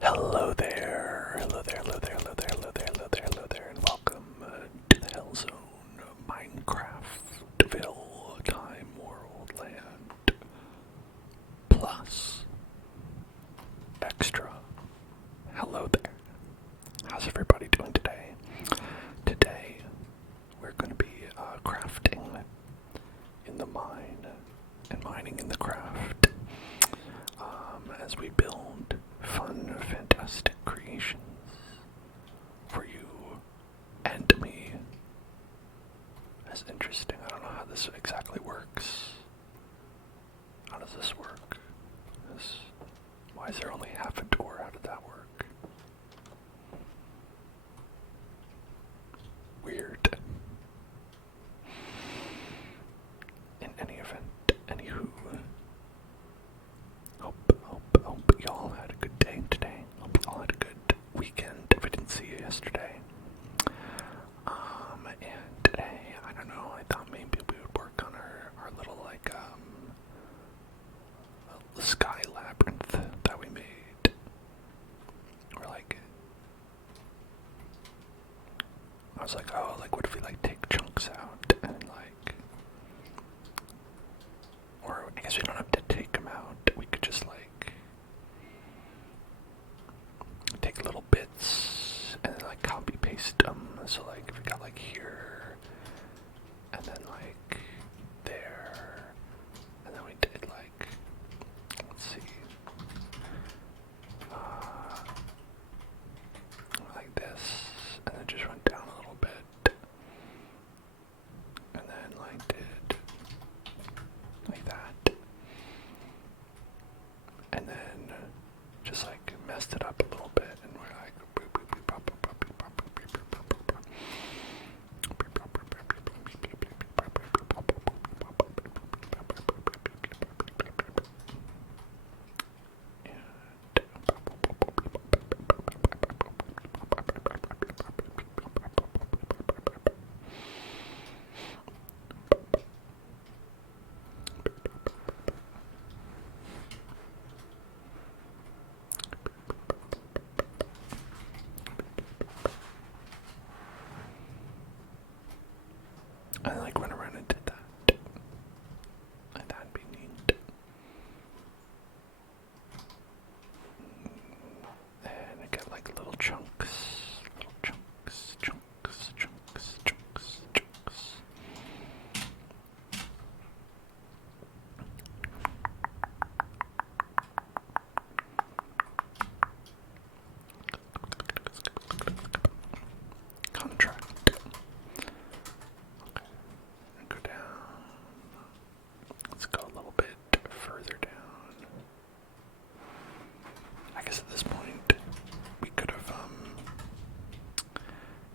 Hello there, hello there, hello there, hello there, hello there, hello there, hello there, and welcome to the Hell Zone, Minecraftville, Time World Land, plus extra. Hello there. How's everybody doing today? Today, we're going to be crafting in the mine and mining in the craft as we build fun, fantastic creations for you and me. That's interesting. I don't know how this exactly works. How does this work? Why is there only half a door? How did that work? Weird. In any event, anywho, hope y'all had a good day today. Hope y'all had a good weekend if I didn't see you yesterday. And today, I don't know, I thought maybe we would work on our little, sky labyrinth that we made. Or I was like, oh, what if we, take chunks out and, or I guess we don't have to take them out. We could just, take little bits and then, copy paste them. So, if we got, here, and then, there, and then we did, let's see, like this, and then just went down a little bit, and then, did like that, and then just, messed it up a little bit, and we're like, boop, boop, boop, boop, boop, boop, boop, boop, boop, boop, boop, boop, boop. I went around and did that. And that'd be neat. And I got little chunks. Little chunks, chunks, chunks, chunks, chunks. Contract. Go down. Let's go a little bit further down. I guess at this point we could have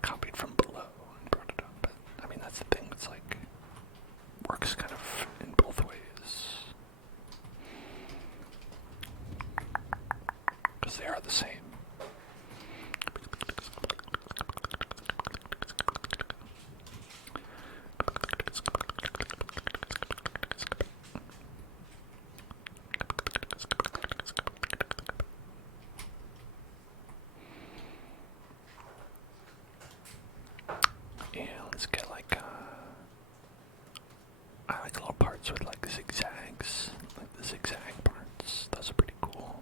copied from below and brought it up. But I mean that's the thing. It's works kind of in both ways because they are the same. Yeah, let's get I like little parts with zigzags, the zigzag parts. Those are pretty cool.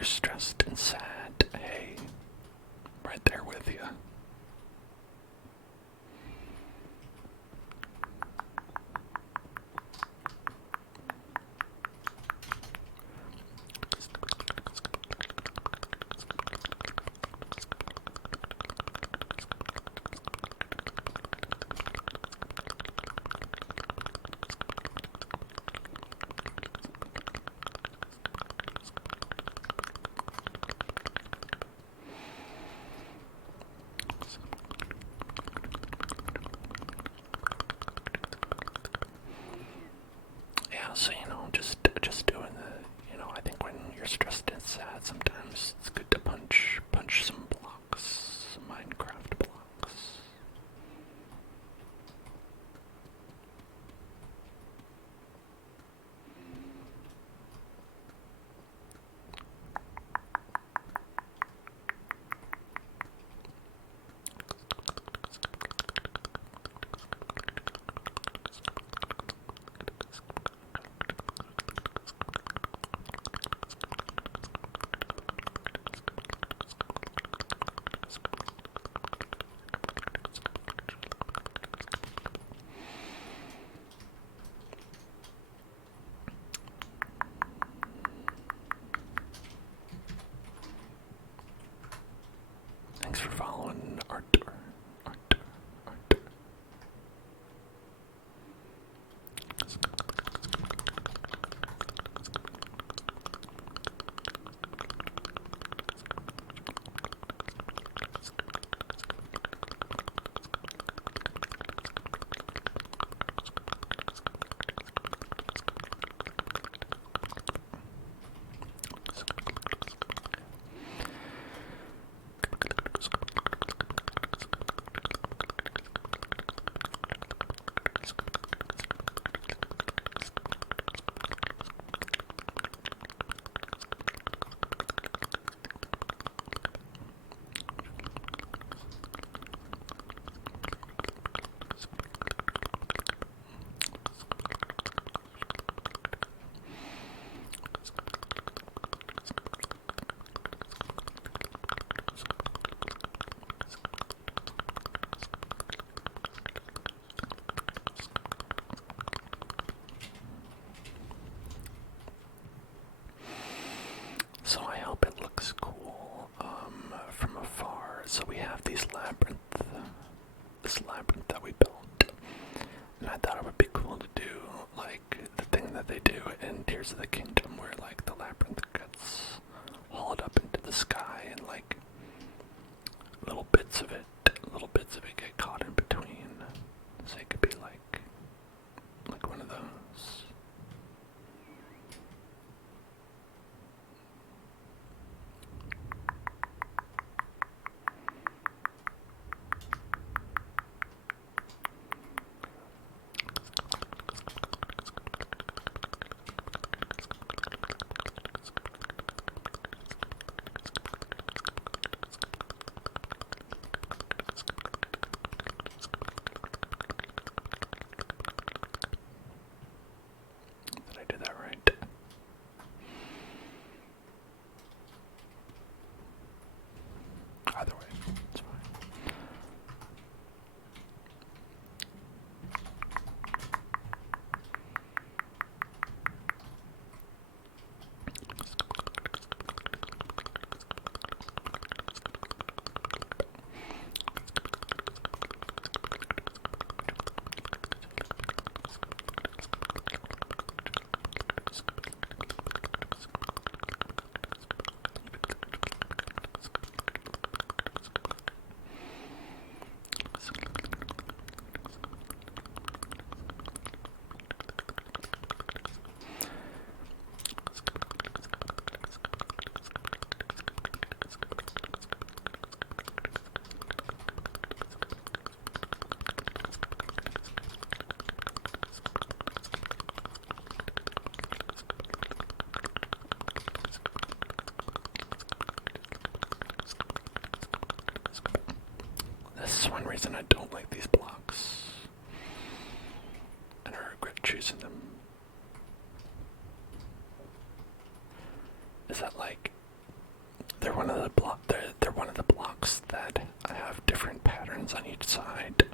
you're stressed and sad, hey, right there with you. Yeah, so just doing I think when you're stressed and sad, sometimes it's good to punch some blocks, some Minecraft blocks. Thanks for following Arthur. So I hope it looks cool from afar. So we have this labyrinth that we built, and I thought it would be cool to do like the thing that they do in Tears of the Kingdom, where like the labyrinth gets hauled up into the sky, and like little bits of it get caught in between. So it could be like one of those. Did I do that right? Either way, it's fine. This is one reason I don't like these blocks, and I regret choosing them. Is that like they're one of the they're one of the blocks that have different patterns on each side.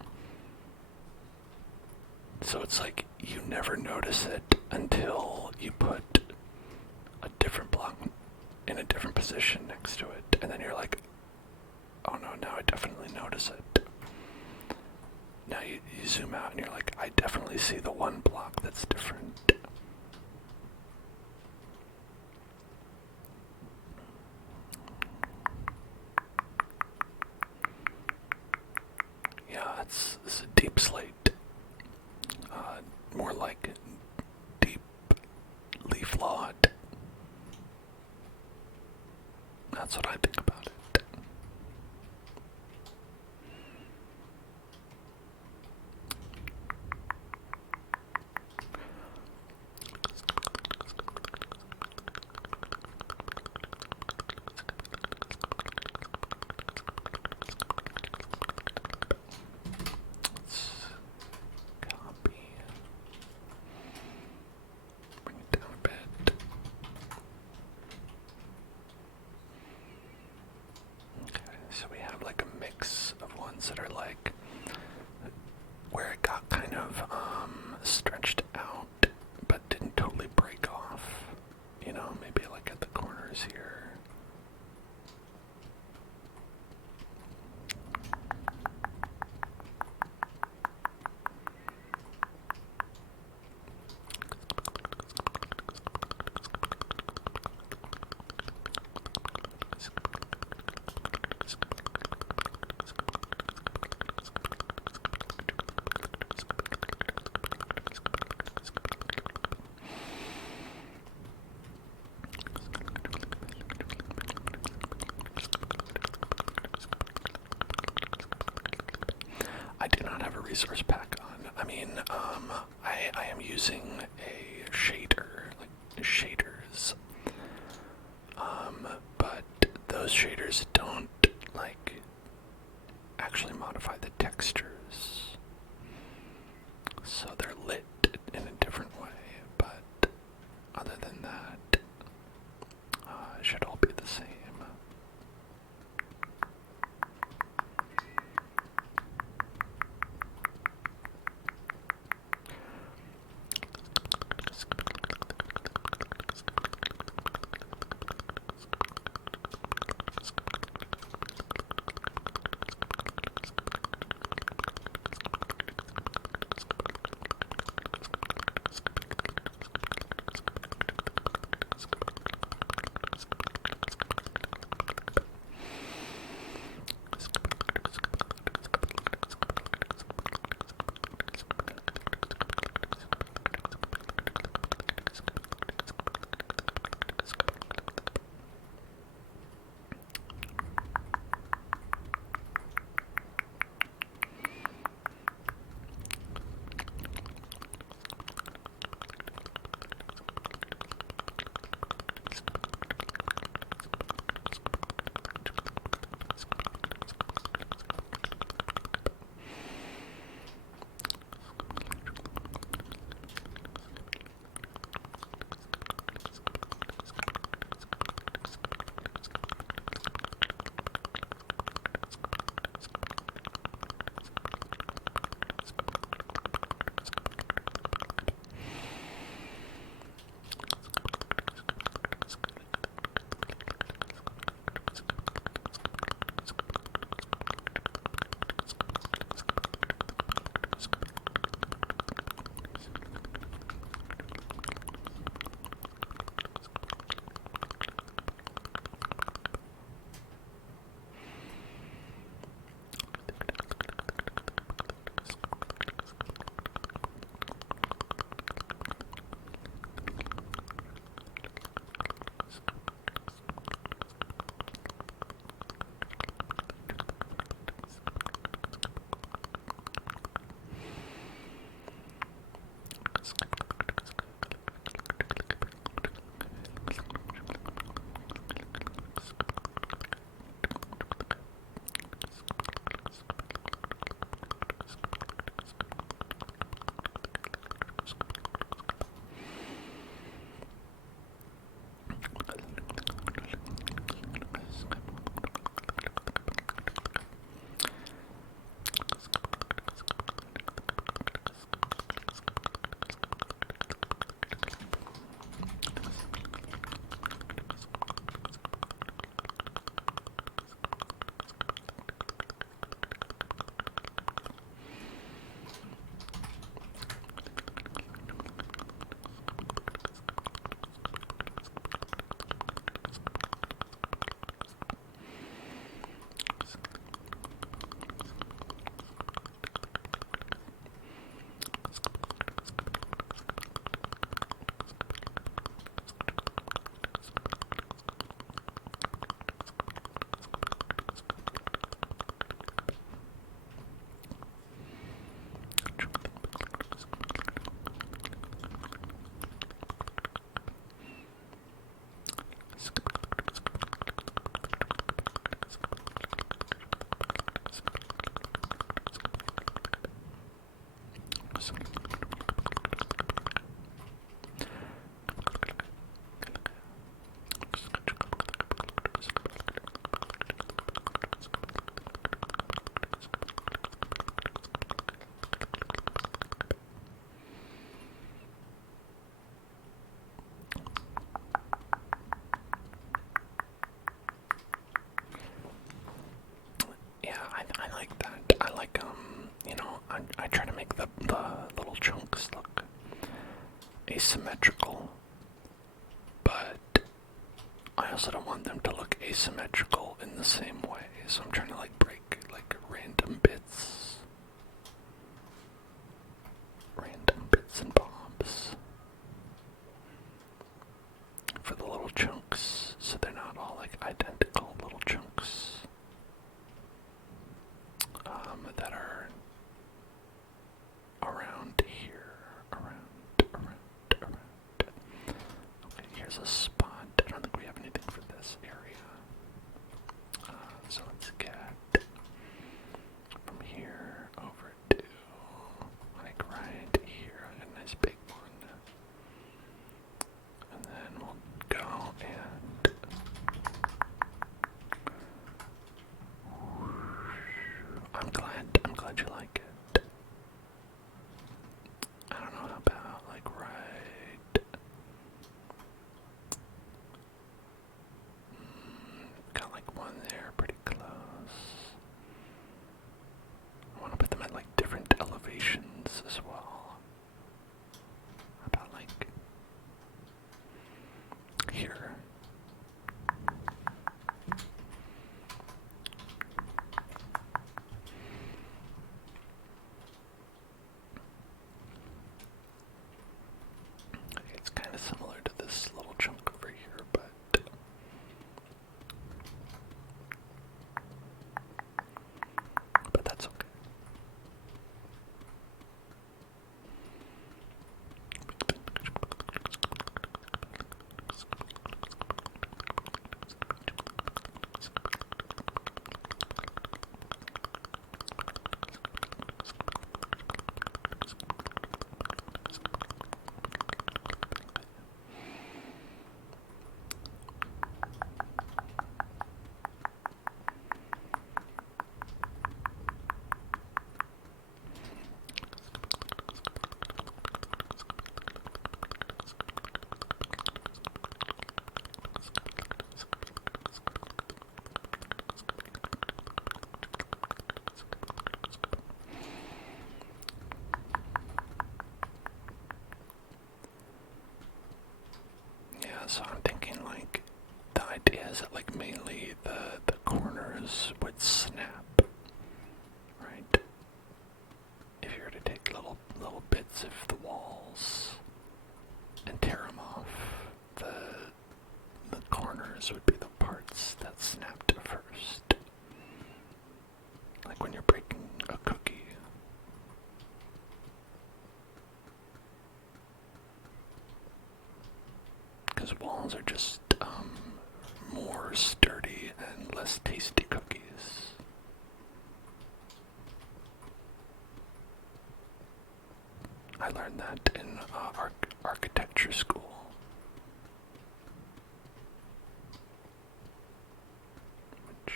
So it's like you never notice it until you put a different block in a different position next to it, and then you're like, oh no, now I definitely notice it. Now you zoom out and you're like, I definitely see the one block that's different. Yeah, it's a deep slate. More like deep leaf lot. That's what I think about it. Let's copy. Bring it down a bit. Okay, so we have like a mix of ones that are like where it got kind of stretched out but didn't totally break off. You know, maybe like at the corners here. I do not have a resource pack on. I mean, I am using a shader, like shaders. But those shaders don't, like, actually modify the textures. So they're lit in a different way, but other than that, it should all be the same. asymmetrical, but I also don't want them to look asymmetrical in the same way, so I'm trying to like break like random bits and bobs for the little chunks, so they're not all like identical little chunks that are around here, around. Okay, here's a spot. I don't think we have anything for this area. So let's get from here over to like right here, a nice big one. And then we'll go and I'm glad you like it. I don't know about like right. Got like one there, pretty close. I want to put them at like different elevations as well. How about like here? It's kind of similar to this little chunk over here, but that's okay. Yeah, so I'm thinking like the idea is that like mainly the corners would snap, right? If you were to take little bits of the walls and tear them off, the corners would be the parts that snapped first. Like when you're breaking a cookie. Because walls are just more sturdy and less tasty cookies. I learned that in architecture school. Which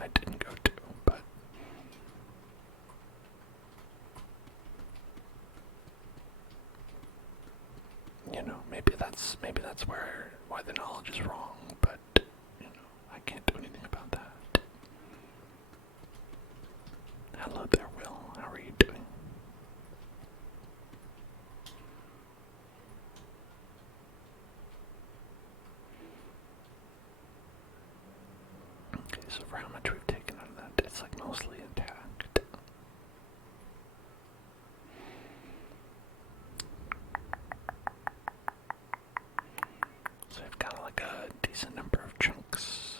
I didn't go to, but you know, maybe that's why the knowledge is wrong, but you know, I can't do anything about that. Hello there, Will. How are you doing? Okay, so for how much we've taken out of that, it's like mostly intact. So I've got like a decent number of chunks.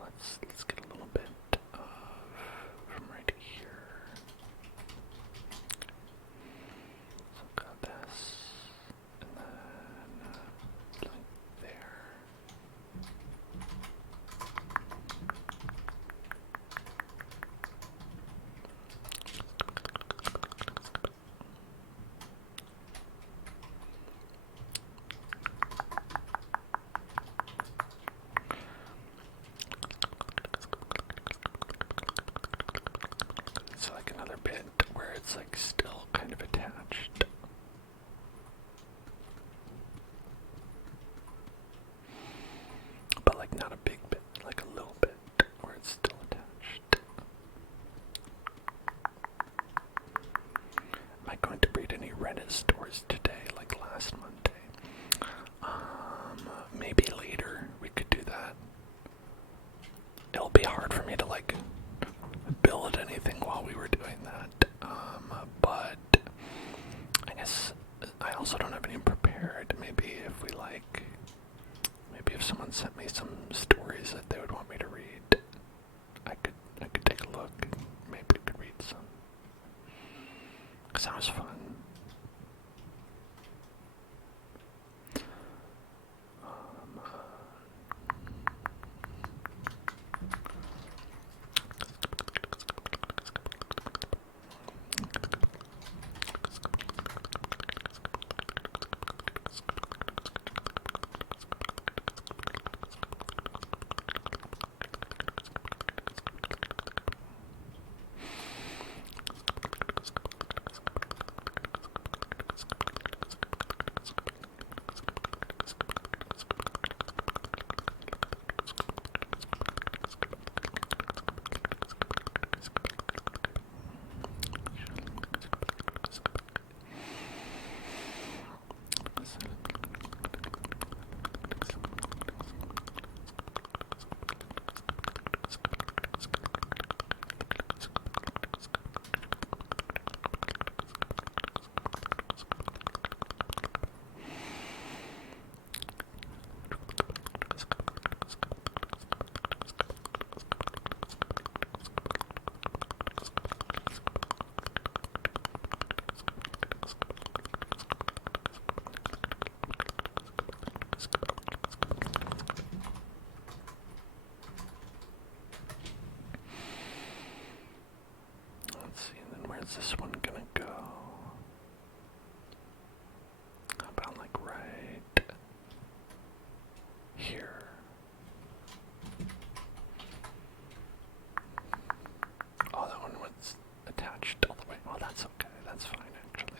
Let's get a little bit from right here. So I've got this, and then like there. stores today, like last Monday. Maybe later we could do that. It'll be hard for me to like build anything while we were doing that. But I guess I also don't have any prepared. Maybe if we like, maybe if someone sent me some stories that they would want me to read, I could take a look. Maybe I could read some. 'Cause that was fun. Where's this one gonna go? How about like right here? Oh, that one was attached all the way. Well, that's okay. That's fine, actually.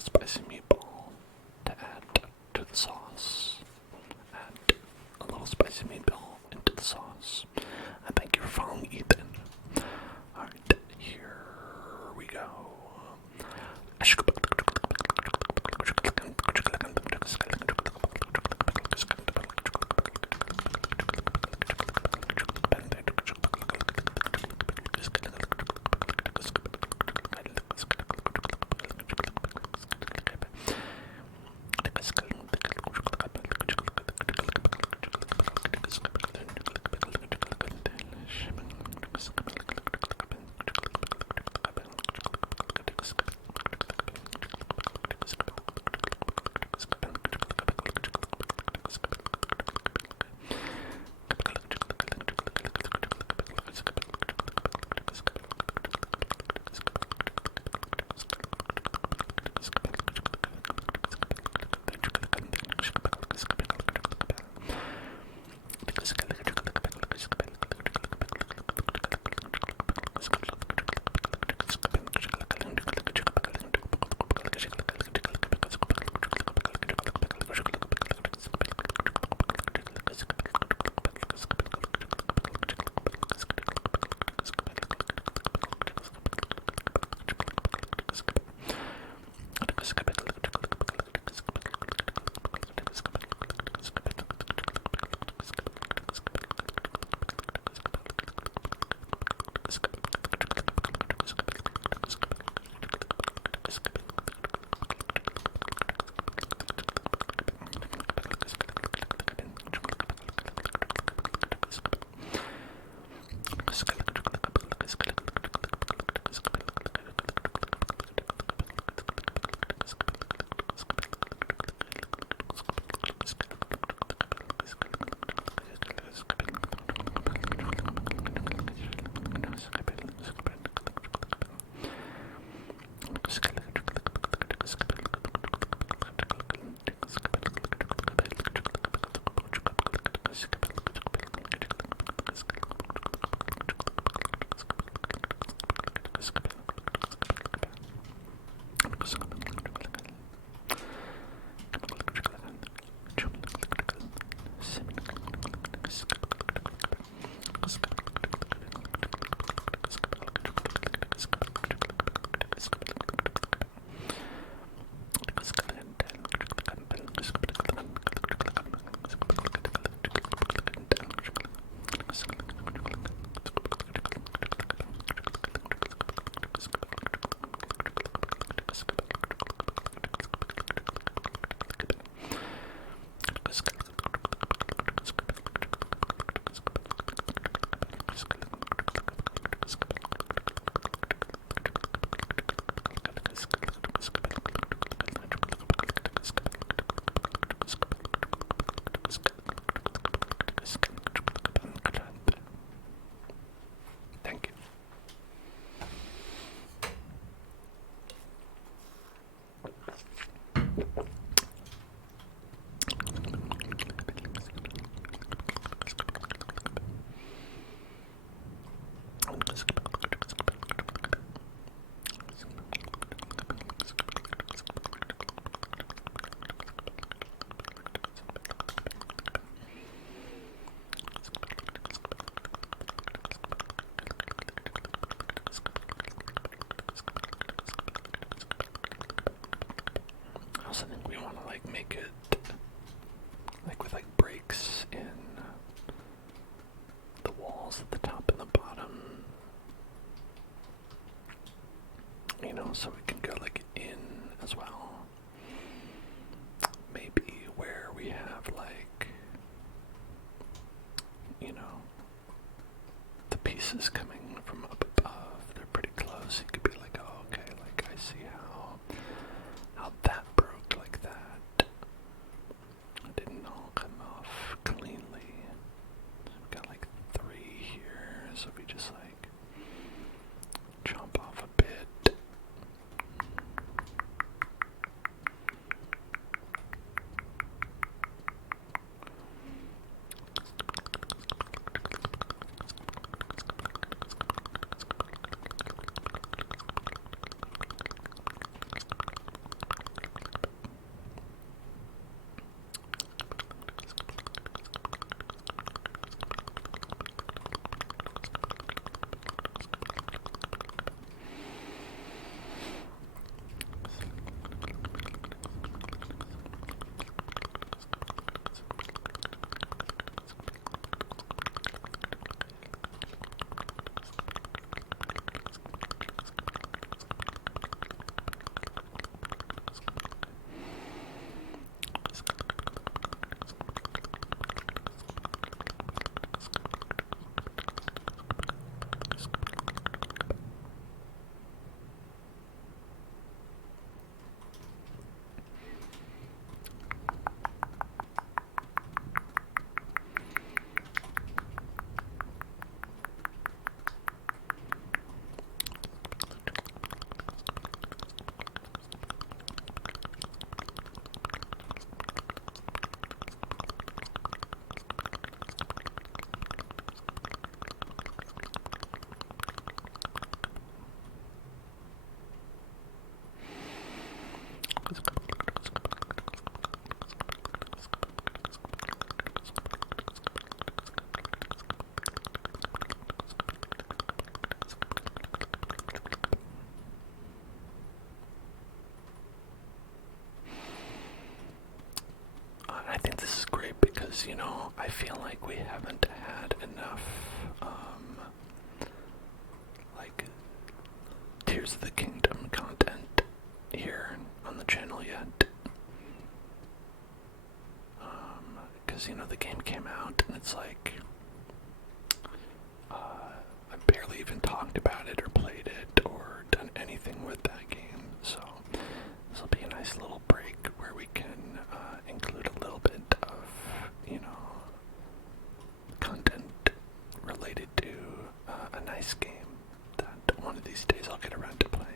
Spicy meatball to add to the sauce. Add a little spicy meatball into the sauce. And thank you for following Ethan. Alright, here we go. know, so we can go like in as well. Maybe where we have like, you know, the pieces coming from up above, they're pretty close. You could be like, oh, okay, like I see how that broke like that. It didn't all come off cleanly. So we've got like 3 here, so we just like chomp off a bit. I think this is great because, you know, I feel like we haven't had enough, like, Tears of the Kingdom content here on the channel yet. Because, you know, the game came out and it's like, I barely even talked about it or played it or done anything with that game. So this will be a nice little break where we can include a little bit of, you know, content related to a nice game that one of these days I'll get around to playing.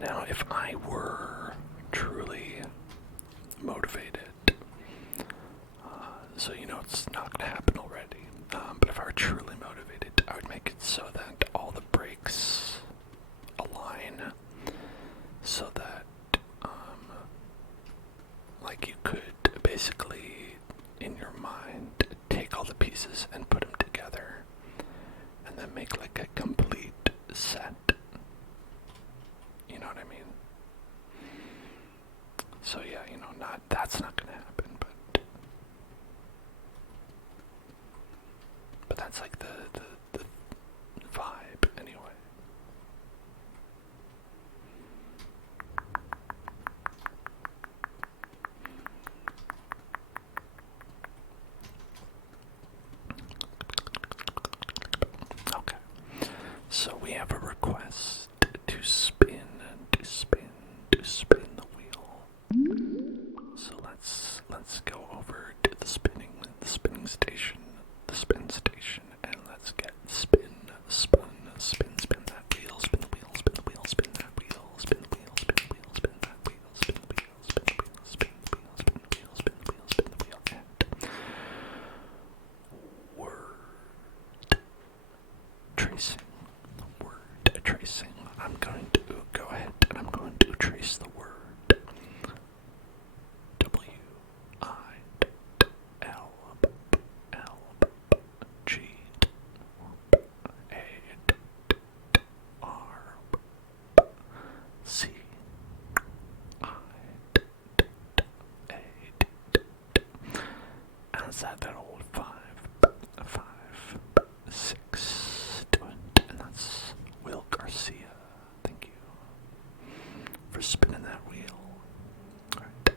Now, if I were truly motivated. So you know it's not going to happen already. But if I were truly motivated, I would make it so that all the breaks align, so that like you could basically in your mind take all the pieces and put them together and then make like a complete set. You know what I mean? So yeah, you know, that's not gonna happen, but that's like the vibe anyway. Okay. So we have a request to spin the wheel. So let's go over to the spin station, and let's get spin that wheel, spin the wheel, spin the wheel, spin that wheel, spin the wheel, spin the wheel, spin that wheel, spin the wheel, spin the wheel, spin the wheel, spin the wheel, spin the wheel, spin the wheel, and word tracing. I'm going to go ahead and I'm going to trace the word W I L L G A R C I A. How's that old 5, 6 to it? And that's Will Garcia. Thank you for spinning that wheel. All right.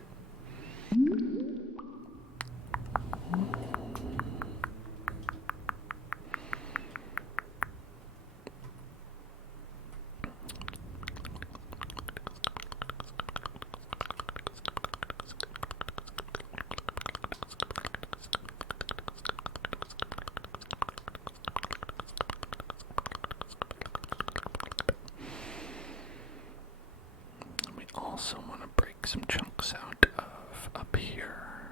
We also want to break some chunks out of up here.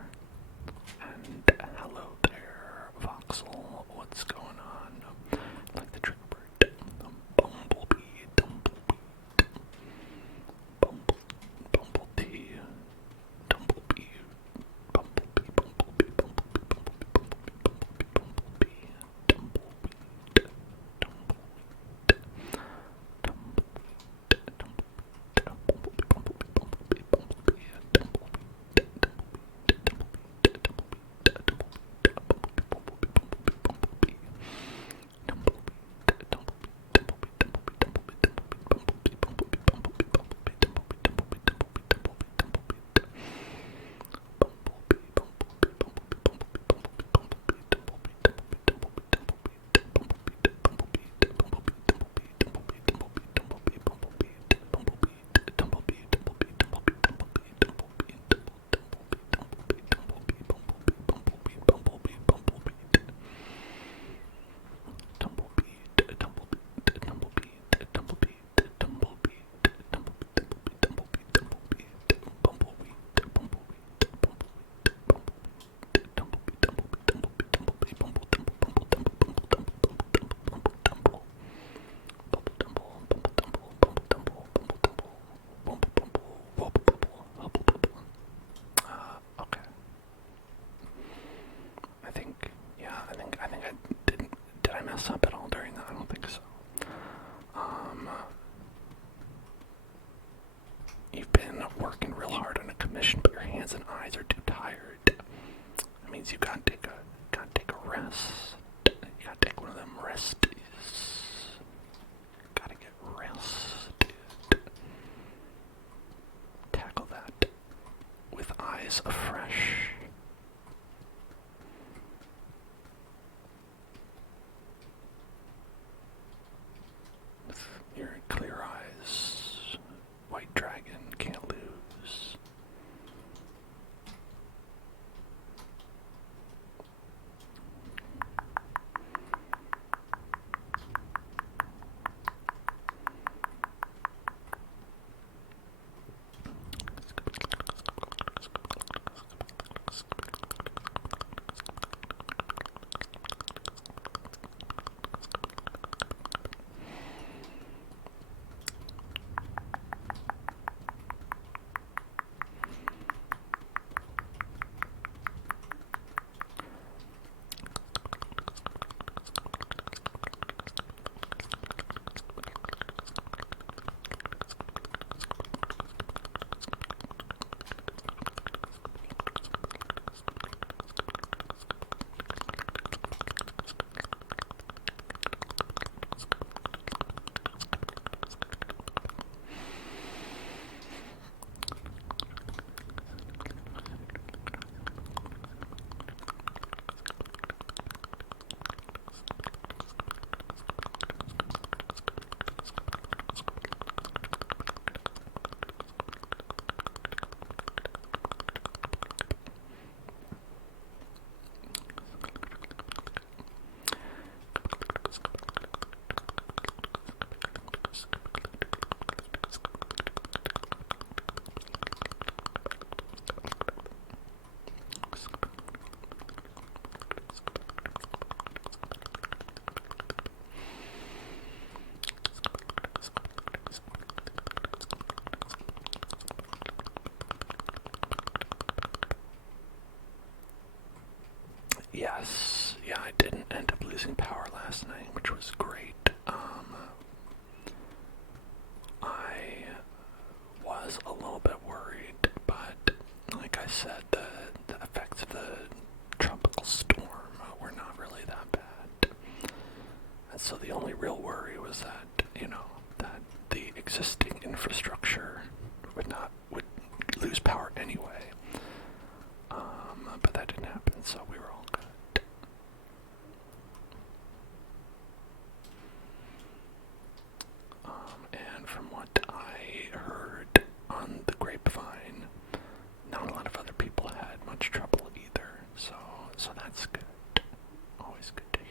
And hello there, Voxel. What's going on? Like the trick bird. Bumblebee. Bumblebee. Bumblebee. Okay. I think I didn't. Did I mess up at all during that? I don't think so. You've been working real hard on a commission, but your hands and eyes are too tired. That means you gotta take a rest. You gotta take one of them resties. Gotta get rested. Tackle that with eyes afresh. With your clear eyes, white dragon can't lose. was a little bit worried, but like I said, the effects of the tropical storm were not really that bad. And so the only real worry was that, that the existing infrastructure would lose power anyway. But that didn't happen, so we were all good. And from what I heard on the grapevine, not a lot of other people had much trouble either, so that's good. Always good to hear.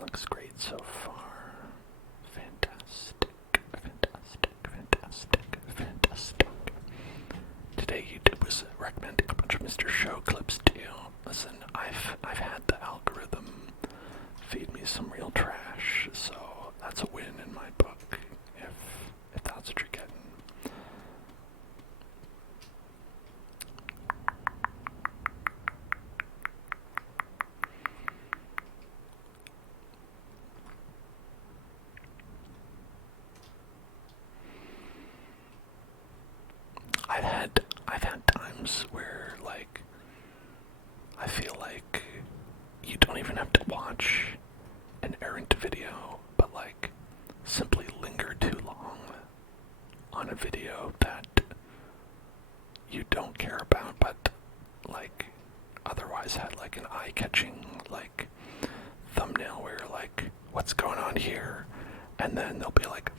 Looks great so far. Fantastic, fantastic, fantastic, fantastic. Today YouTube was recommending a bunch of Mr. Show clips too. Listen, I've had the algorithm feed me some real trash, so that's a win in my book, if that's what you're getting. I've had times where, like, I feel like you don't even have to watch an errant video, but like simply linger too long on a video that you don't care about, but like otherwise had like an eye-catching like thumbnail where you're like, what's going on here? And then they'll be like,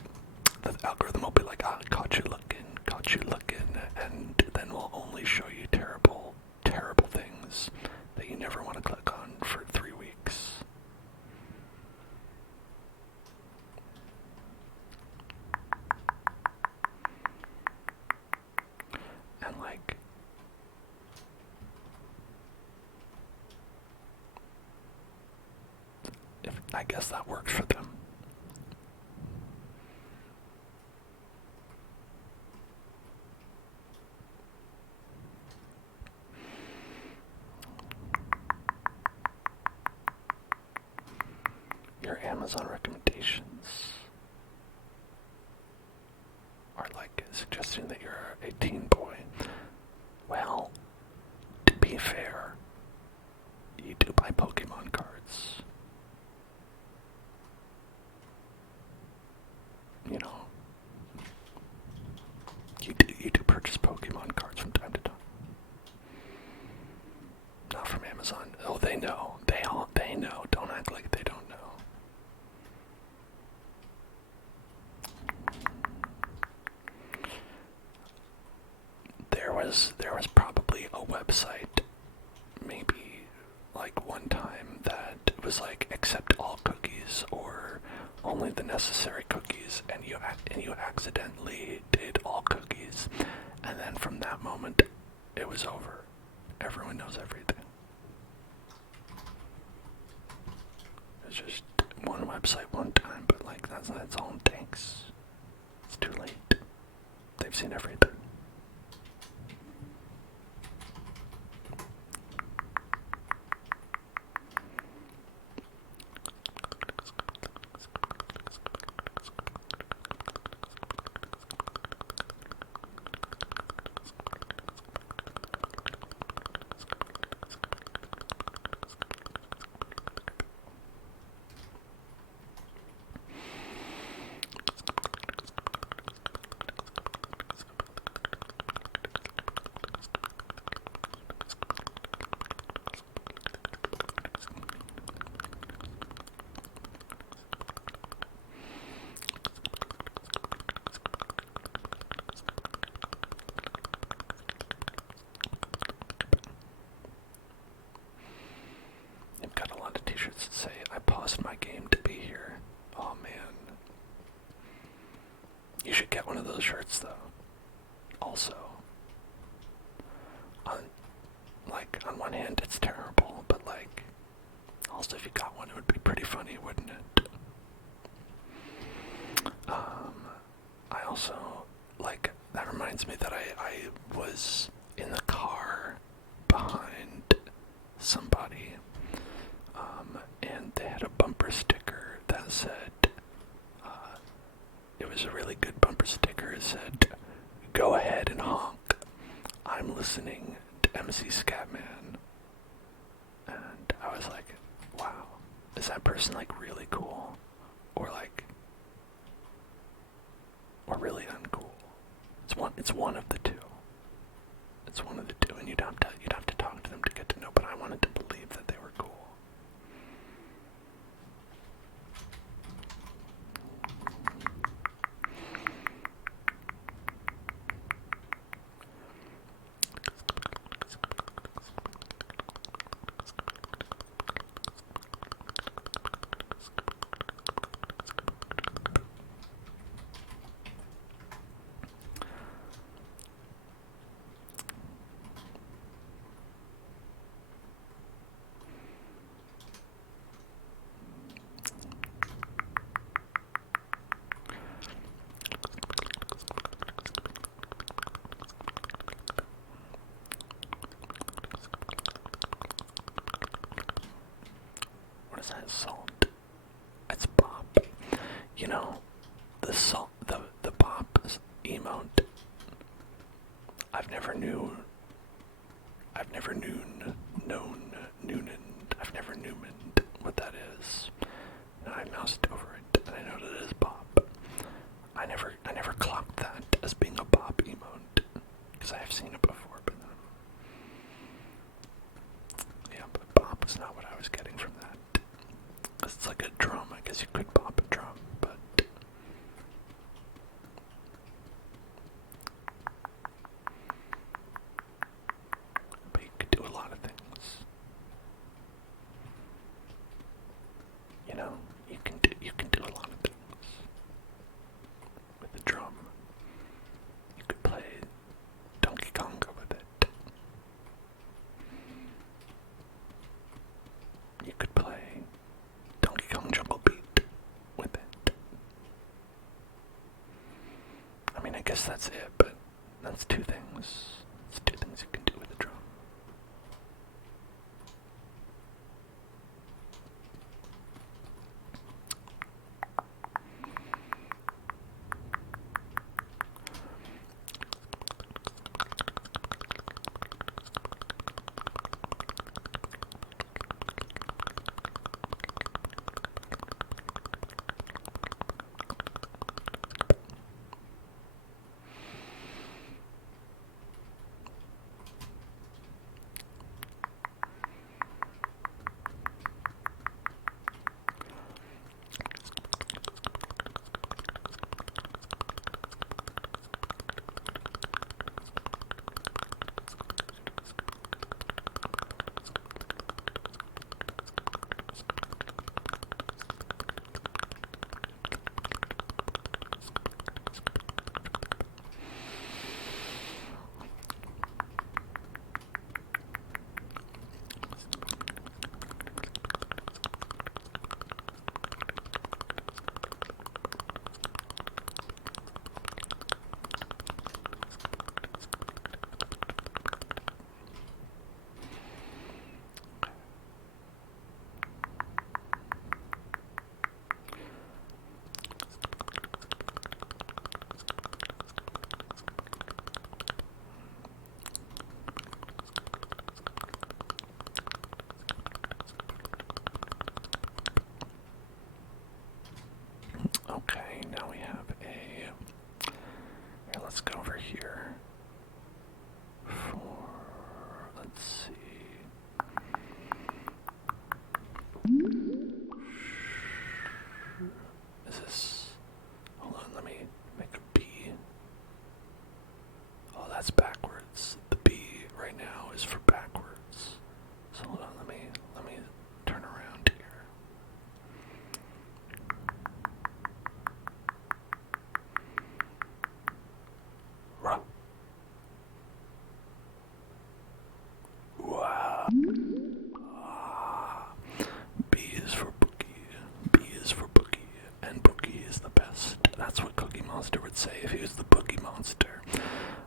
the algorithm will be like, caught you looking, and then we'll only show you terrible, terrible things that you never want to click on for 3 weeks. And like, I guess that works for them. Your Amazon recommendations are like suggesting that you're a teen boy. Well, to be fair, you do buy Pokemon cards. You know, you do purchase Pokemon cards from time to time. was probably a website, maybe like one time, that was like accept all cookies or only the necessary cookies, and you accidentally did all cookies, and then from that moment it was over. Everyone knows everything. It's just one website one time, but like that's all it takes. It's too late. They've seen everything. That say, I paused my game to be here. Oh man. You should get one of those shirts though. Also, on one hand it's terrible, but like, also if you got one it would be pretty funny, wouldn't it? I also, like, that reminds me that I was in the car behind somebody, and they had a bumper sticker that said, it was a really good bumper sticker. It said, "Go ahead and honk. I'm listening to MC Scatman." And I was like, wow, is that person like really cool? Or like, or really uncool? It's one of the two. It's one of the two, and you'd have to talk to them to get to know, but I wanted to believe that they were cool. What is that salt? It's Bob. You know, the salt, the Bob emote. I've never known what that is. And I moused over it, and I know that it is Bob. I never clocked that as being a Bob emote, because I have seen it before, but yeah, but Bob was not what I was getting from that. It's like a drum. I guess you could pop a drum, but you could do a lot of things. You know, you can do a lot of things with a drum. You could play Donkey Konga with it. You could play Donkey Kong Jungle Beat with it. I mean, I guess that's it, but that's two things. It's two things you can do with a drum. B is for Bookie. B is for Bookie. And Bookie is the best. That's what Cookie Monster would say if he was the Bookie Monster.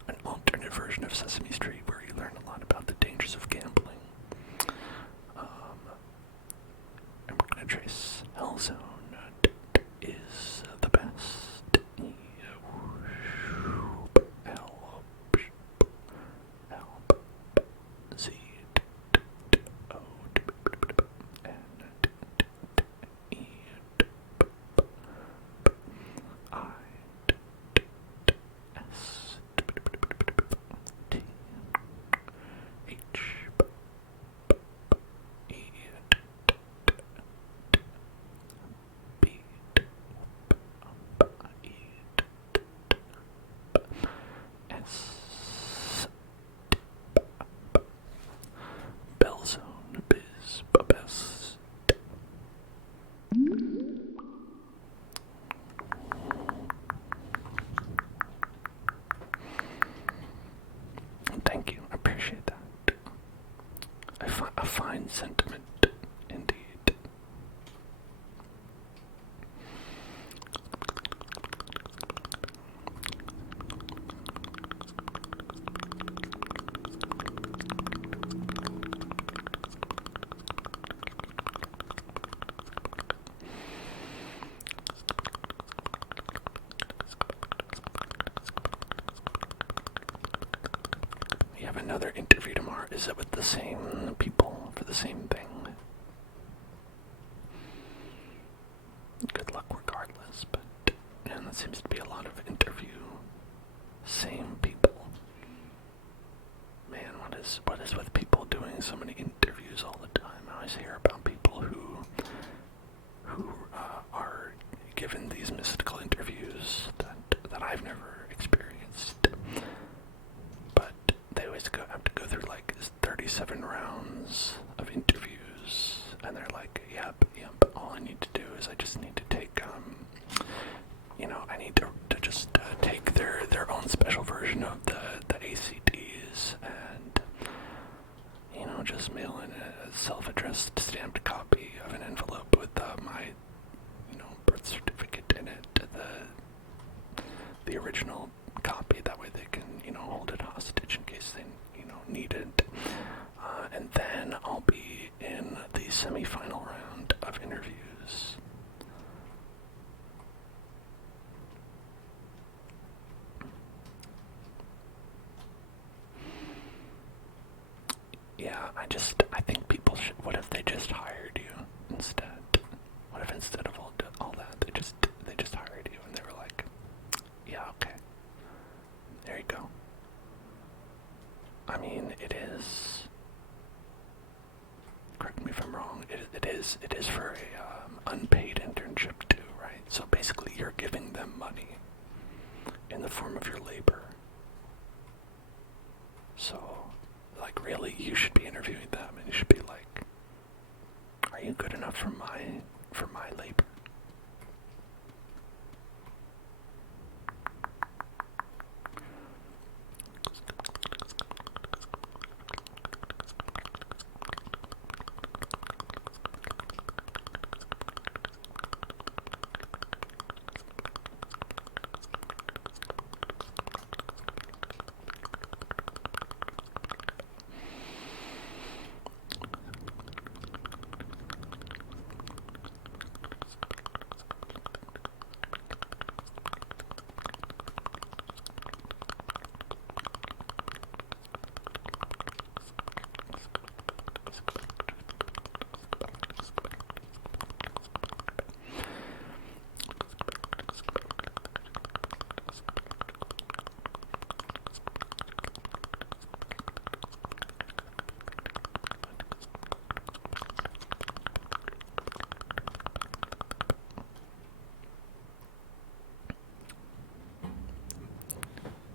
An alternate version of Sesame Street where you learn a lot about the dangers of gambling. And we're gonna trace Hellzone. Is the best. Z O N E I S T H E B S Bellzone biz best. Thank you, I appreciate that. A fine sentiment, indeed. We have another interview tomorrow. Is it with the same people for the same thing? Good luck regardless, but and that seems to be a lot of same people. Man, what is with people doing so many interviews all the time? I always hear about people who are given these mystical interviews that I've never experienced. But they always have to go through like 37 rounds of interviews, and they're like, yep, all I need to do is I just need to take, I need to just take their own special version of the ACDs and, just mail in a self-addressed stamped copy of an envelope with my, birth certificate in it, the original copy. That way they can, hold it hostage in case they, need it. And then I'll be in the semi-final round of interviews. Yeah, I think people should, what if they just hired you instead? What if instead of all that, they just hired you and they were like, yeah, okay, there you go. I mean, it is, correct me if I'm wrong, it is for a unpaid internship too, right? So basically you're giving them money in the form of your labor. So, like, really, you should be interviewing them, and you should be like, are you good enough for my labor?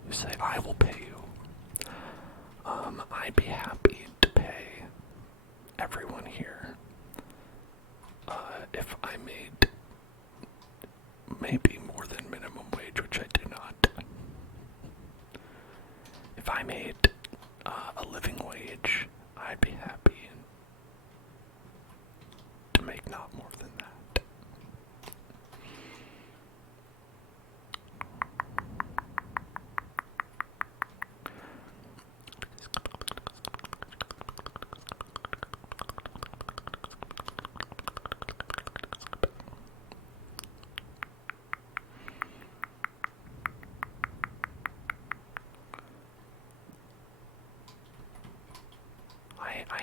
You say, I will pay you. I'd be happy to pay everyone here if I made maybe more than minimum wage, which I do not. If I made a living wage, I'd be happy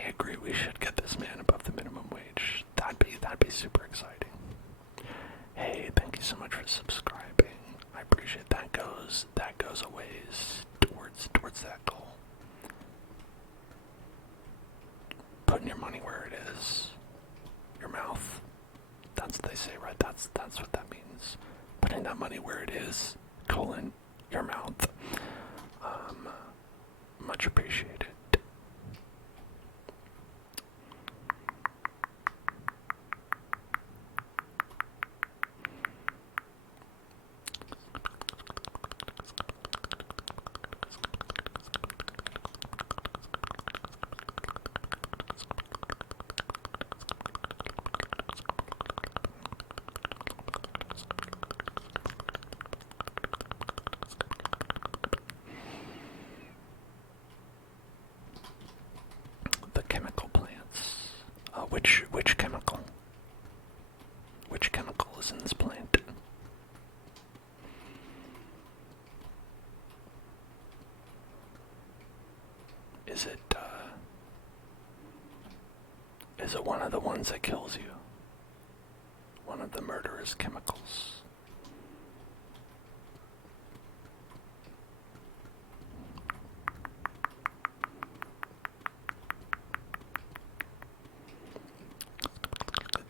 agree we should get this man above the minimum wage. That'd be super exciting. Hey, thank you so much for subscribing. I appreciate that goes a ways towards that goal. Putting your money where it is. Your mouth. That's what they say, right? That's what that means. Putting that money where it is, your mouth. Much appreciated. The chemical plants. Which chemical? Which chemical is in this plant? Is it one of the ones that kills you? One of the murderous chemicals?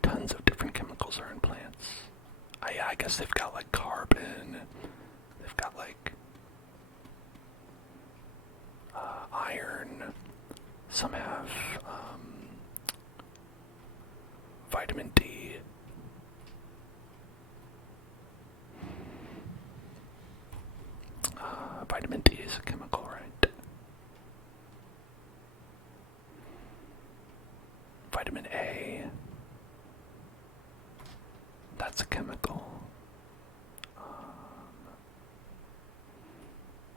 Tons of different chemicals are in plants. I guess they've got like carbon, they've got like iron, some have vitamin D. Vitamin D is a chemical, right? Vitamin A. That's a chemical.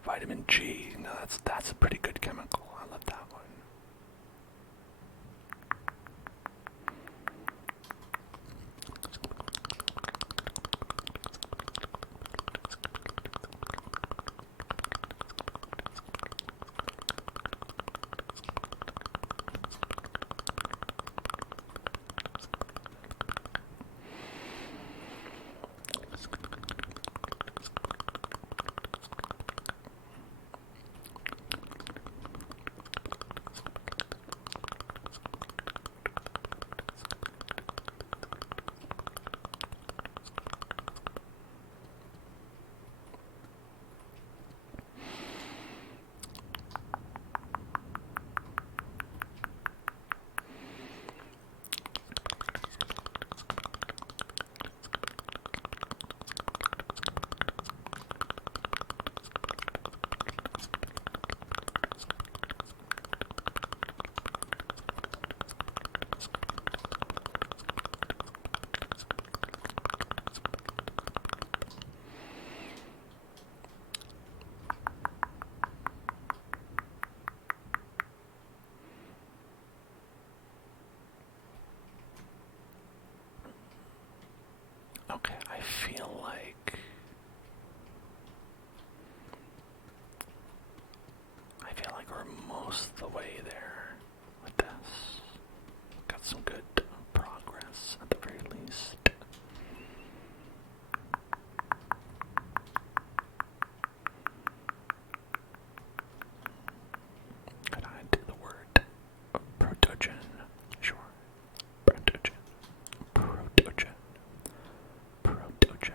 Vitamin G. No, that's a pretty good chemical. I love that one. Okay, I feel like we're most of the way there with this. Got some good progress at the very least. Could I do the word protogen? Sure. Protogen. Protogen. Protogen.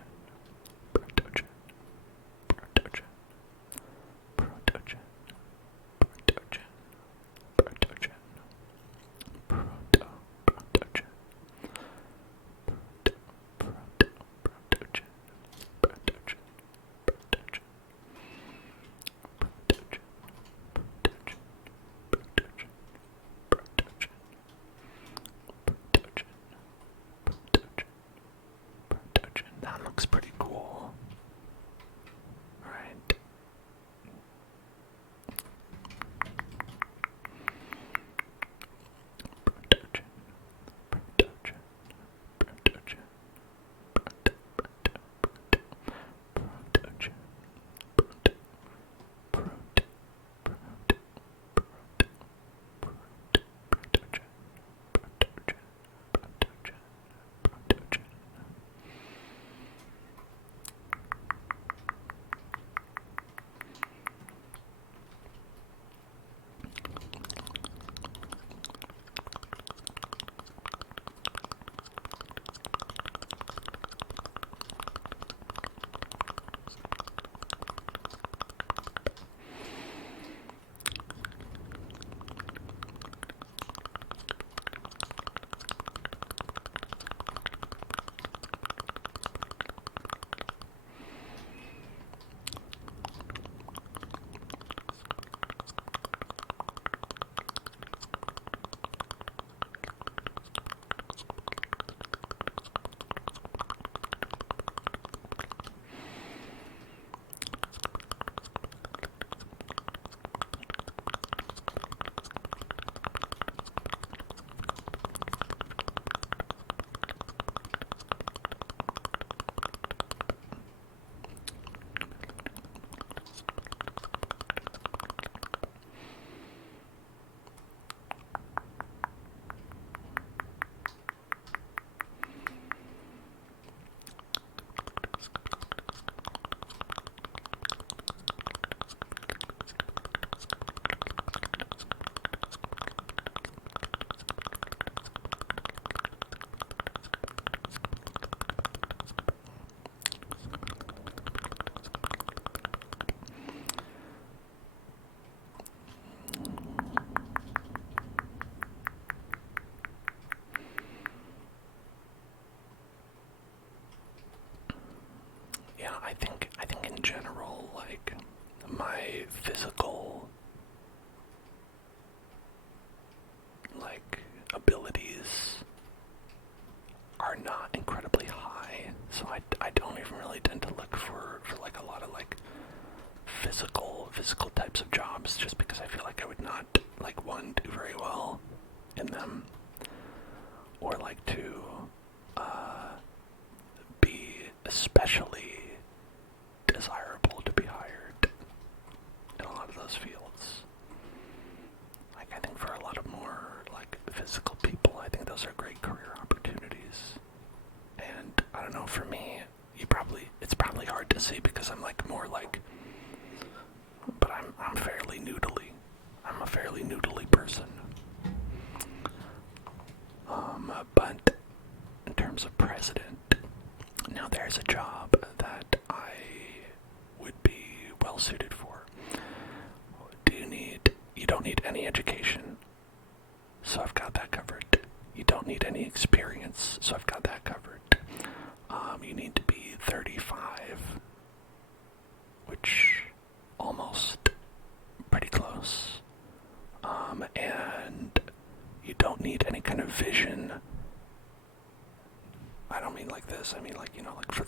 I think for a lot of more like physical people, I think those are great career opportunities. And I don't know, for me, it's probably hard to see because I'm like more like, but I'm fairly noodly. I'm a fairly noodly person. But in terms of president, now there's a job that I would be well suited for. You don't need any education, so I've got that covered. You don't need any experience, so I've got that covered. You need to be 35, which almost pretty close. And you don't need any kind of vision. I don't mean like this. I mean like, like for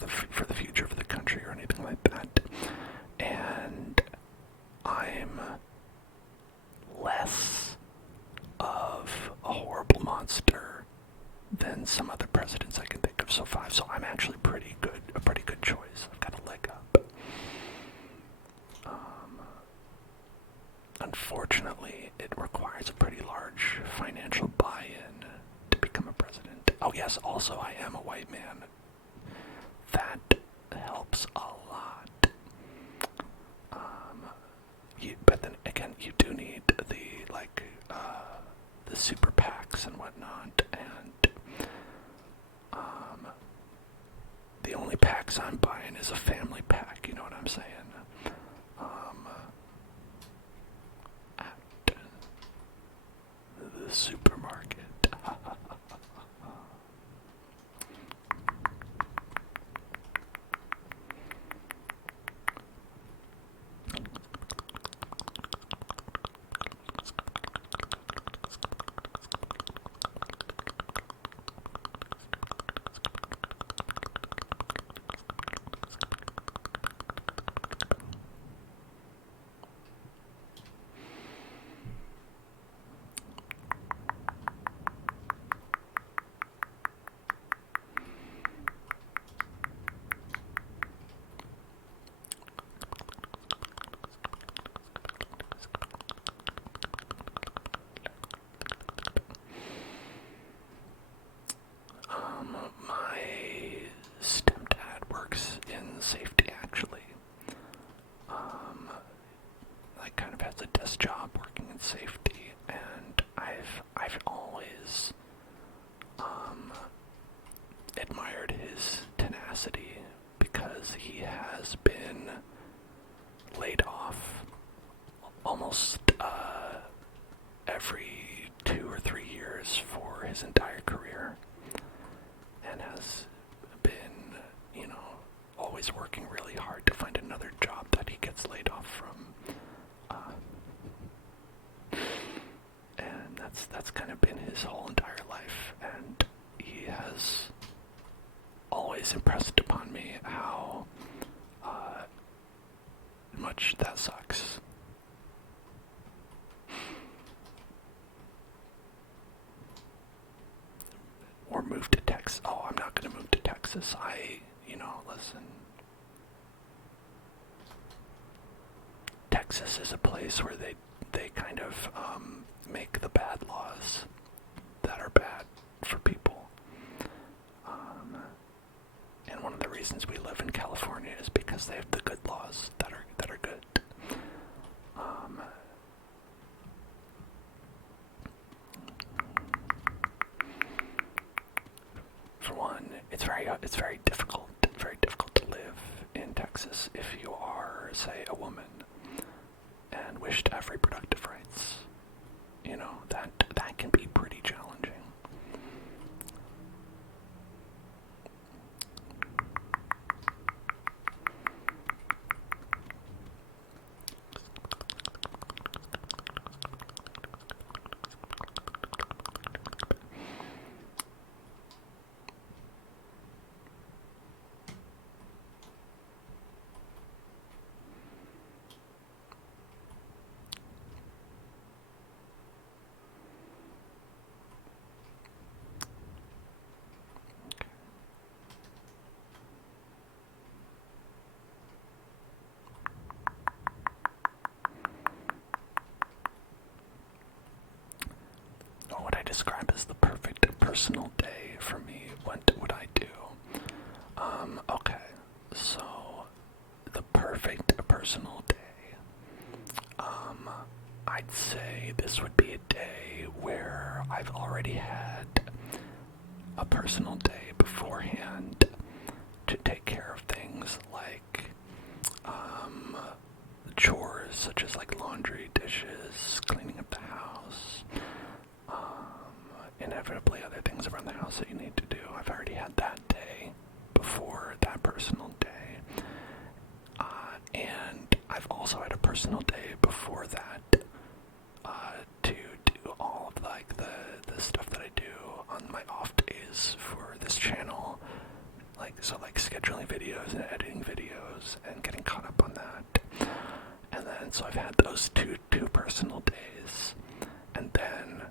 the future of the country or anything like that. And I'm less of a horrible monster than some other presidents I can think of so far. So I'm actually a pretty good choice. I've got a leg up. Unfortunately, it requires a pretty large financial buy-in to become a president. Oh yes, also I am a white man. That helps a lot. But then again, you do need the super PACs and whatnot, and the only PACs I'm buying is a family pack. You know what I'm saying? At the supermarket. My stepdad works in safety, actually. Like, kind of has a desk job working in safety, and I've always admired his tenacity because he has been laid off almost every 2 or 3 years for his entire career, and has been, always working really hard to find another job that he gets laid off from. And that's kind of been his whole entire life, and he has always impressed upon me how much that sucks. Or move to Texas. Oh, I'm not going to move to Texas. Listen. Texas is a place where they kind of make the bad laws that are bad for people. And one of the reasons we live in California is because they have the good laws that are good. For one, it's very difficult to live in Texas if you are, say, a woman and wish to have reproductive rights. That can be pretty challenging. describe as the perfect personal day for me, what would I do? Okay, so the perfect personal day. I'd say this would be a day where I've already had a personal day beforehand to take care of things like chores such as like laundry, dishes, cleaning up the house, inevitably other things around the house that you need to do. I've already had that day before that personal day. And I've also had a personal day before that to do all of like the stuff that I do on my off days for this channel. Like scheduling videos and editing videos and getting caught up on that. And then so I've had those two personal days. And then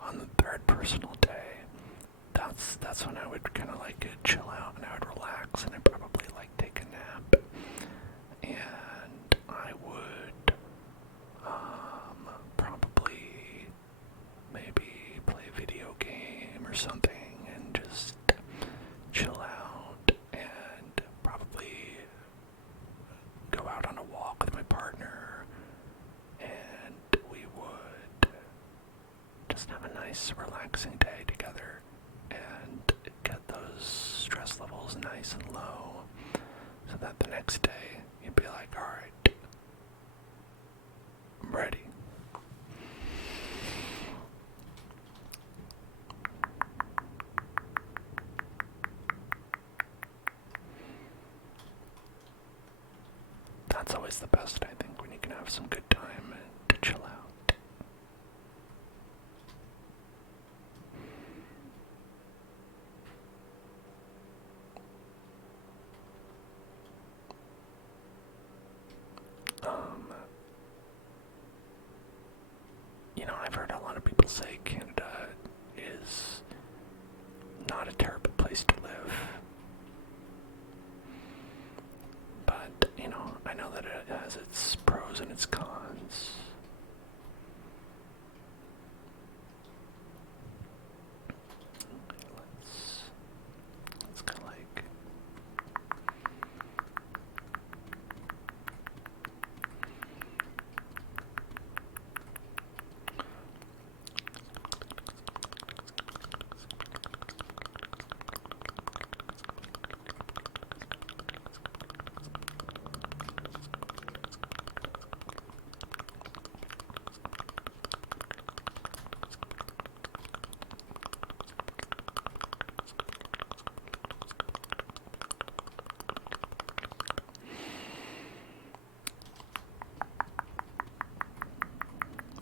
on the third personal day, that's when I would kind of like chill out and I would relax and I'd probably like take a nap. And I would probably maybe play a video game or something and just chill out and probably go out on a walk with my partner, and we would just have a nice relaxing day together and get those stress levels nice and low so that the next day you'd be like, alright, I'm ready. That's always the best, I think, when you can have some good time and to chill out. I've heard a lot of people say Canada is not a terrible place to live. But, I know that it has its pros and its cons. Let's go like...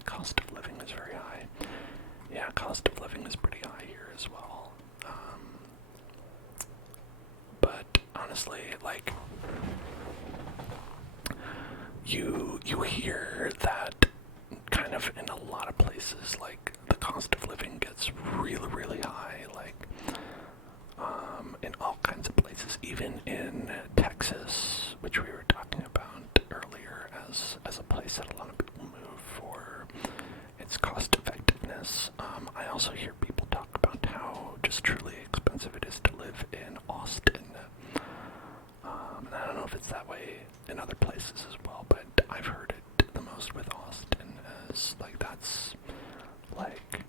Cost of living is very high. Yeah, cost of living is pretty high here as well. But honestly, like, you hear that kind of in a lot of places, like, the cost of living gets really, really high, like, in all kinds of places, even in Texas, which we were talking about earlier as a place that a lot of people move for its cost effectiveness. I also hear people talk about how just truly expensive it is to live in Austin. And I don't know if it's that way in other places as well, but I've heard it the most with Austin as like that's like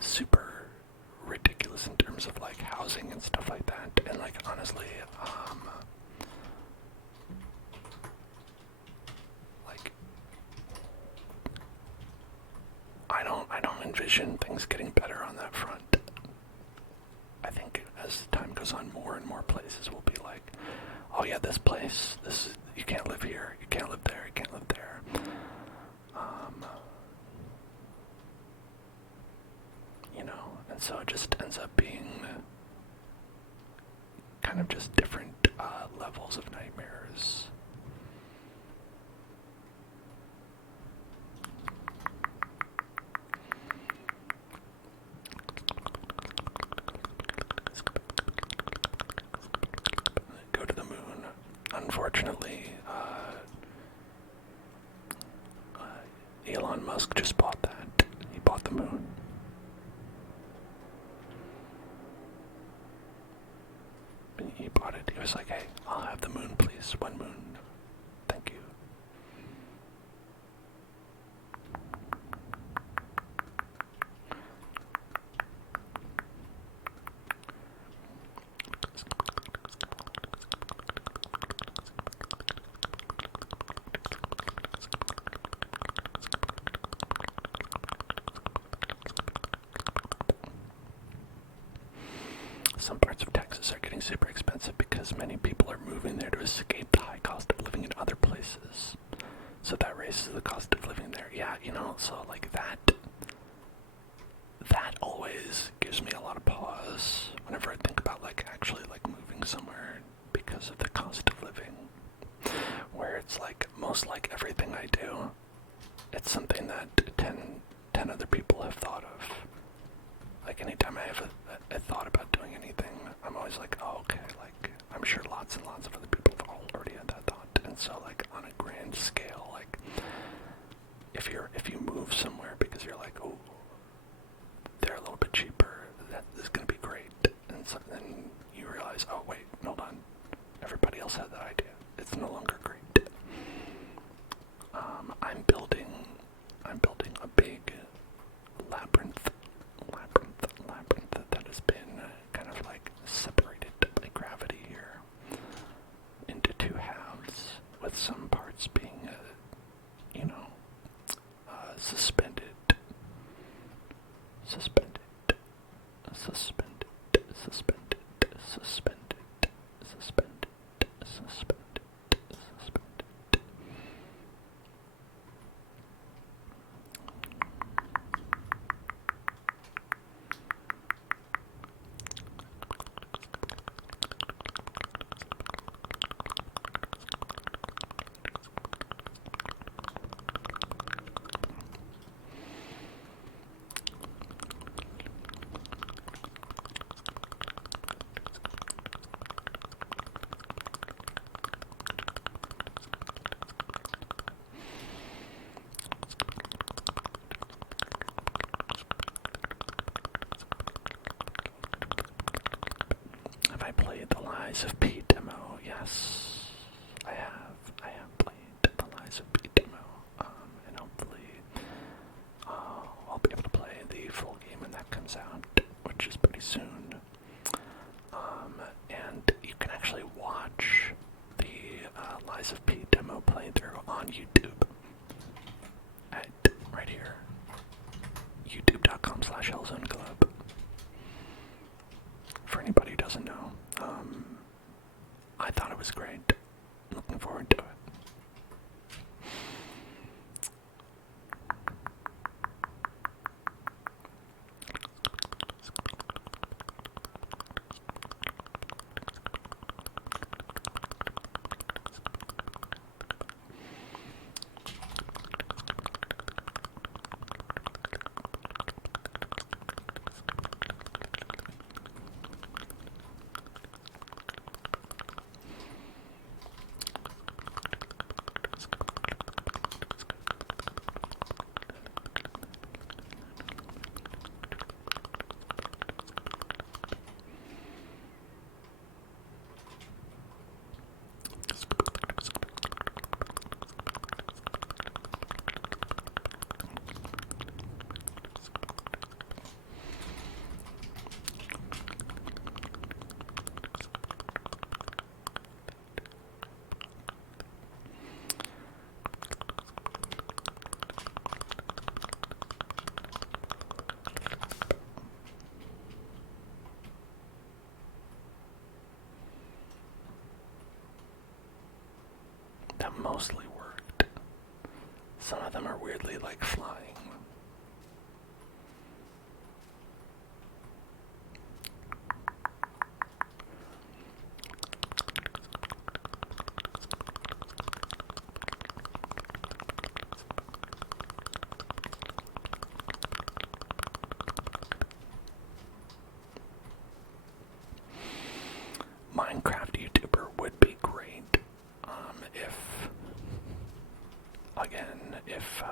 super ridiculous in terms of like housing and stuff like that. And like honestly, like I don't envision things getting better on that front. I think as time goes on, more and more places will be like, oh yeah, this place, you can't live here, you can't live there, you can't live there. And so it just ends up being kind of just different levels of nightmares. Go to the moon. Unfortunately, Elon Musk just bought that, bought the moon. He bought it. He was like, hey, I'll have the moon, please. 1 moon. Thank you. Some parts of Texas are getting super expensive because many people are moving there to escape the high cost of living in other places. So that raises the cost of living there. Yeah, you know, so like that always gives me a lot of pause whenever I think about like actually like moving somewhere because of the cost of living. Where it's like most like everything I do, it's something that 10 other people have thought of. Like anytime I have a thought about doing anything, I'm always like, oh, okay, like I'm sure lots and lots of other people have already had that thought. And so like on a grand scale, like if you move somewhere because you're like, oh, they're a little bit cheaper, that is gonna be great. And so then you realize, oh wait, hold on, everybody else had that idea. It's no longer great. I'm building a big labyrinth that has been kind of like separated by gravity here into 2 halves, with some parts being, suspended, suspended, suspended, suspended, suspended, suspended, suspended, suspended. Have I played the Lies of P demo? Yes, I have. I have played the Lies of P demo, and hopefully I'll be able to play the full game when that comes out, which is pretty soon. And you can actually watch the Lies of P demo playthrough on YouTube. Right here, youtube.com/hellzoneclub. For anybody who doesn't know, I thought it was great. Looking forward to it. That mostly worked. Some of them are weirdly like flying. Minecraft YouTuber would be great. If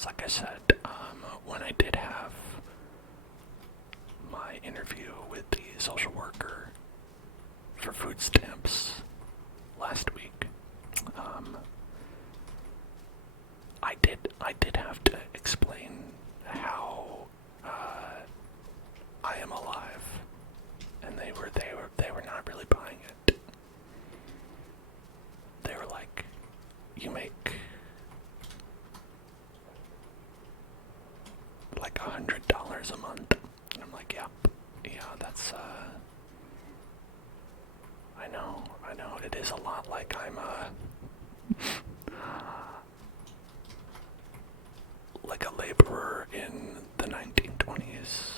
Because like I said, when I did have my interview with the social worker for food stamps last week, I did have to explain how I am alive, and they were not really buying it. They were like, "You make like $100 a month," and I'm like, "Yeah, that's I know, it is a lot like I'm like a laborer in the 1920s,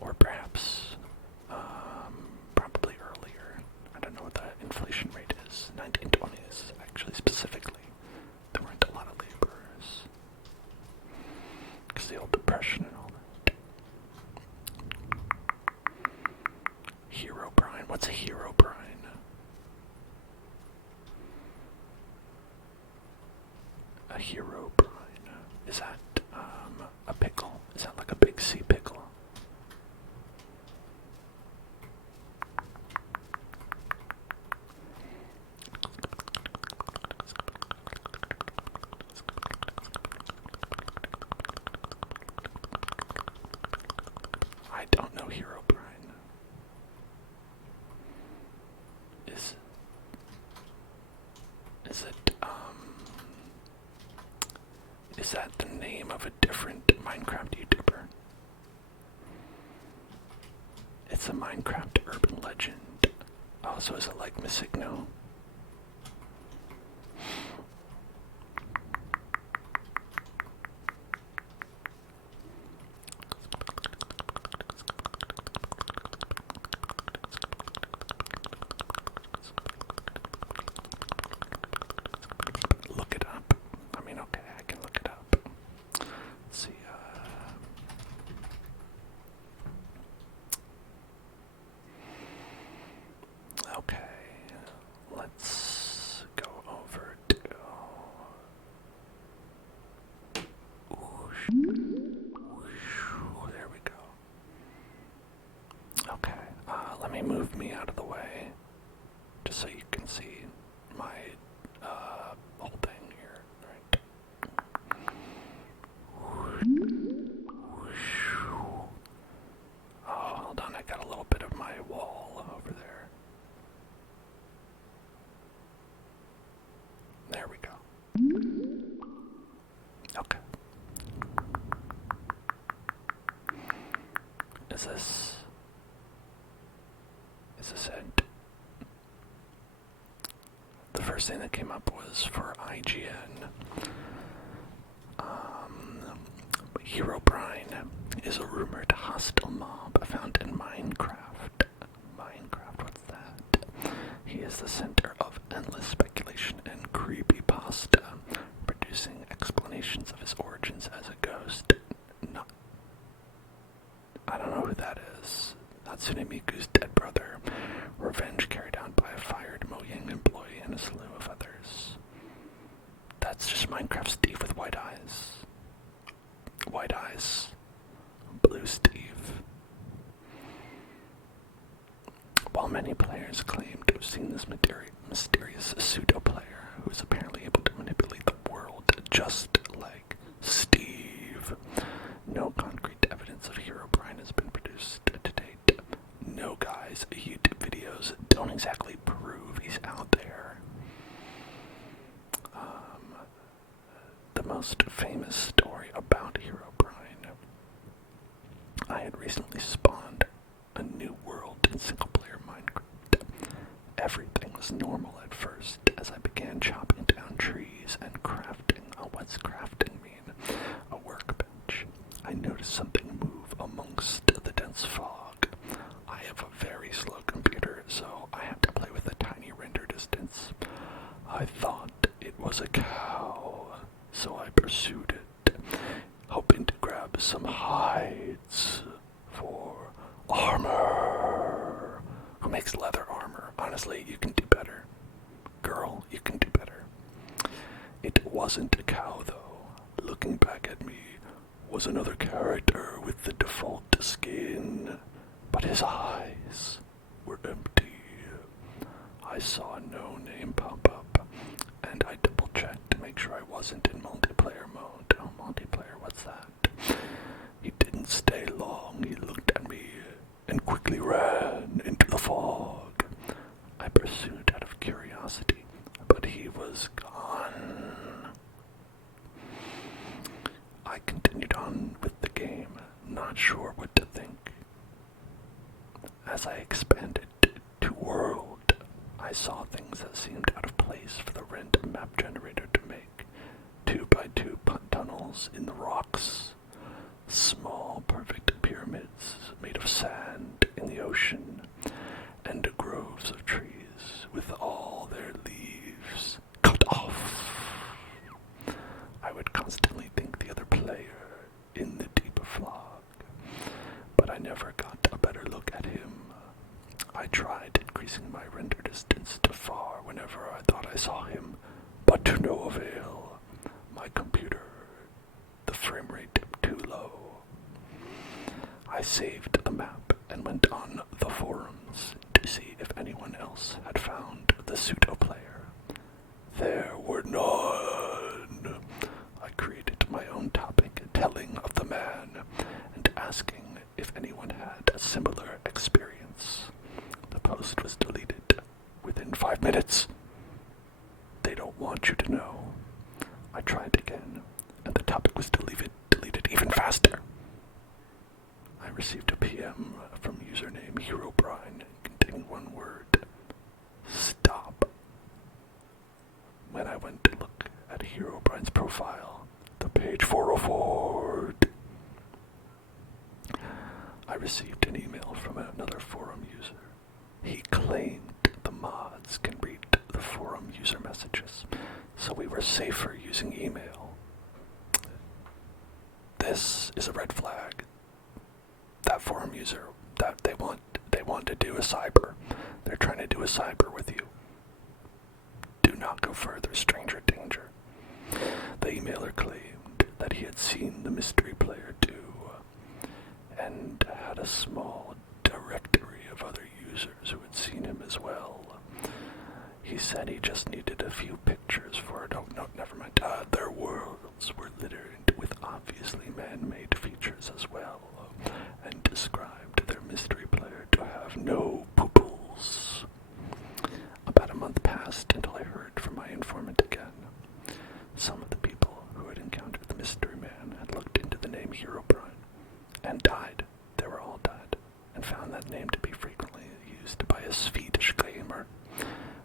or perhaps probably earlier. I don't know what the inflation rate is. 1920s, actually, specifically. There weren't a lot of laborers because the old Depression and all that. Herobrine. What's a Herobrine? A Herobrine. Is that a pickle? Is that like a big sea pickle? I don't know Herobrine. Is that the name of a different Minecraft YouTuber? It's a Minecraft urban legend. Oh, so is it like Misigno? Look it up. I mean, okay, I can look it up. Let's see, okay, let's go over to whoosh, whoosh, there we go. Okay, let me move me out of the way, just so you can see my whole thing here, right? Oh, hold on, I got a little bit of my wall over there. There we go. Okay. Is this it? The first thing that came up was for IGN. Herobrine is a rumored hostile mob found in Minecraft. Minecraft, what's that? He is the center of endless speculation and creepypasta, producing explanations of his origins as a ghost. I don't know who that is. Natsune Miku's dead brother. Revenge carried out by a fired Mojang employee and a slew of others. That's just Minecraft Steve with white eyes. White eyes. Blue Steve. While many players claim to have seen this mysterious pseudo-player who is apparently able to manipulate the world just like Steve, no concrete evidence of Herobrine has been produced to date. No, guys, YouTube videos don't exactly prove he's out there. The most famous story about Herobrine. I had recently spawned a new world in single-player Minecraft. Everything was normal at first as I began chopping down trees and crafting. What's crafting mean? A workbench. I noticed something move amongst the dense fog. I have a very slow computer, so I had to play with a tiny render distance. I thought it was a cow, so I pursued it, hoping to grab some hides for armor. Who makes leather armor? Honestly, you can do better. Girl, you can do better. It wasn't a cow, though. Looking back at me was another character with the default skin, but his eyes were empty. I saw no name pop up, and I double-checked to make sure I wasn't in multiplayer mode. Oh, multiplayer, what's that? He didn't stay long. He looked at me and quickly ran into the fog. I pursued out of curiosity, but he was gone. I continued on with the game, not sure what to think. As I expanded to world, I saw things that seemed out of place for the random map generator to make. 2x2 tunnels in the rocks, small perfect pyramids made of sand in the ocean, and groves of trees with all their leaves cut off. I would constantly think the other player in the deep fog, but I never got a better look at him. I tried increasing my render distance to far whenever I thought I saw him, but to no avail. My computer, the frame rate dipped too low. I saved the map and went on the forums to see if anyone else had found the pseudo-player. There were none. I created my own topic telling of the man and asking if anyone had a similar experience. The post was deleted within 5 minutes. They don't want you to know. I tried again, and the topic was deleted even faster. I received a PM from username Herobrine containing one word: stop. When I went to look at Herobrine's profile, the page 404, I received an email from another forum user. He claimed the mods can read the forum user messages, so we were safer using email. This is a red flag. That forum user, that they want to do a cyber. They're trying to do a cyber with you. Do not go further, stranger danger. The emailer claimed that he had seen the mystery player too, and had a small directory of other users who had seen him as well. He said he just needed a few pictures for it. Oh, no, never mind. Their worlds were littered with obviously man-made features as well, and described their mystery player to have no pupils. About a month passed until I heard from my informant again. Some of the people who had encountered the mystery man had looked into the name Herobrine and died. They were all dead, and found that name to be frequently used by a Swedish gamer.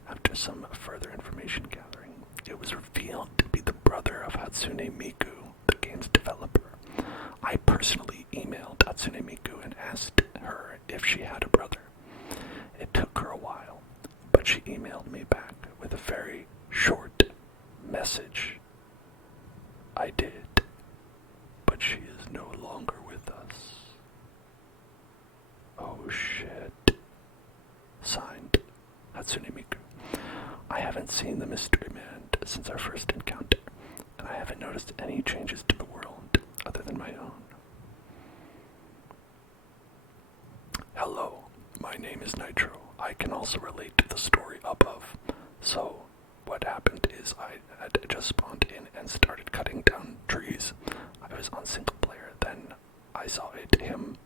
After some further information gathering, it was revealed to be the brother of Hatsune Miku, the game's developer. I personally emailed Hatsune Miku and asked her if she had a brother. It took her a while, but she emailed me back with a very short message. I did, but she is no longer with us. Oh shit. Signed, Hatsune Miku. I haven't seen the mystery man since our first encounter, and I haven't noticed any changes to the world other than my own. Hello, my name is Nitro. I can also relate to the story above. So, what happened is I had just spawned in and started cutting down trees. I was on single player, then I saw him.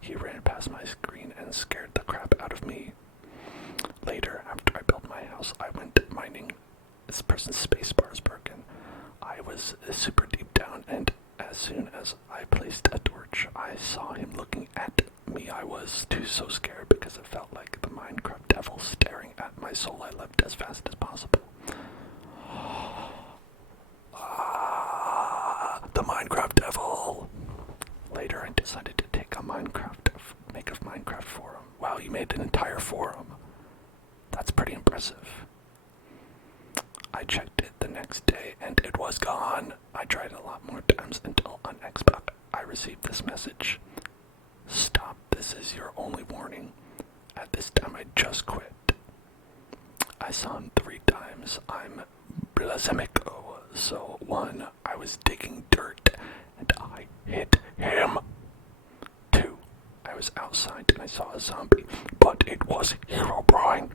He ran past my screen and scared the crap out of me. Later, after I built my house, I went mining. This person's spacebar is broken. I was super deep down, and as soon as I placed a torch, I saw him looking at me. I was so scared because it felt like the Minecraft devil staring at my soul. I left as fast as possible. The Minecraft devil! Later, I decided to make a Minecraft forum. Wow, you made an entire forum. That's pretty impressive. I checked it the next day and it was gone. I tried a lot more times until on Xbox I received this message. Stop, this is your only warning. At this time I just quit. I saw him 3 times. I'm Blazemico, so 1, I was digging dirt and I hit him. 2, I was outside and I saw a zombie, but it was Herobrine.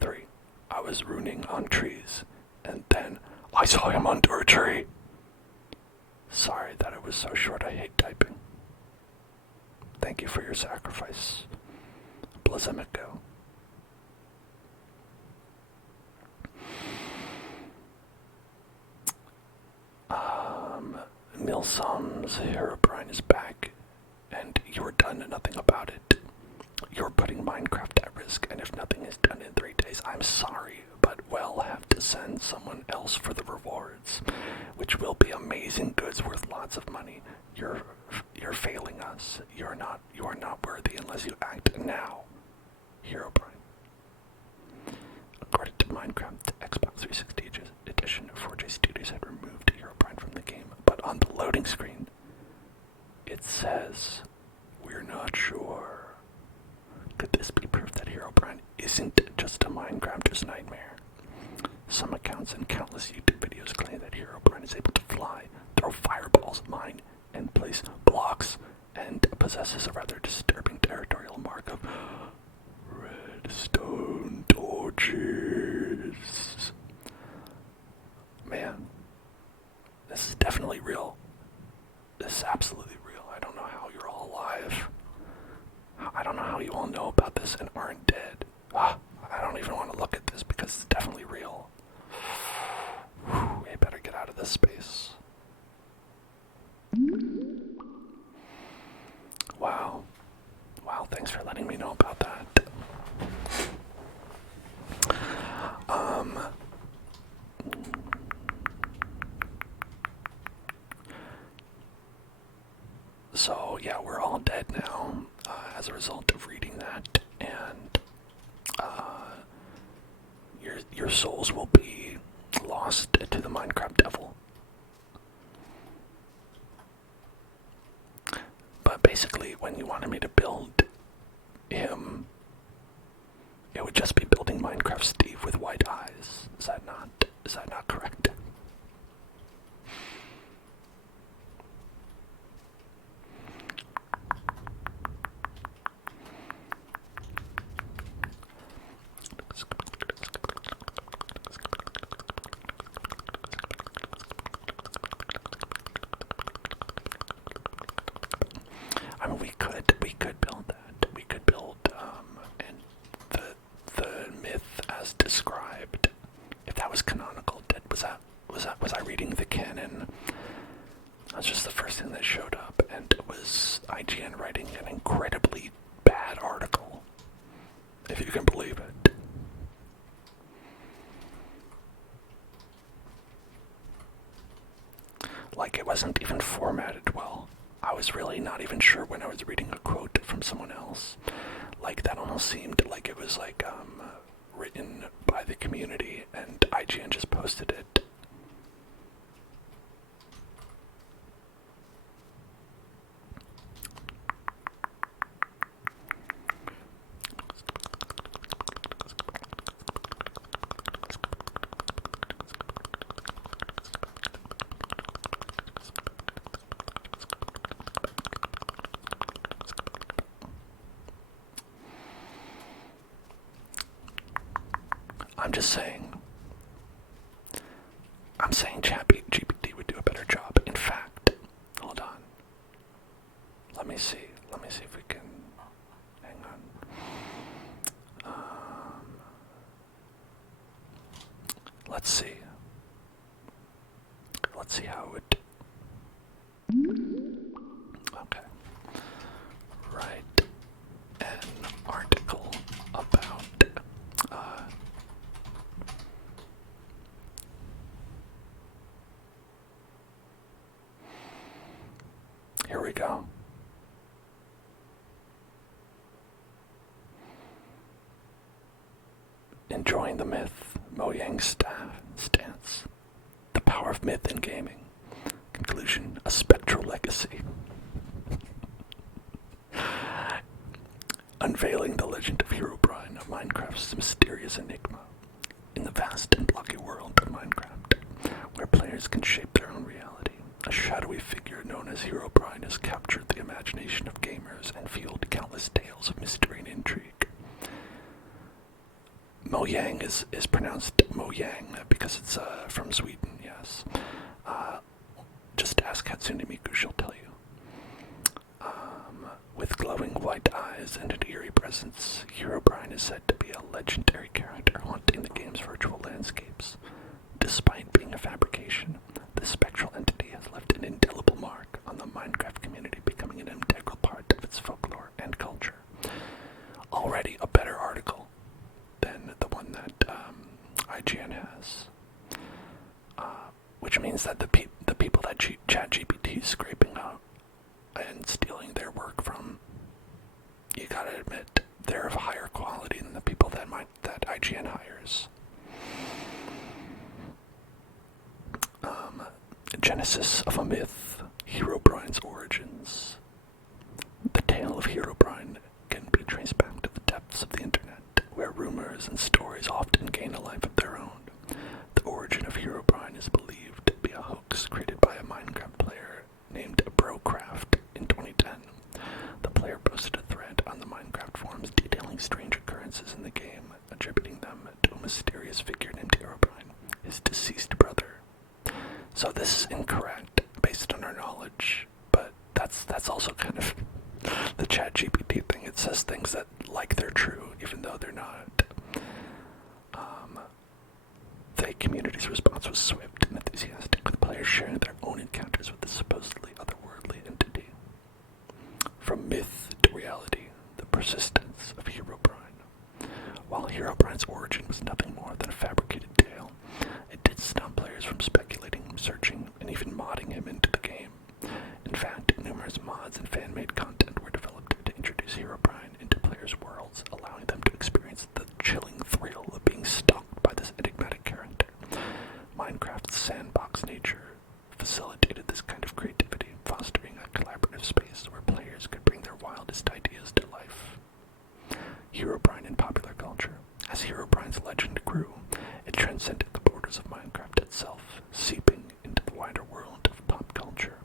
3, I was ruining on trees and then I saw him under a tree. Sorry that it was so short, I hate typing. Thank you for your sacrifice, Blazemico. Milsom's Herobrine is back, and you're done and nothing about it. You're putting Minecraft at risk, and if nothing is done in 3 days, I'm sorry, but we'll have to send someone else for the rewards, which will be amazing goods worth lots of money. You're failing us. You are not worthy unless you act now. Herobrine. According to Minecraft, Xbox 360 edition, 4J Studios had removed Herobrine from the game, but on the loading screen, it says, "We're not sure." Could this be proof that Herobrine isn't just a Minecrafter's nightmare? Some accounts and countless YouTube videos claim that Herobrine is able to fly, throw fireballs, mine, and place blocks, and possesses a rather disturbing territorial mark of redstone torches. Man, this is definitely real. This is absolutely real. I don't know how you're all alive. I don't know how you all know about this and aren't dead. I don't even want to look at this because it's definitely real. Whew, we better get out of this space. Wow. Wow, thanks for letting me know about that. So, yeah, we're all dead now as a result of reading that, and your souls will be lost to the Minecraft devil. But basically, when you wanted me to build him, it would just be building Minecraft Steve with white eyes. Is that not correct? I mean, we could build that. We could build and the myth as described. If that was canonical, was I reading the canon? That's just the first thing that showed up, and it was IGN writing an incredibly bad article, if you can believe it. Like, it wasn't even formatted well. I was really not even sure when I was reading a quote from someone else. Like, that almost seemed like it was like written by the community and IGN just posted it. I'm saying ChatGPT would do a better job. In fact, hold on. Let me see if we can, hang on. Let's see how it would, okay. Write an article about, here we go. Enjoying the myth, Mojang's stance. The power of myth in gaming. Conclusion, a spectral legacy. Unveiling the legend of Herobrine, Minecraft's mysterious enigma. In the vast and blocky world of Minecraft, where players players can shape their own reality. A shadowy figure known as Herobrine has captured the imagination of gamers and fueled countless tales of mystery and intrigue. Mojang is pronounced Mojang because it's from Sweden, yes. Just ask Hatsune Miku, she'll tell you. With glowing white eyes and an eerie presence, Herobrine is said to be a legendary character haunting the game's virtual landscapes. Despite being a fabrication, the spectral entity has left an indelible mark on the Minecraft community, becoming an integral part of its folklore and culture. Already a better article than the one that IGN has. Which means that the people that ChatGPT is scraping out and stealing their work from, you gotta admit, they're of higher quality than the people that IGN hires. Genesis of a myth, Herobrine's origins. The tale of Herobrine can be traced back to the depths of the internet, where rumors and stories often gain a life of their own. The origin of Herobrine is believed to be a hoax created by a Minecraft player named Brocraft in 2010. The player posted a thread on the Minecraft forums detailing strange occurrences in the game, attributing them to a mysterious figure named Herobrine, his deceased brother. So this is incorrect based on our knowledge, but that's also kind of the ChatGPT thing. It says things that like they're true, even though they're not. The community's response was swift and enthusiastic, with players sharing their own encounters with this supposedly otherworldly entity. From myth to reality, the persistence of Herobrine. While Herobrine's origin was nothing more than a fabricated tale, it did stop players from speculating, searching, and even modding him into the game. In fact, numerous mods and fan-made content were developed to introduce Herobrine into players' worlds, allowing them to experience the chilling thrill of being stalked by this enigmatic character. Minecraft's sandbox nature facilitated this kind of creativity, fostering a collaborative space where players could bring their wildest ideas to life. Herobrine in popular culture. As Herobrine's legend grew, it transcended the borders of Minecraft itself, seeping into the wider world of pop culture.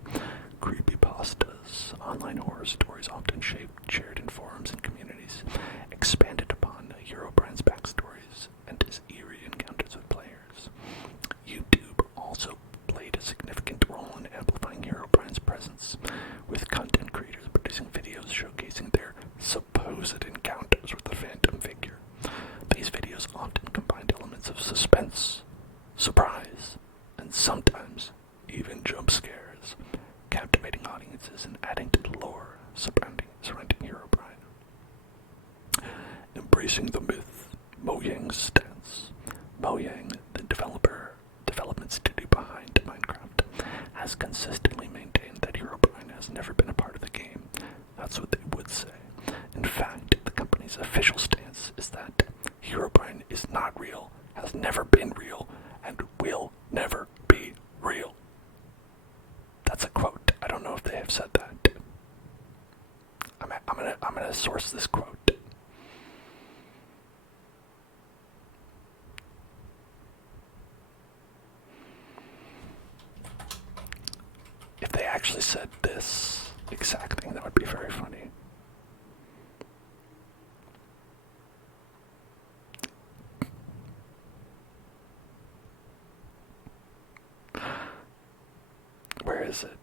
Creepypastas, online horror stories often shared in forums and communities, expanded upon Herobrine's backstories and his eerie encounters with players. YouTube also played a significant role in amplifying Herobrine's presence, with content creators producing videos showcasing their supposed encounters with the phantom figure. These videos often combined elements of suspense, surprise, and sometimes even jump scares, captivating audiences and adding to the lore surrounding Herobrine. Embracing the myth, Mojang's stance. Mojang, the development studio behind Minecraft, has consistently maintained that Herobrine has never been a part of the game. That's what they would say. In fact, the company's official stance is that Herobrine is not real, has never been real, and will never be real. That's a quote. I don't know if they have said that. I'm gonna source this quote. If they actually said this exact thing, that would be very funny. Where is it?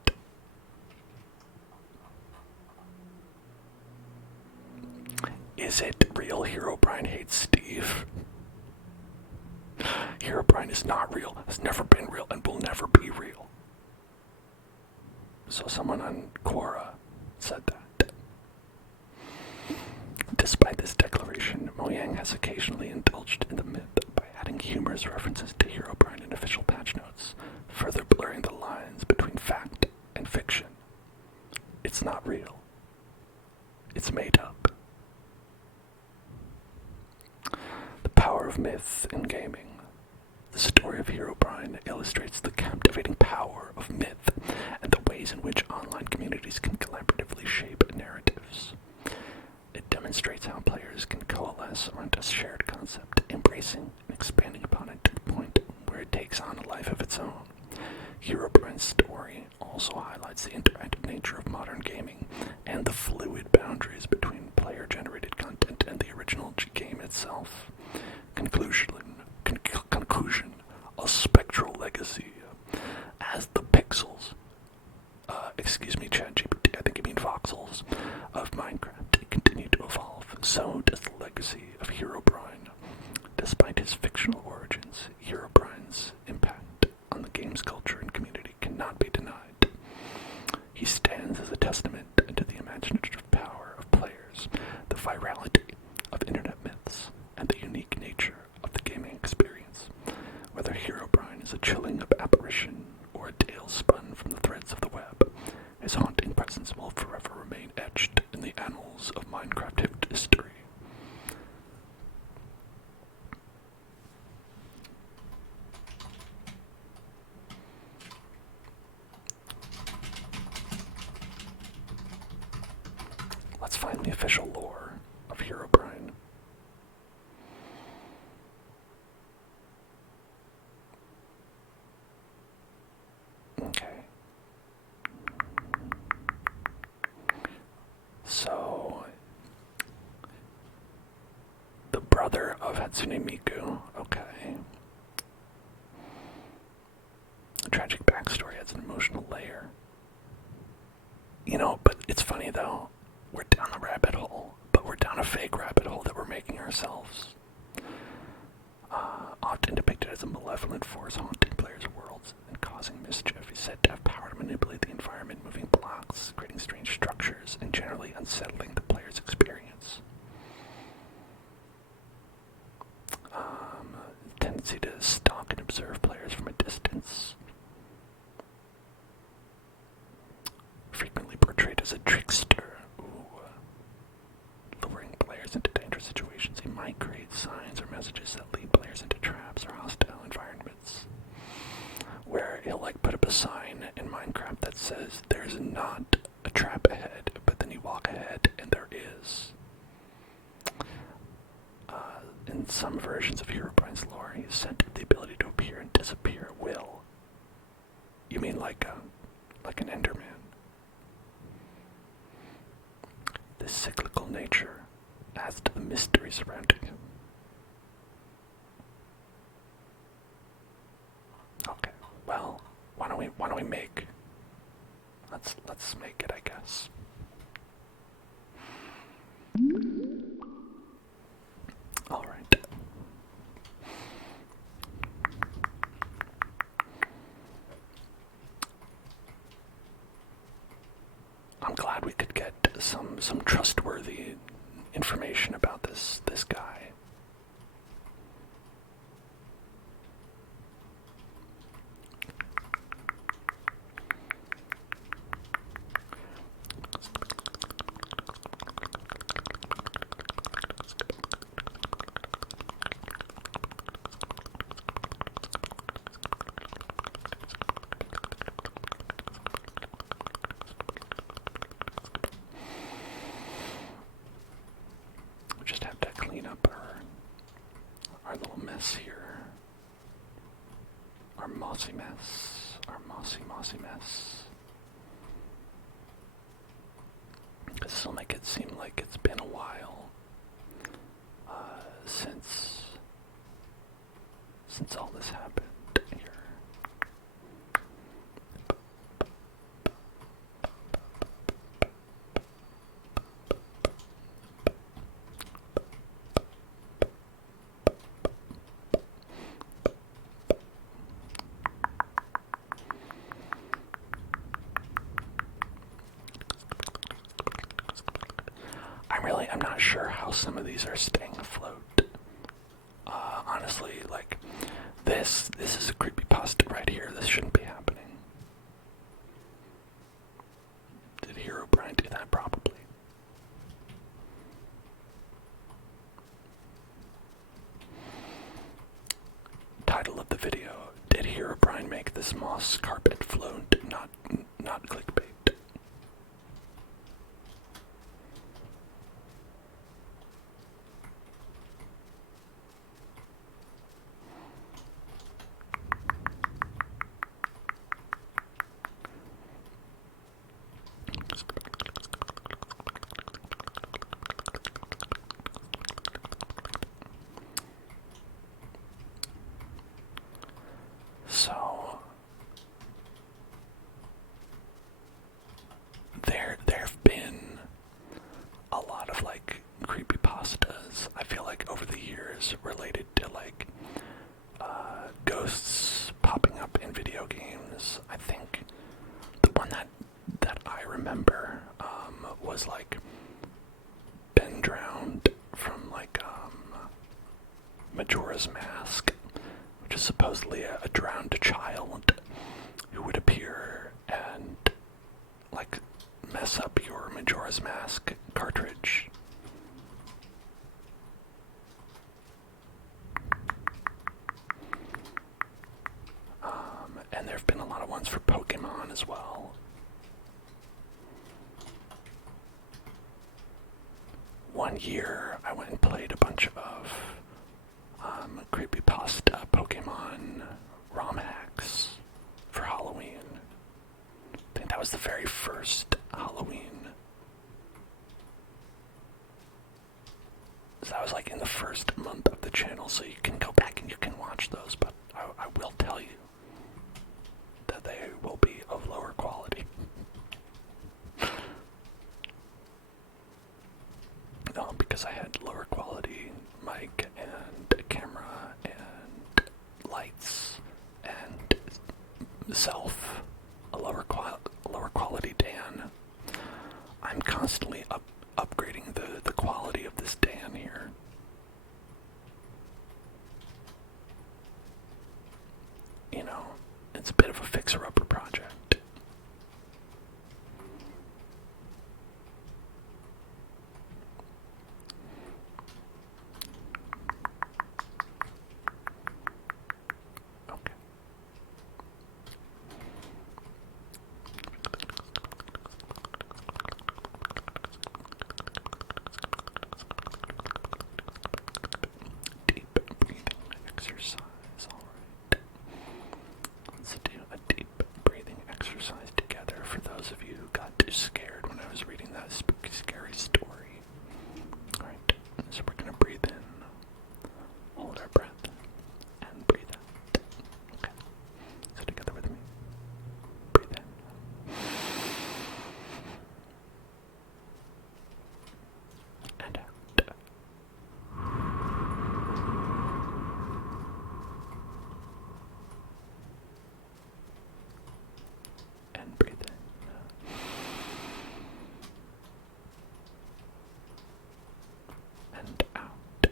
Is it real Herobrine hates Steve? Herobrine is not real, has never been real, and will never be real. So someone on Quora said that. Despite this declaration, Mojang has occasionally indulged in the myth by adding humorous references to Herobrine in official patch notes, further blurring the lines between fact and fiction. It's not real. It's made up. The power of myth in gaming. The story of Herobrine illustrates the captivating power of myth and the ways in which online communities can collaboratively shape narratives. It demonstrates how players can coalesce around a shared concept, embracing and expanding upon it to the point where it takes on a life of its own. Herobrine's story also highlights the interactive nature of modern gaming and the fluid boundaries between player-generated content and the original game itself. Conclusion, a spectral legacy. As the pixels, ChatGPT, I think you mean voxels, of Minecraft continue to evolve, so does the legacy of Herobrine. Despite his fictional origins, Herobrine's impact on the game's culture and community cannot be denied. He stands as a testament to the imaginative power of players, the virality of internet myths, and the unique nature of the gaming experience. Whether Herobrine is a chilling apparition or a tale spun from the threads of the web, his haunting presence will forever remain etched in the annals of Minecraft history. Let's find the official lore of Herobrine. Okay. So, the brother of Hatsune Miku, okay. A tragic backstory has an emotional layer. You know, but it's funny though. We're down the rabbit hole, but we're down a fake rabbit hole that we're making ourselves. Often depicted as a malevolent force haunting players' worlds and causing mischief, he's said to have power to manipulate the environment, moving blocks, creating strange structures, and generally unsettling the player's experience. Tendency to stalk and observe players from a distance. Frequently portrayed as a trickster. Luring players into dangerous situations, he might create signs or messages that lead players into traps or hostile environments. Where he'll put up a sign in Minecraft that says there's not a trap ahead, but then you walk ahead and there is. In some versions of Herobrine's lore, he's said to have the ability to appear and disappear at will. You mean like an Enderman? This cyclical nature adds to the mystery surrounding him. Okay, well, why don't we make? Let's make it, I guess. All right. I'm glad we could get some trustworthy information about this guy. We just have to clean up our little mess here. Our mossy mess. Our mossy mess. This will make it seem like it's been a while since all this happened here. I'm not sure how some of these are staying afloat. Honestly, this is a creepypasta right here. This shouldn't be happening. Did Herobrine do that? Probably. Title of the video: Did Herobrine make this moss carpet float? Not clickbait. Majora's Mask cartridge. And there have been a lot of ones for Pokemon as well. One year, I went and played a bunch of creepypasta Pokemon ROM hacks for Halloween. I think that was the very first Halloween. So that was like in the first month of the channel, so you can go back and you can watch those, but I will tell you that they will be of lower quality. No, because I had lower quality mic and camera and lights and self, a lower quality Dan. I'm constantly upgrading the quality of this Dan here. You know, it's a bit of a fixer-upper project. Okay. Deep breathing exercise, alright. Let's do a deep breathing exercise together for those of you who got too scared when I was reading that spooky, scary story. Alright, so we're gonna breathe in, hold our breath, and breathe out. Okay, so together with me. Breathe in. And out. And breathe in. And out.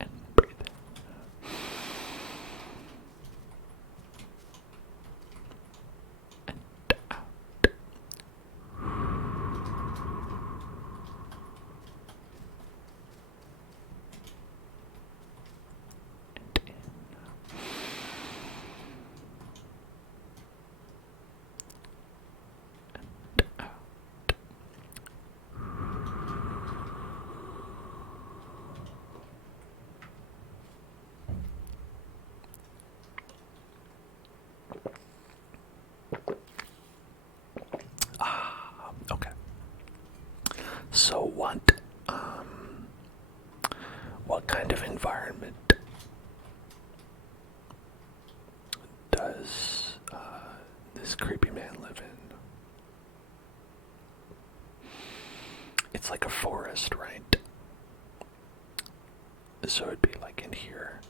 And breathe in. And out. And in. And out. Okay. So what kind of environment does this creepy man live in? It's like a forest, right? So it'd be like in here.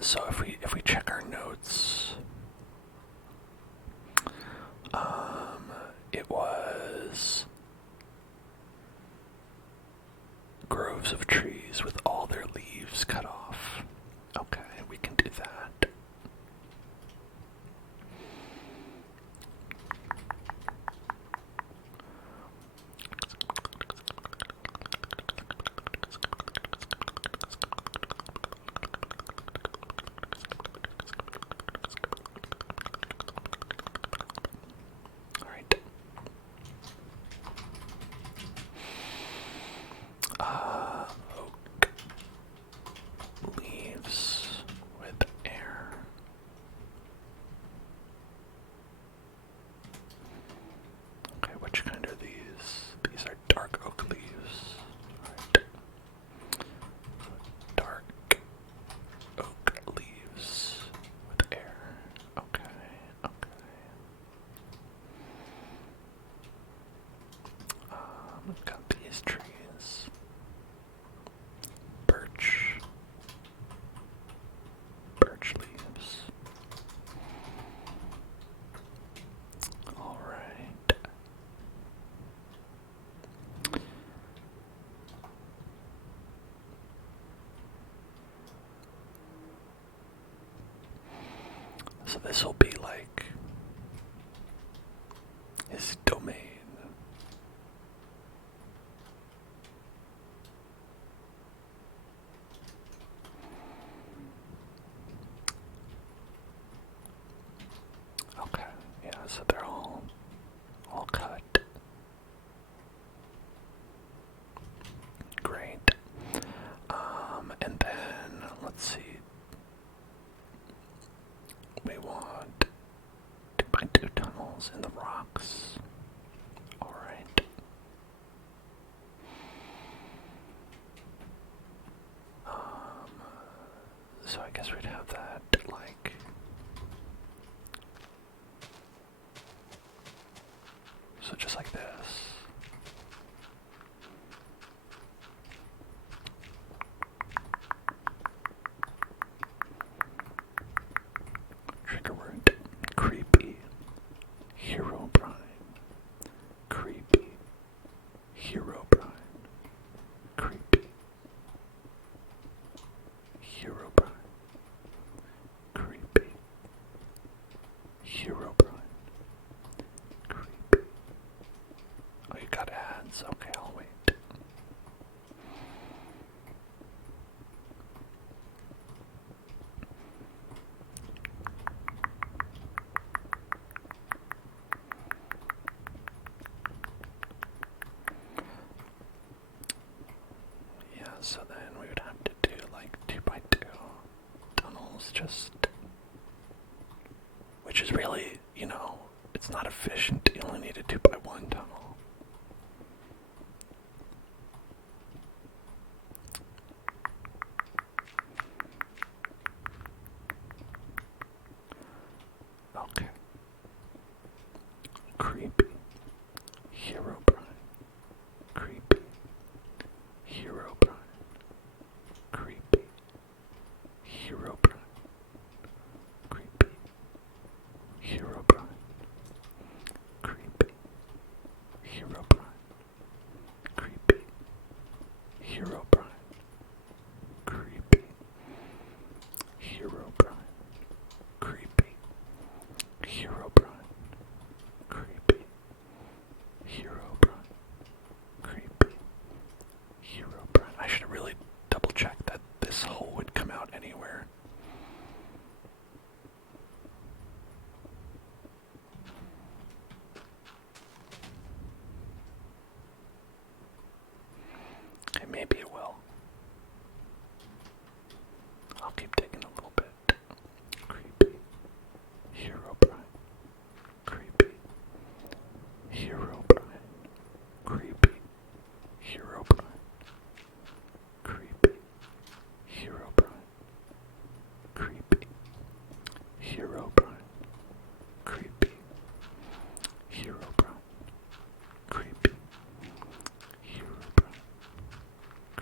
So if we check our notes, it was groves of trees with all their leaves cut off. Okay, we can do that. Alright. Oak this will be like his domain. Okay, yeah, so they're all cut. Great. And then let's see. We want 2x2 tunnels in the rocks. Alright. So I guess we'd have that like so just like this. Trigger word, creepy, Herobrine, creepy, Herobrine, creepy, Herobrine, creepy, Herobrine, creepy. Oh, you got ads? Okay, I'll wait. Yeah, so then we would have to do like 2x2 tunnels, just which is really, you know, it's not efficient. You only need a 2x1 tunnel. Okay. Creepy. Herobrine. Creepy. Herobrine. Creepy. Herobrine. Creepy. Herobrine. Creepy. Herobrine. Creepy. Herobrine. Creepy. Herobrine. Creepy. Herobrine. Creepy. Herobrine. Creepy. Herobrine. I should really double check that this hole would come out anywhere. Okay, maybe it will. I'll keep digging a little bit. Creepy. Herobrine. Creepy. Herobrine. Creepy. Herobrine. Creepy. Herobrine. Creepy. Herobrine. Creepy. Herobrine. Creepy. Herobrine. Creepy. Herobrine. Creepy. Herobrine. Creepy.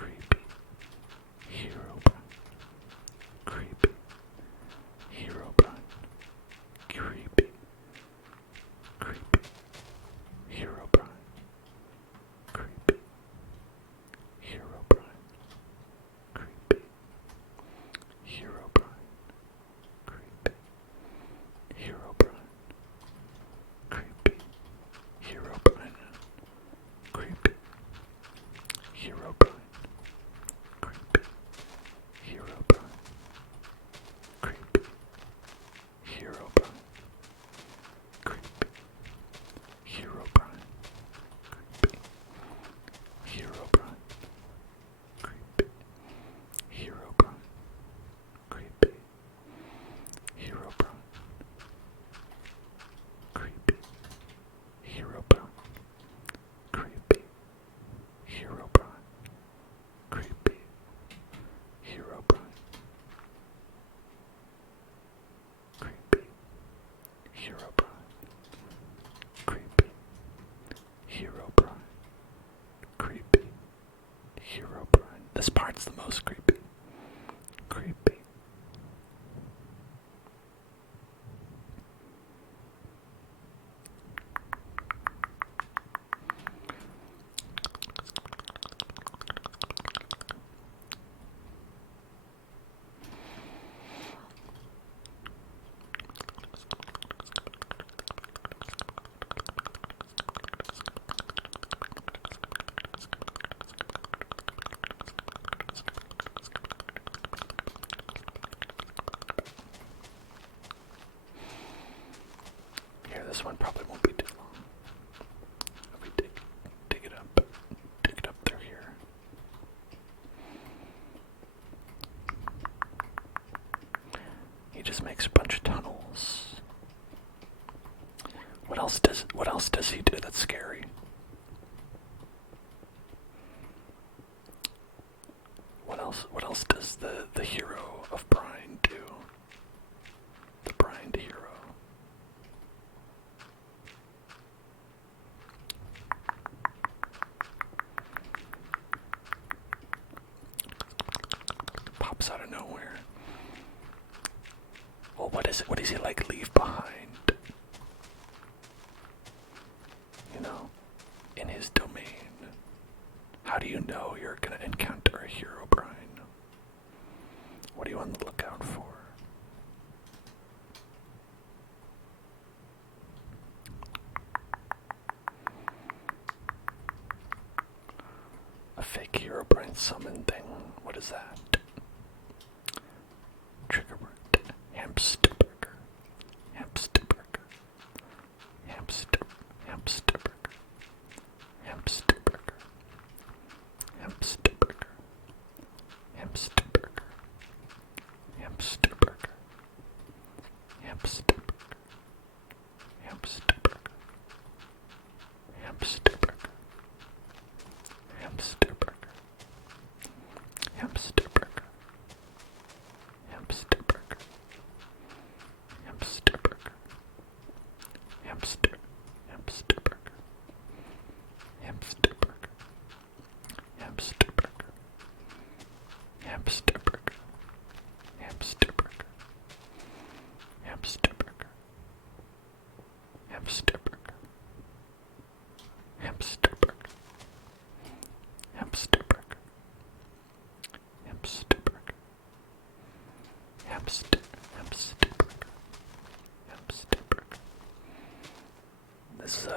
Creepy. Herobrine. Creepy. Herobrine. Creepy. Herobrine. Creepy. Herobrine. Creepy. Herobrine. Creepy. Herobrine. Creepy. Herobrine. Creepy. Herobrine. Creepy. Herobrine. Creepy. Herobrine. Creepy. Herobrine. Creepy. Herobrine. Creepy. Herobrine. Creepy. Herobrine. Creepy. Herobrine. Creepy. Herobrine. Creepy. Herobrine. Creepy. Herobrine. This part's the most creepy. Creepy. just makes a bunch of tunnels. What else does he do that's scary? What else does the hero of Brine do? The Brine hero. Pops out of nowhere. Well, what is it? What does he like leave behind? You know, in his domain. How do you know you're gonna encounter a Herobrine? What are you on the lookout for? A fake Herobrine summon thing. What is that? Trigger word. Hamster burger. Hamster burger. Hamster burger. Hamster burger. Hamster burger. Hamster burger. Hamster burger. Hamster burger. Hamster burger. Hamster burger. Hamster burger. Hamster burger. Hamster burger. Hamster burger. Hamster burger. Hamster. Hamster burger. Hamster burger. Hamster burger. Hamster burger. Hamster burger. Hamster burger. Hamster burger. Hamster burger. Hamster burger. Hamster burger. Hamster burger. Hamster burger. This is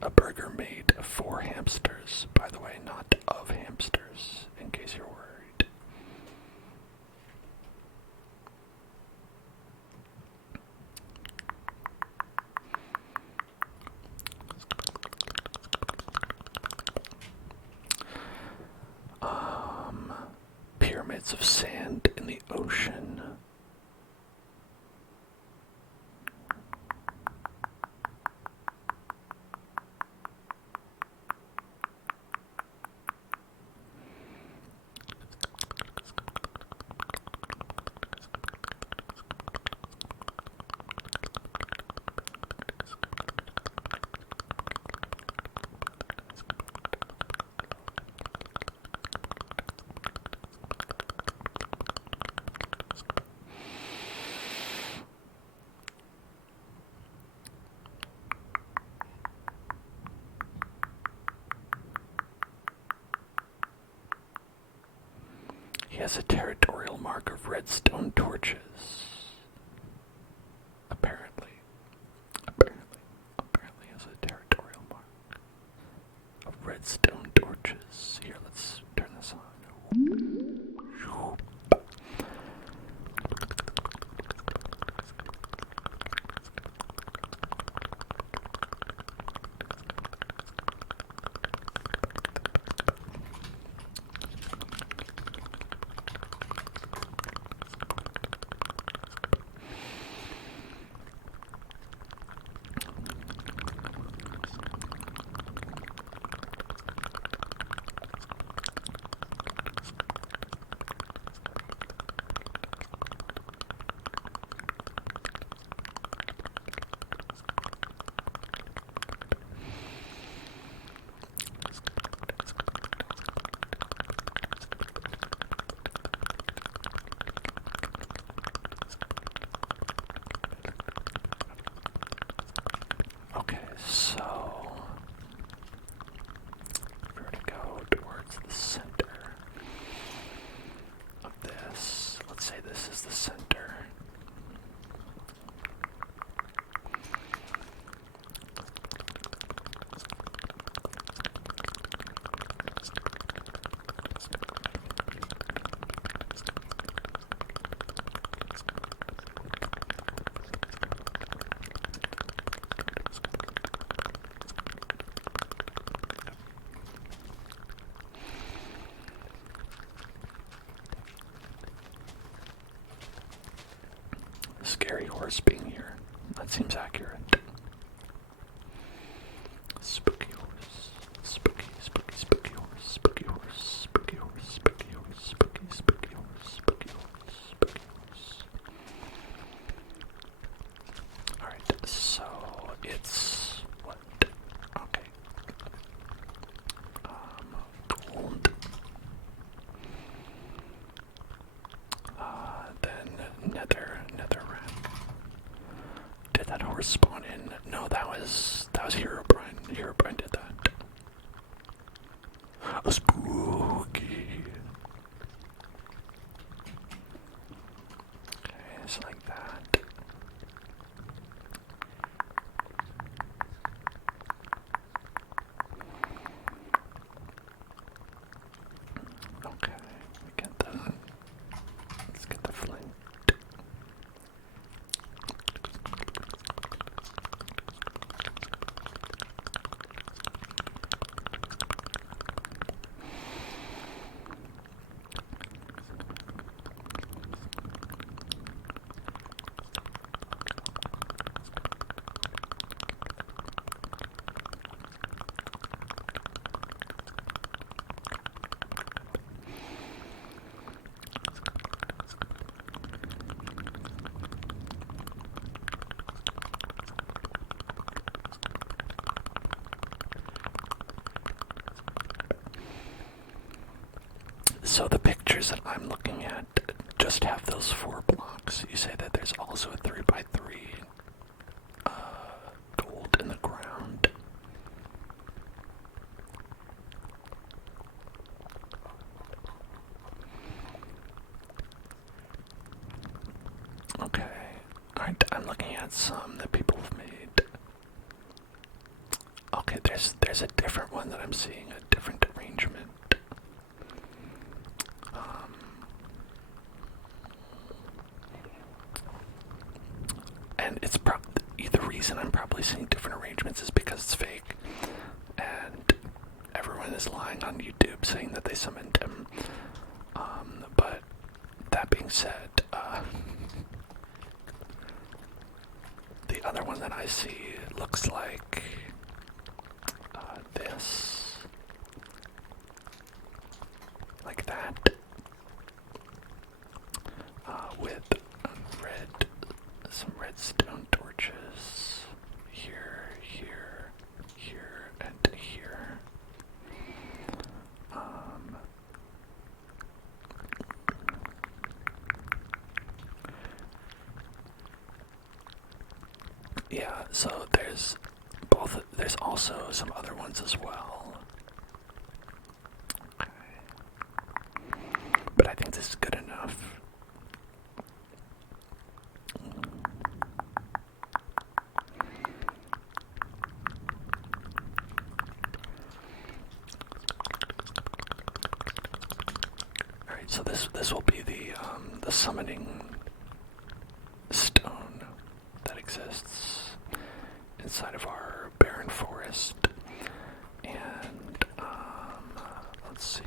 a burger made for hamsters, by the way, not of hamsters, in case you're worried. Pyramids of sand in the ocean. He has a territorial mark of redstone torches. Apparently has a territorial mark of redstone torches. Here, let's turn this on. Okay, so if we were to go towards the center of this, let's say this is the center. scary horse being here. That seems accurate. Spooky horse. Spooky, spooky, spooky horse. Spooky horse. Spooky horse. Spooky horse. Spooky, spooky horse. Spooky horse. Spooky horse. Alright, so it's what? Okay. Gold. Then nether rat. Did that horse spawn in? No, that was Herobrine. Herobrine did that. A spooky. Okay, it's like that. Okay, we get the. Let's get the flint. So the pictures that I'm looking at just have those 4 blocks. You say that there's also a 3x3 gold in the ground. Okay. Alright, I'm looking at some that people have made. Okay, there's a different one that I'm seeing, a different arrangement. And it's the reason I'm probably seeing different arrangements is because it's fake, and everyone is lying on YouTube saying that they summoned him. But that being said, the other one that I see looks like this, like that, with some redstone torches here, here, here, and here. Yeah, so there's also some other ones as well. Okay. But I think this is good enough. Alright, so this will be the summoning stone that exists inside of our barren forest. And let's see.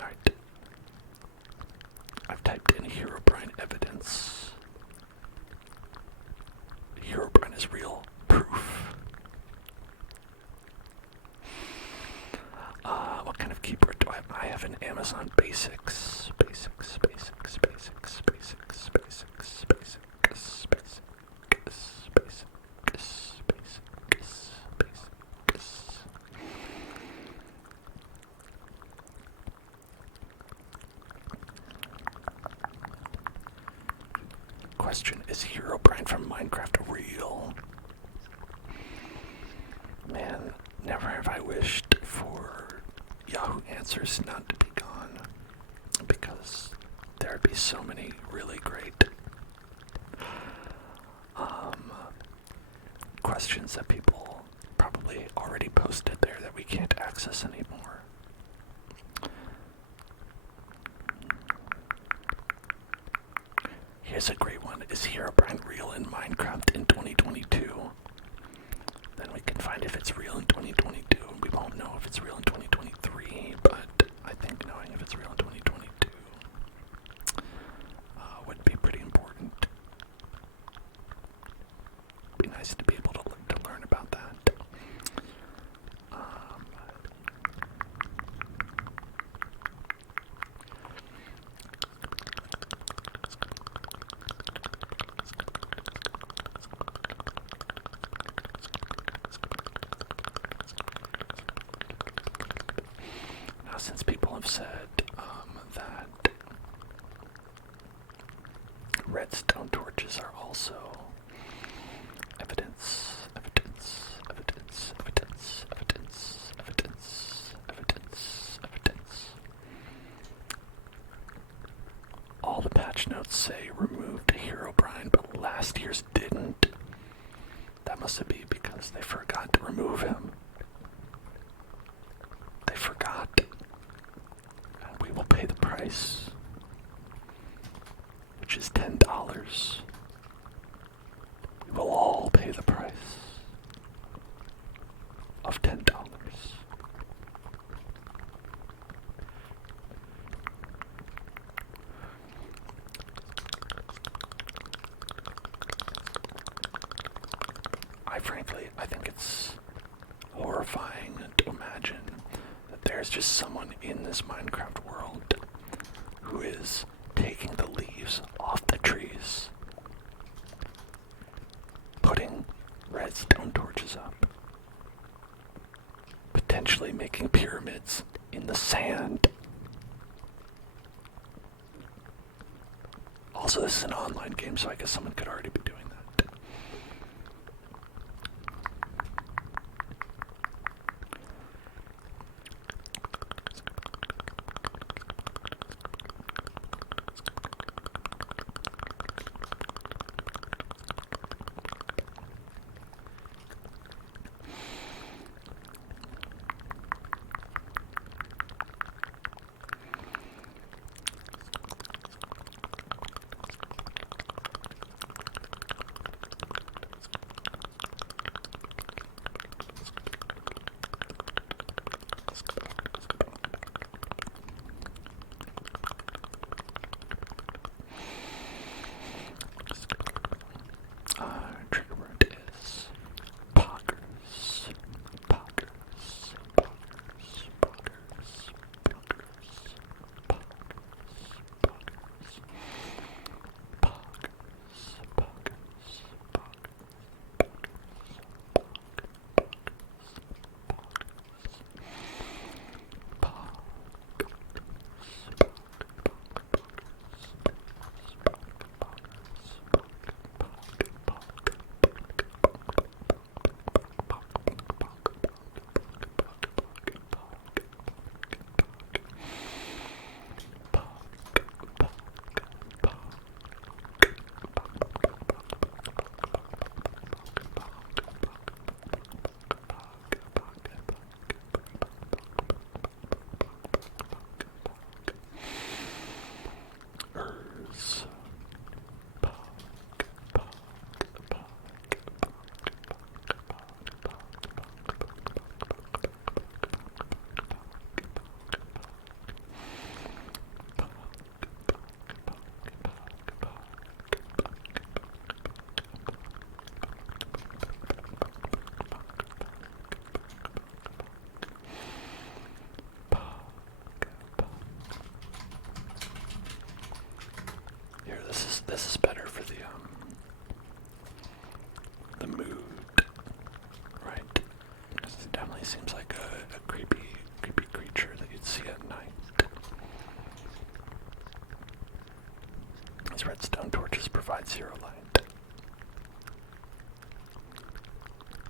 Alright. I've typed in Herobrine evidence. Herobrine is real proof. What kind of keyboard do I have? I have an Amazon Basics. Basics, basics, basics, basics, basics, basics, basics, basics, basics, basics. Question, is Herobrine from Minecraft real? Man, never have I wished for Yahoo Answers not to be gone, because there would be so many really great questions that people probably already posted there that we can't access anymore. it's real in 2022 would be pretty important. Be nice to be able to learn about that. Now, since people have said that redstone torches are also evidence, evidence, evidence, evidence, evidence, evidence, evidence, evidence. All the patch notes say removed Herobrine, but last year's didn't. That must be because they forgot to remove him. They forgot. And we will pay the price, which is $10. We will all pay the price of $10. I think it's horrifying to imagine that there's just someone in this Minecraft world who is taking the leaves off the trees, putting redstone torches up, potentially making pyramids in the sand. Also, this is an online game, so I guess someone could already be doing that. This is better for the mood, right? Because it definitely seems like a creepy creature that you'd see at night. These redstone torches provide zero light,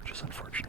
which is unfortunate.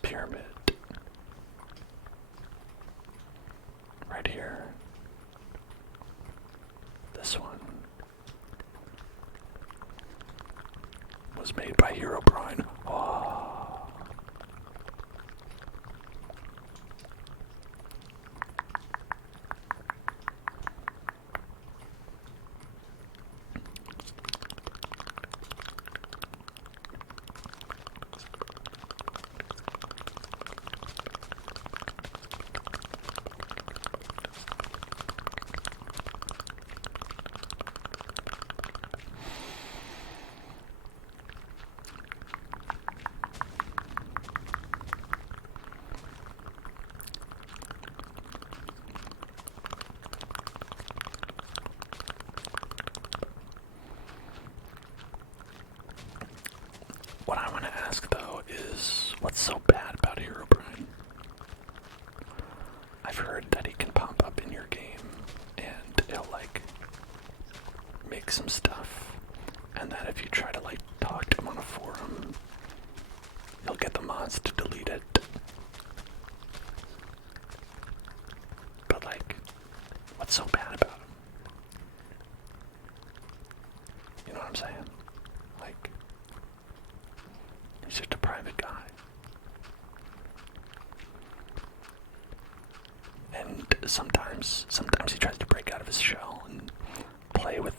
this pyramid. Right here. This one was made by Herobrine. Oh. What I want to ask, though, is what's so bad about Herobrine? I've heard that he can pop up in your game, and he'll, like, make some stuff, and that if you try to, like, talk to him on a forum, you'll get the mods to delete it. But, like, what's so bad about him? You know what I'm saying? Like, he's just a private guy. And sometimes he tries to break out of his shell and play with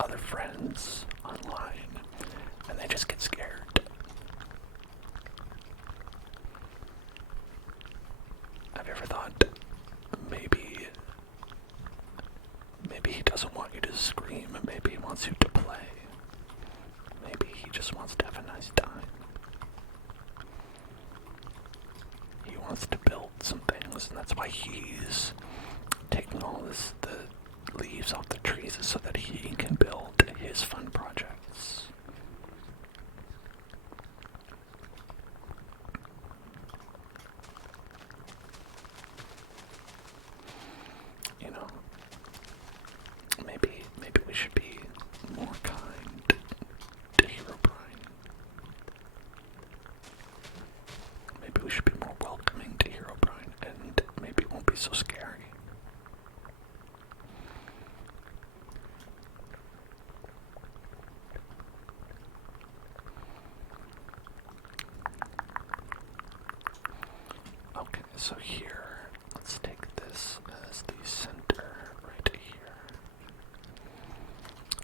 other friends online, and they just get scared. Have you ever thought maybe he doesn't want you to scream, and maybe he wants you to play? Maybe he just wants to have a nice time. He wants to build some things, and that's why he's taking all the leaves off the trees so that he can build his fun projects. You know, maybe we should be more kind to Herobrine. Maybe we should be more welcoming to Herobrine, and maybe it won't be so scary. Okay, so here, let's take this as the center right here.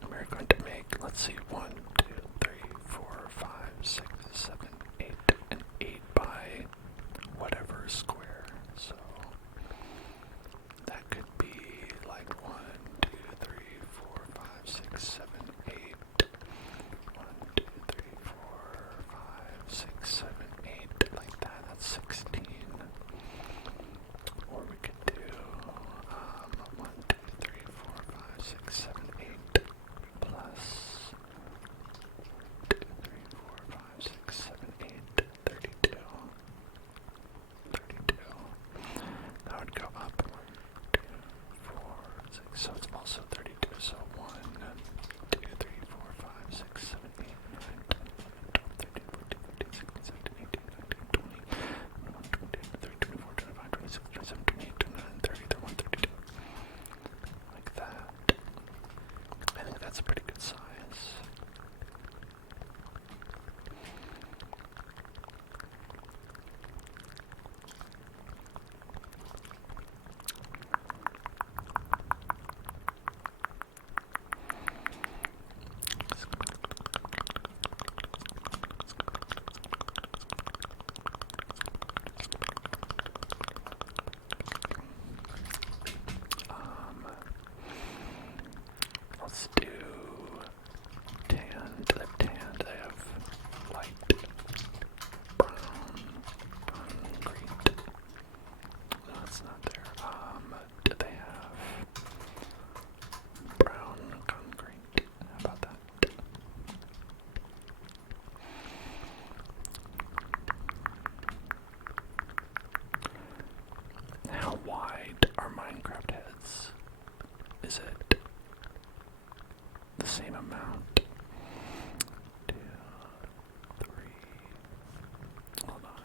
And we're going to make, let's see, 1, 2, 3, 4, 5, 6, 7, 8, and 8 by whatever square. So that could be like 1, 2, 3, 4, 5, 6, 7, 8. 1, 2, 3, 4, 5, 6, 7, 8, like that. That's 16. Or we could do 1, 2, 3, 4, 5, 6, 7, 8 plus 2, 3, 4, 5, 6, 7, 8, 32. 32. That would go up 1, 2, 4, 6. So it's also 32. So 1, 2, 3, 4, 5, 6, 7, 8, 9, 10, 11, 12, 13, 14, 15, 16, 17, 18, 19, 20, 21, 22, 23, 24, 25, 26, 27, 28, 29, 30, 31, 32. Like that. I think that's a pretty good size. Let's do tanned. They have light brown, concrete. No, it's not there. Do they have brown concrete? How about that? How wide are Minecraft heads? Is it the same amount? 2, 3, hold on.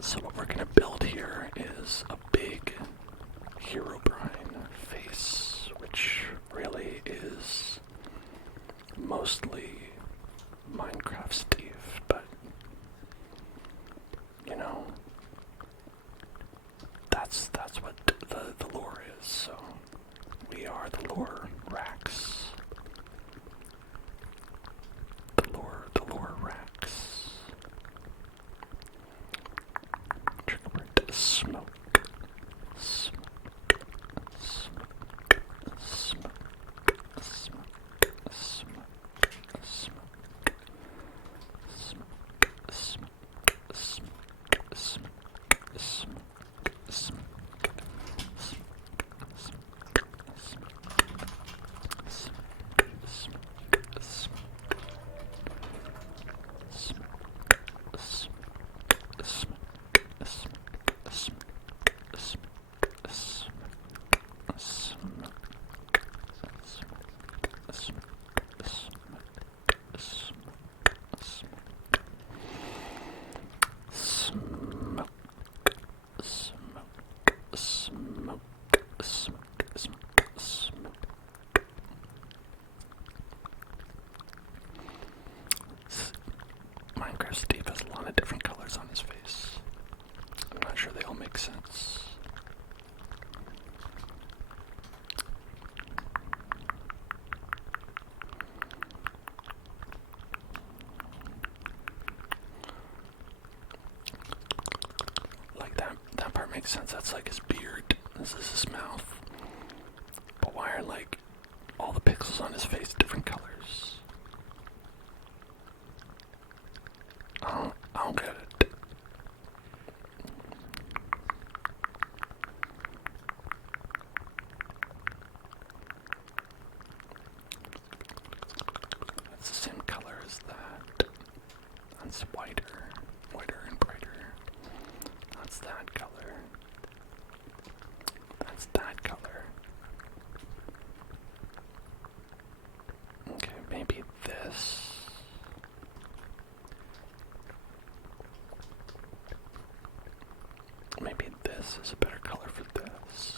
So what we're going to build here is a big Herobrine face, which really is mostly Minecraft Steve, but you know, that's what the lore is. So we are the lore racks. The lore racks. Trigger word: smoke. Minecraft Steve has a lot of different colors on his face. I'm not sure they all make sense. Like that part makes sense. That's like his beard. This is his mouth. But why are like all the pixels on his face different colors? I don't get it. It's the same color as that. That's whiter and brighter. That's that color. That's that color. Okay, maybe this. Maybe this is a better color for this.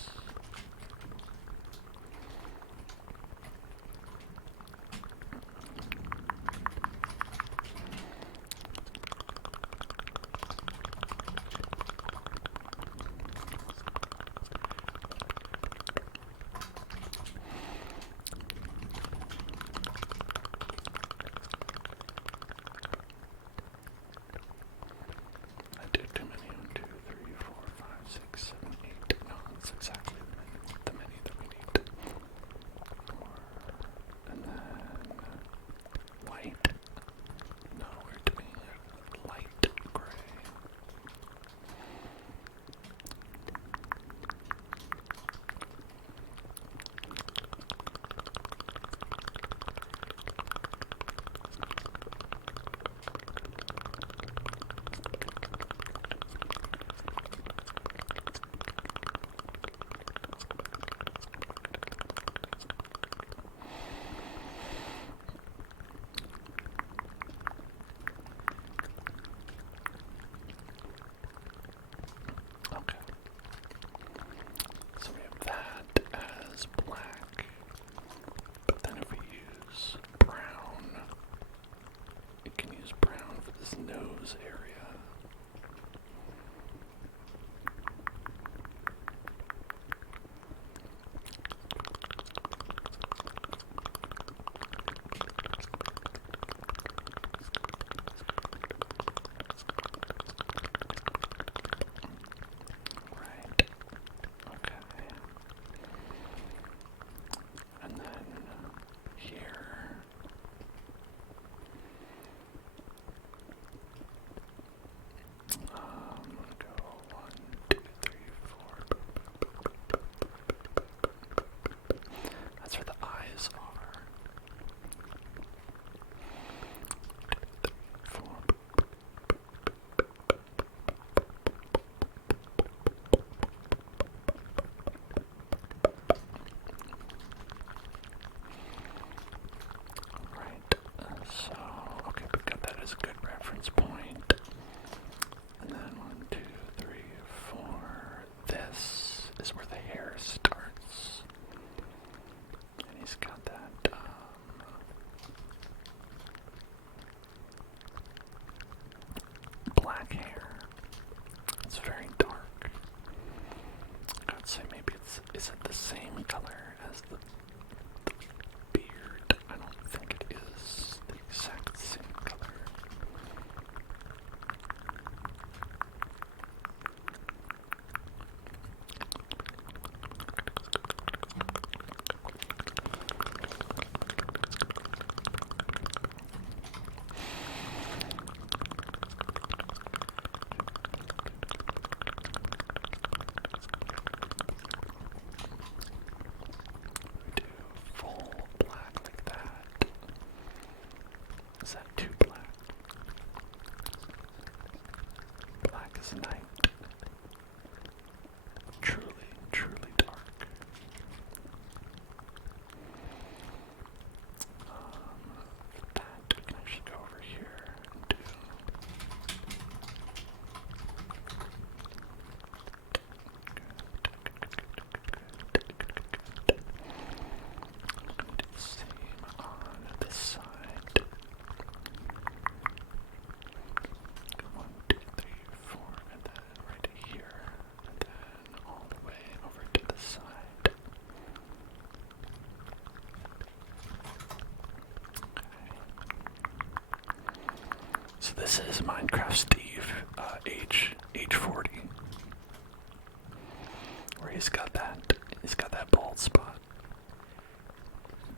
He's got that bald spot.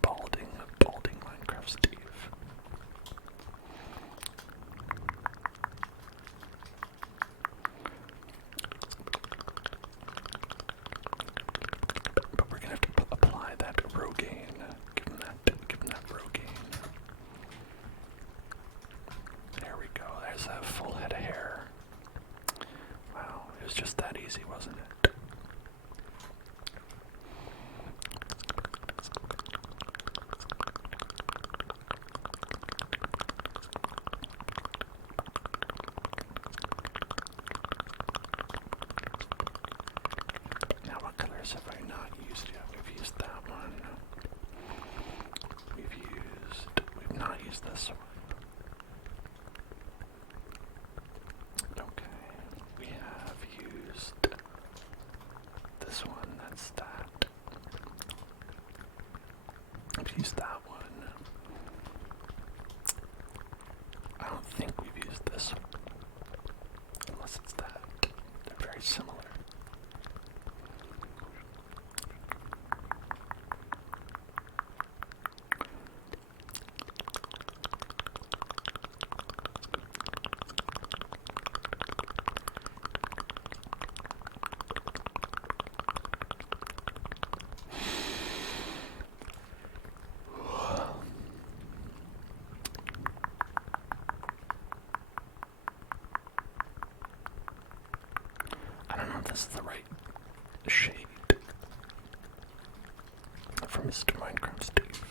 Balding Minecraft Steve. But we're gonna have to apply that Rogaine. Give him that Rogaine. There we go. There's that full head of hair. Wow, it was just that easy, wasn't it? Now what colors have I not used yet? We've used that one. We've not used this one. Okay, we have used this one, that's that. I've used that one. I don't think we've used this one, unless it's that. They're very similar. I don't know if this is the right shade for Mr. Minecraft Steve.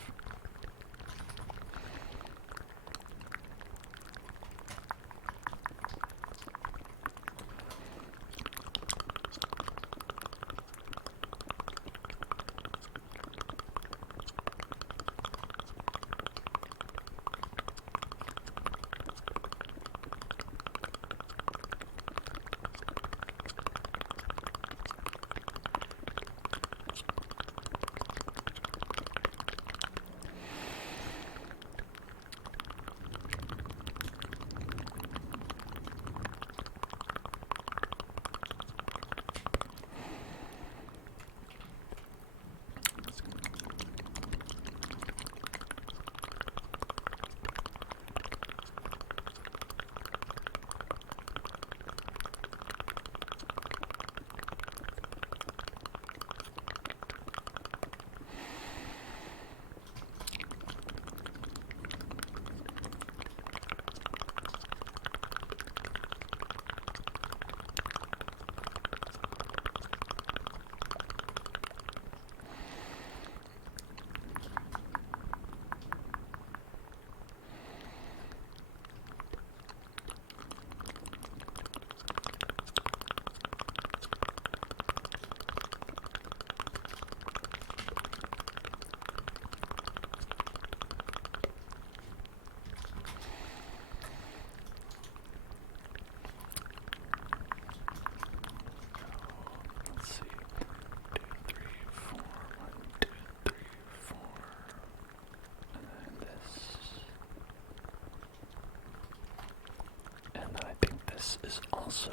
Is also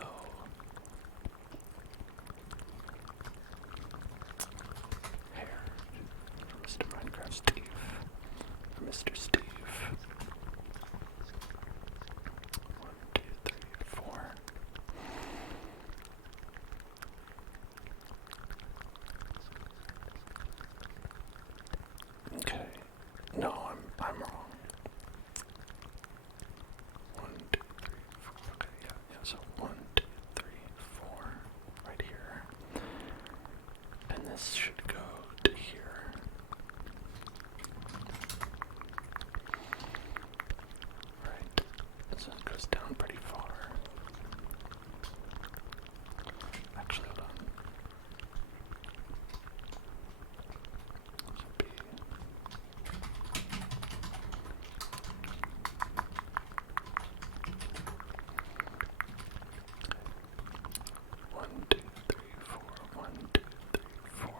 hair for Mr. Minecraft Steve, for Mr. Steve. 1, 2, 3, 4. Okay, no, I'm wrong. 1, 2, 3, 4. Okay, yeah, so 1, 2, 3, 4, right here, and this should go to here. Right, so it goes down pretty far. Actually, hold on. This would be 1, 2, 3, 4, 1, 2, 3, 4.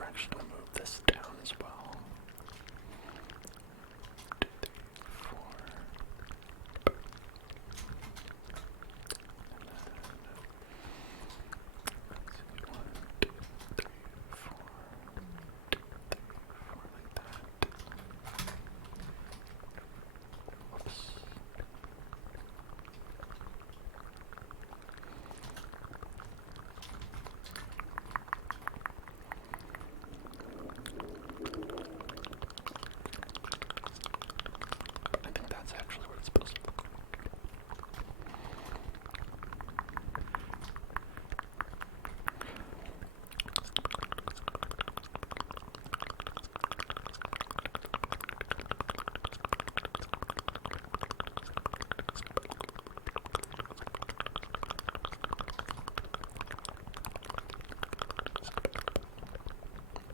we're actually going to move this down as well. 2, 3, 4. And then, let's see, 1, 2, 3, 4, 2, 3, 4, like that. Whoops. I think that's actually what it's supposed to look like.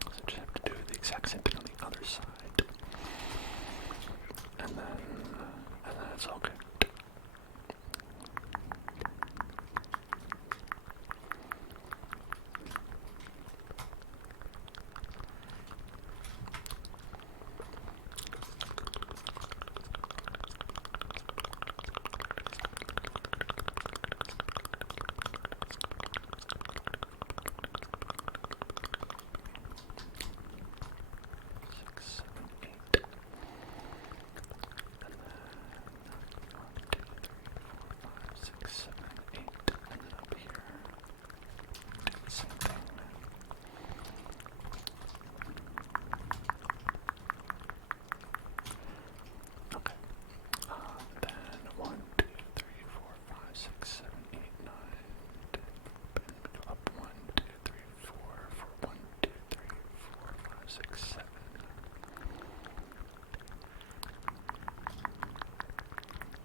So just have to do the exact same thing on the other side. And then it's all good. Six, seven, eight. And then 1, 2, 3, 4, 5, 6, 7, 8. And then up here, do the same thing. Okay. Then 1, 2, 3, 4, 5, 6, 7, 8, 9, 10. And go up 1, 2, 3, 4, 4, 1, 2, 3, 4, 5, 6, 7.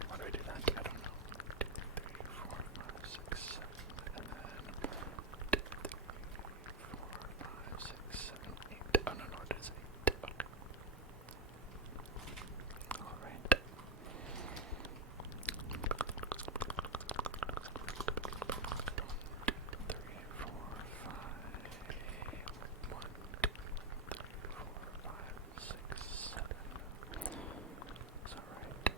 Why do I do that? I don't know. 2, 3, 4, 5, 6, 7. And then 2, 3, 4, 5, 6, 7, 8. Oh no, it is 8. Okay. Alright. 3, 4, 5. 1, 2, 3, 4, 5, 6, 7. Is that right?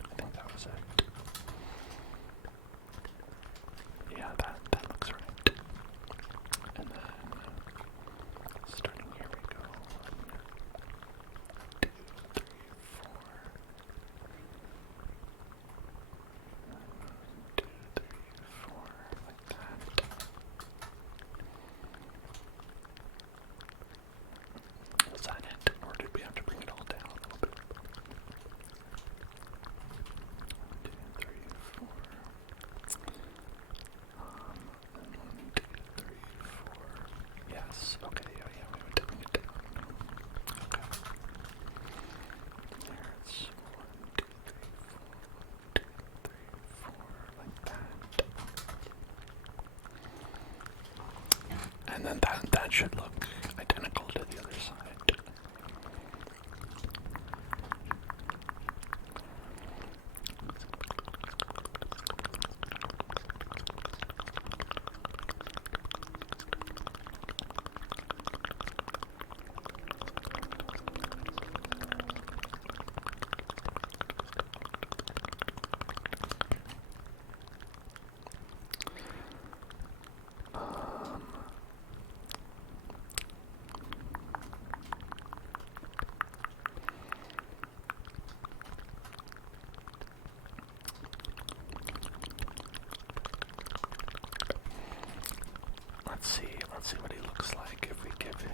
I think that was it. Yeah, that looks right. And then starting here we go. 1, 2, 3, 4. 1, 2, 3, 4, like that. Was that it? Or did we have to bring it all down a little bit? 1, 2, 3, 4. And 1, 2, 3, 4. Yes. Okay. Yeah. We went to bring it down. Okay. There's 1, 2, 3, 4. 1, 2, 3, 4. Like that. And then that should look identical to the other side. Let's see what he looks like if we give him.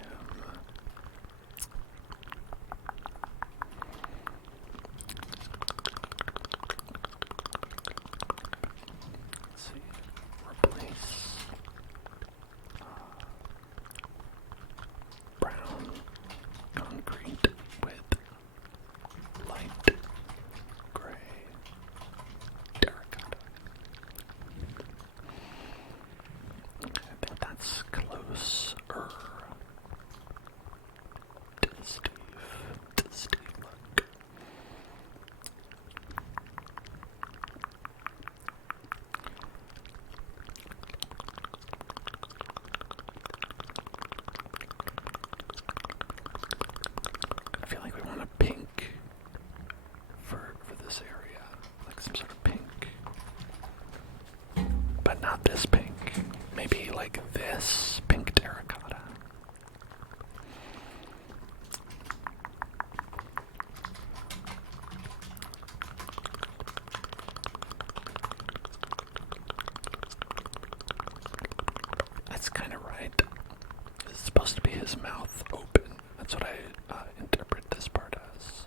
Let's see. Replace brown concrete with light gray terracotta. Okay, I think that's closer. but not this pink. Maybe like this pink terracotta. That's kind of right. It's supposed to be his mouth open. That's what I interpret this part as.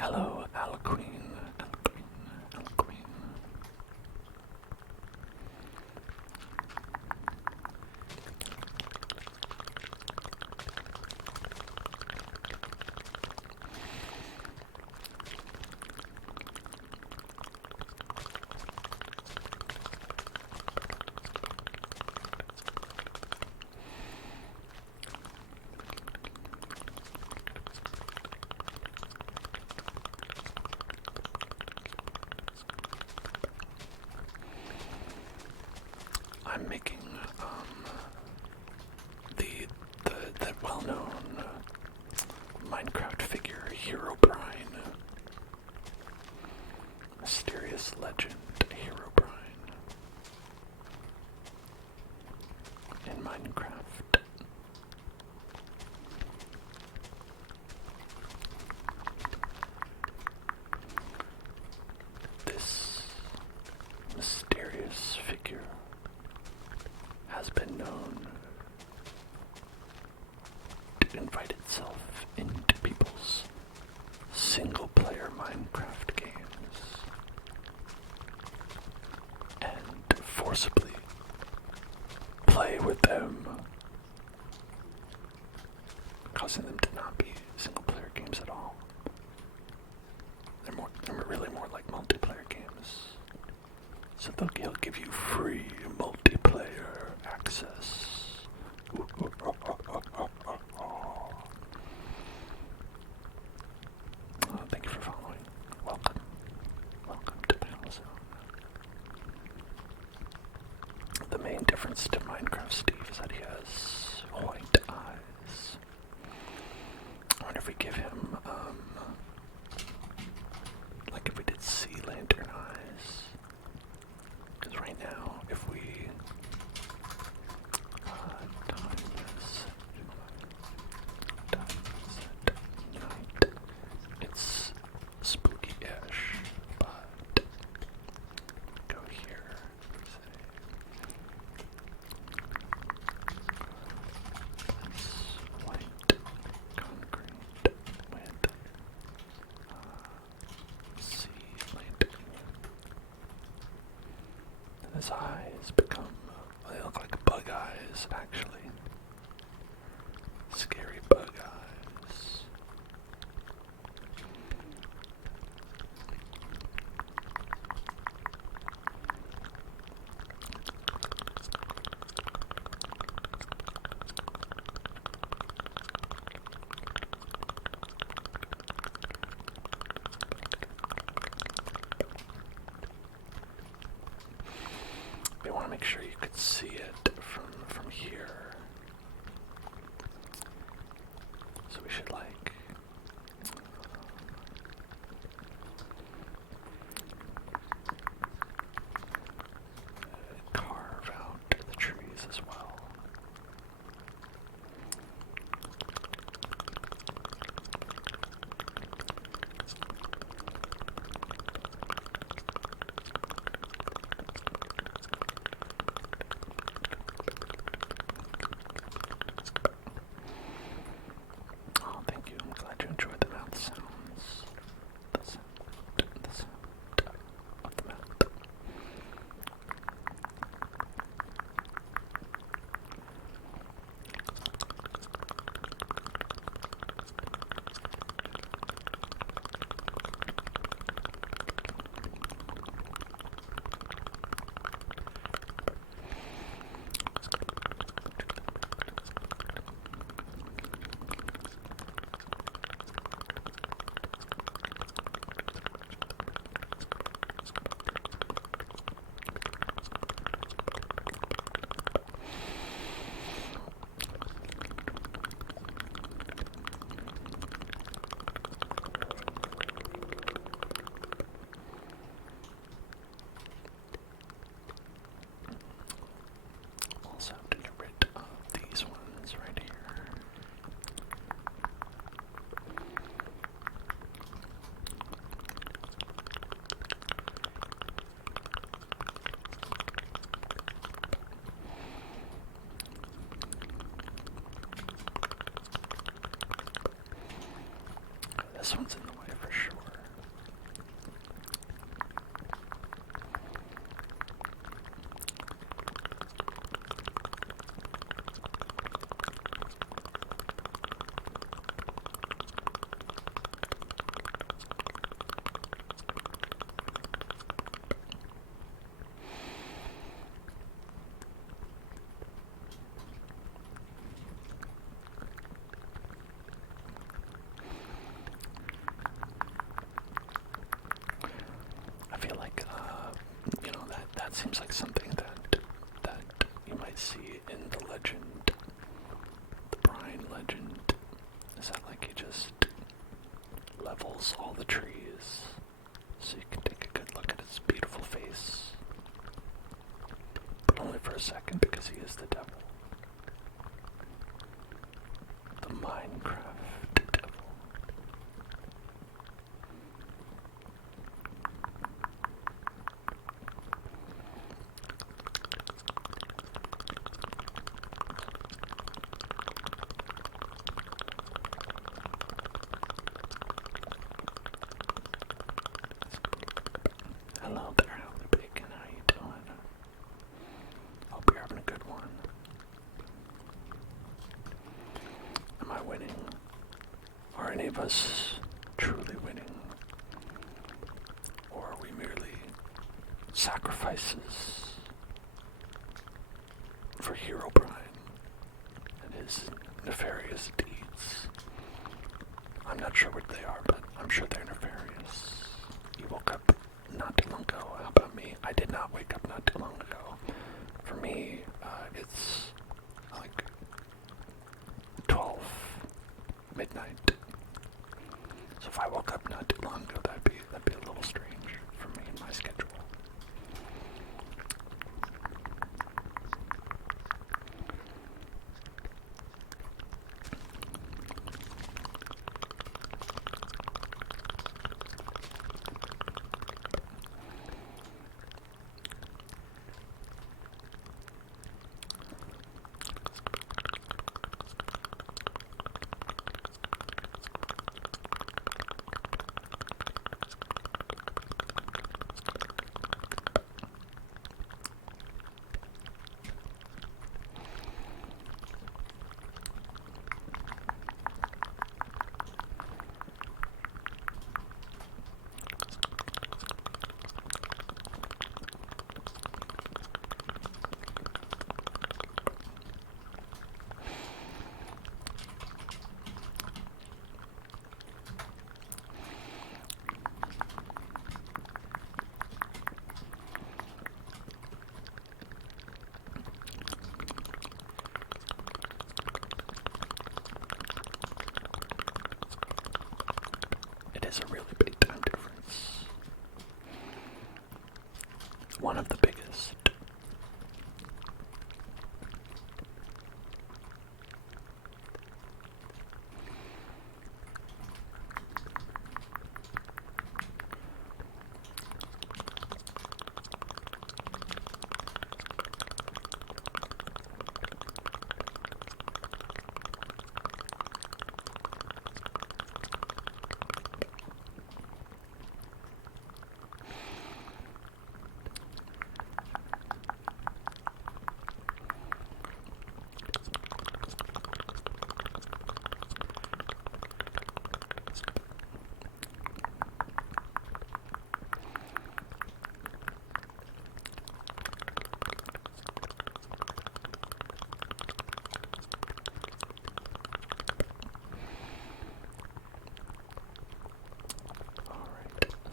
Hello, Alqueen. I'm making the well-known Minecraft figure Herobrine, mysterious legend Herobrine in Minecraft. This mysterious figure has been known to invite itself into people's single-player Minecraft games and forcibly play with them, causing them to not be single-player games at all. They're really more like multiplayer games. So he'll give you free multiplayer access. Thank you for following. Welcome. Welcome to Panel Zone. The main difference to Minecraft Steve is that he has white eyes. I wonder if we give him, like if we did sea lantern eyes. Because right now, if we night, it's spooky-ish, but go here, say, that's white concrete with sea lantern. And his eyes become, they look like bug eyes, actually. Scary bug eyes. We want to make sure you could see it from here. So we should like carve out the trees as well. Oh, thank you. this one's in the way for sure. I feel like, that seems like something that you might see in the legend, the Brine legend. Is that like he just levels all the trees so you can take a good look at his beautiful face, but only for a second because he is the devil, the Minecraft devil. Hello there, Howly Bacon. How you doing? Hope you're having a good one. Am I winning? Are any of us truly winning? Or are we merely sacrifices for Herobrine and his nefarious deeds? I'm not sure what they are, but I'm sure they're nefarious. You woke up not too long ago. How about me? I did not wake up not too long ago. For me, it's like 12 midnight. So if I woke up not too long ago, that'd be a little strange for me and my schedule. Is a really big time difference. One of the biggest.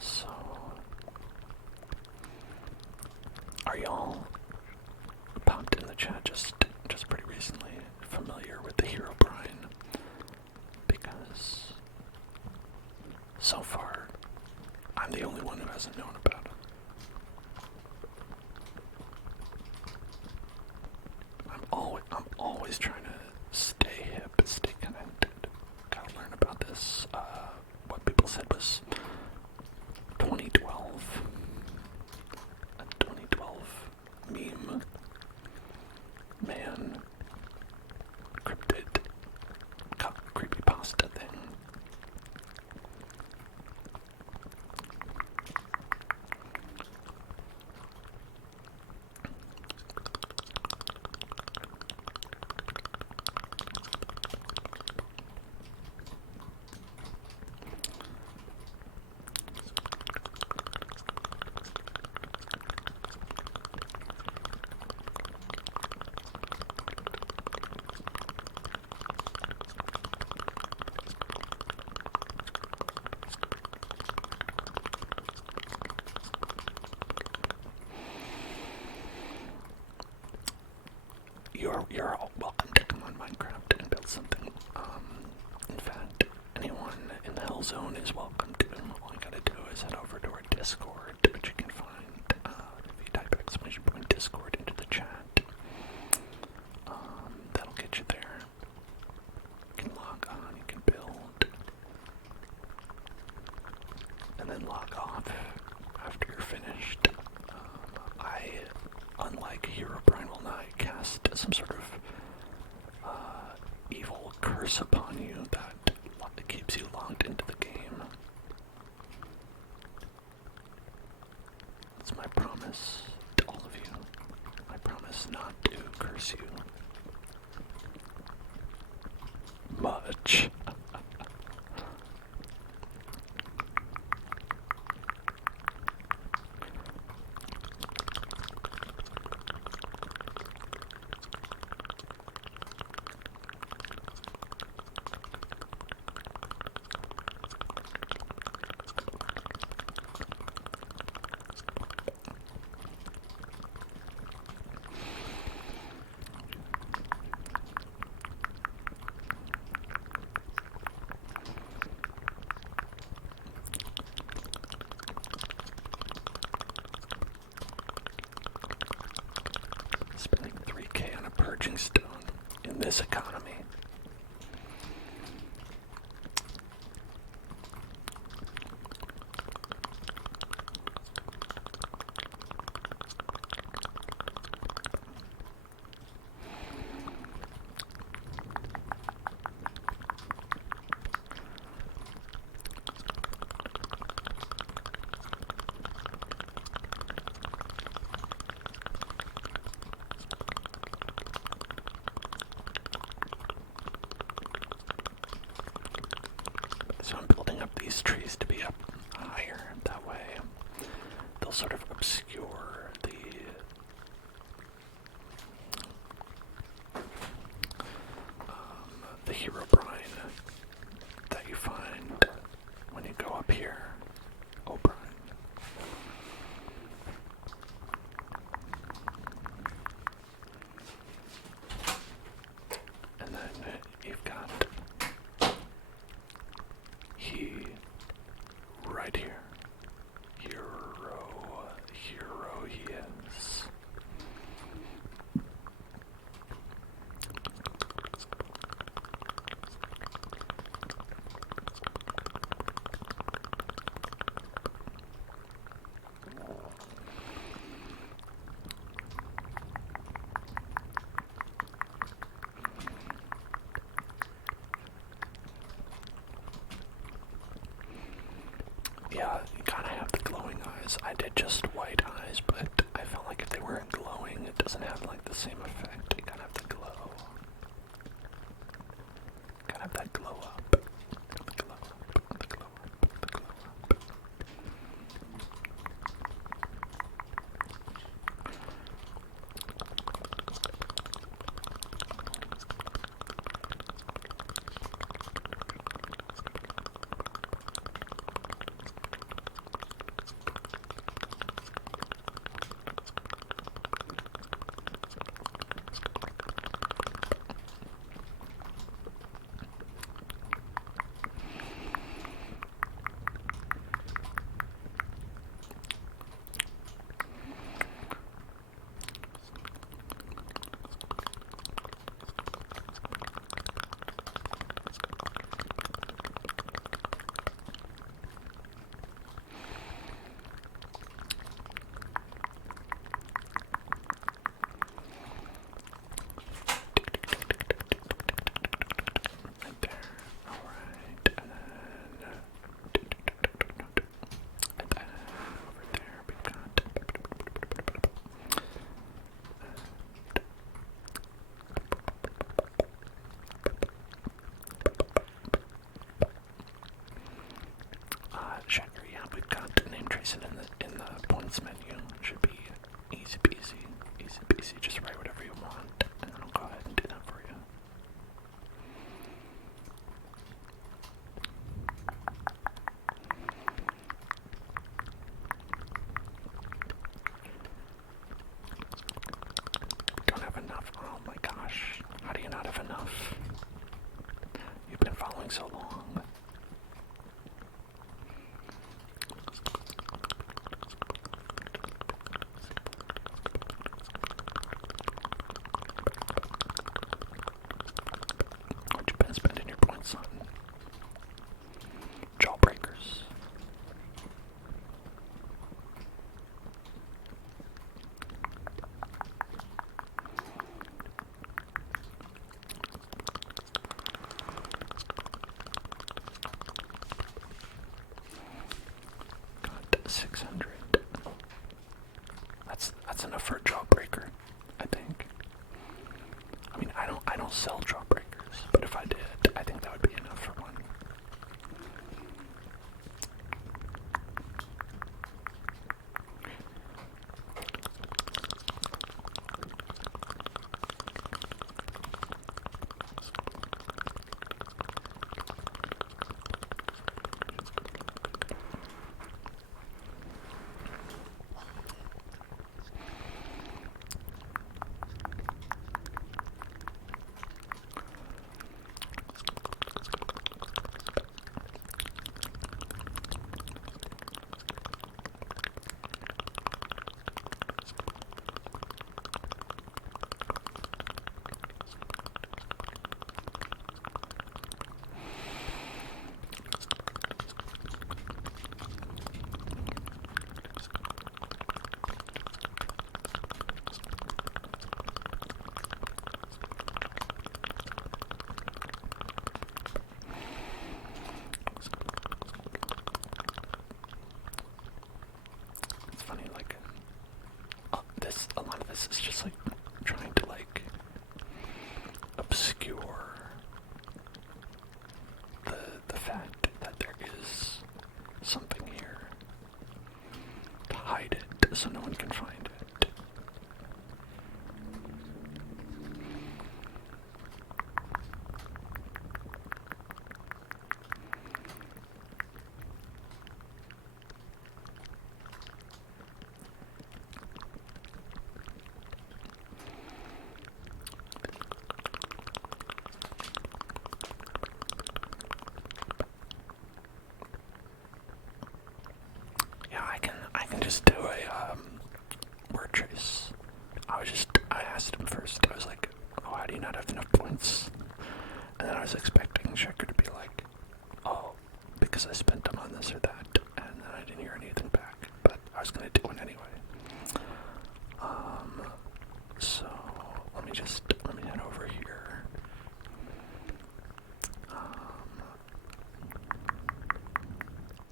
So, are y'all popped in the chat just pretty recently familiar with the Herobrine? Because so far, I'm the only one who hasn't known about it. I'm always trying to stay hip, stay connected. Gotta learn about this. What people said was 2012. A 2012 meme. Man. Cryptid. Creepypasta thing. battle zone is welcome to. All you gotta do is head over to our Discord, which you can find if you type exclamation point Discord into the chat. That'll get you there. You can log on, you can build, and then log off after you're finished. Unlike Herobrine, will not cast some sort of evil curse upon you that keeps you logged into the game. That's my promise to all of you. I promise not to curse you much. Spending 3K on a purging stone in this economy. So I'm building up these trees to be up higher. That way they'll sort of obscure the Herobrine that you find when you go up here. O'Brien. And then you've got right here. Hero he is. Yeah, you gotta have the glowing eyes. I did just white eyes, but I felt like if they weren't glowing, it doesn't have like the same effect. You gotta have the glow. Gotta have that glow up. The glow up. The glow up. The glow up. Checker, yeah, we've got name tracing in the points menu. Should be easy peasy, easy peasy. Just write whatever you want, and I'll go ahead and do that for you. Don't have enough. Oh my gosh, how do you not have enough? You've been following so long. 600. That's enough for a jawbreaker, I think. I mean, I don't sell jawbreakers, but if I did, I think that would be enough for one. A lot of this is just like trying to like obscure the fact that there is something here, to hide it so no one can find it. I can just do a word trace. I asked him first. I was like, "Oh, how do you not have enough points?" And then I was expecting Checker to be like, "Oh, because I spent them on this or that," and then I didn't hear anything back. But I was gonna do one anyway. So let me head over here.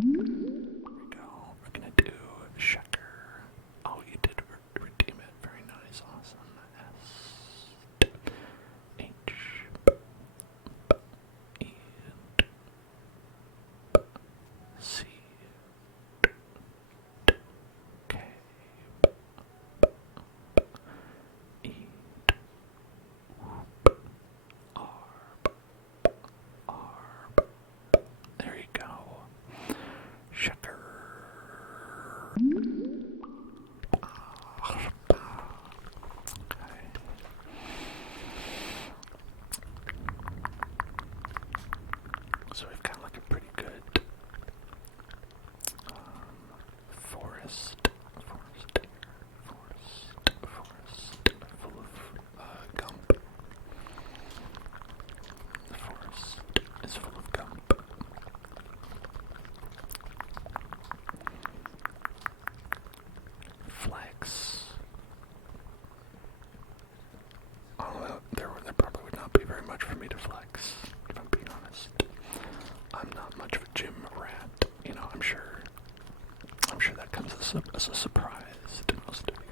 Here we go. We're gonna do Checker. Oh, you did redeem it. Very nice. Awesome. S H E C K E R. There you go. Checker. Okay. So we've got like a pretty good forest full of gump. The forest is full of gump. Flags. Oh, well, there probably would not be very much for me to flex, if I'm being honest. I'm not much of a gym rat, you know. I'm sure that comes as a surprise to most of you.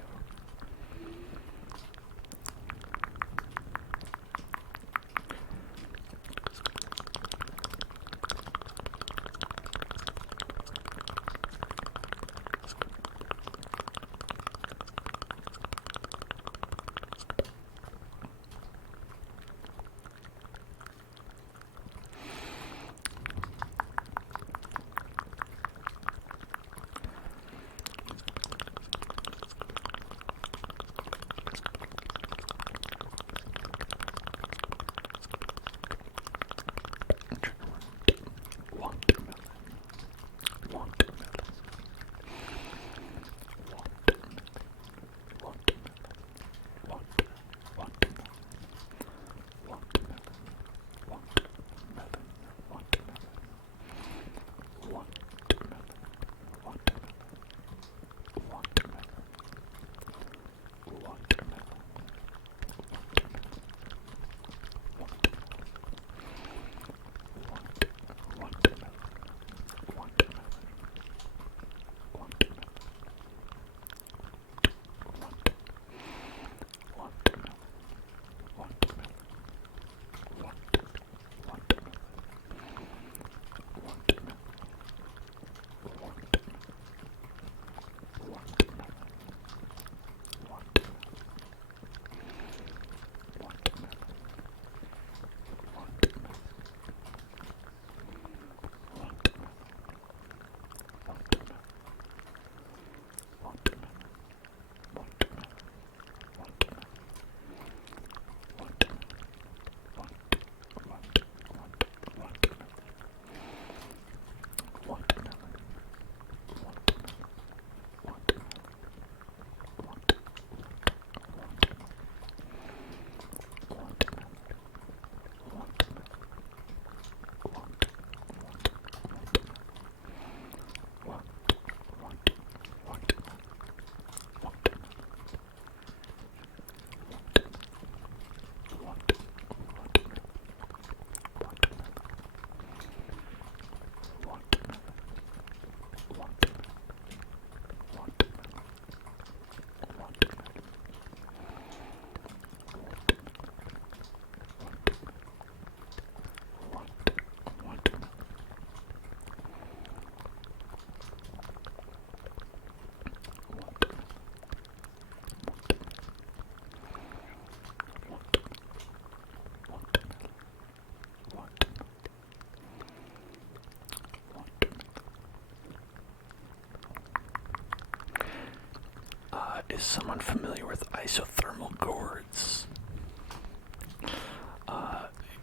someone familiar with isothermal gourds?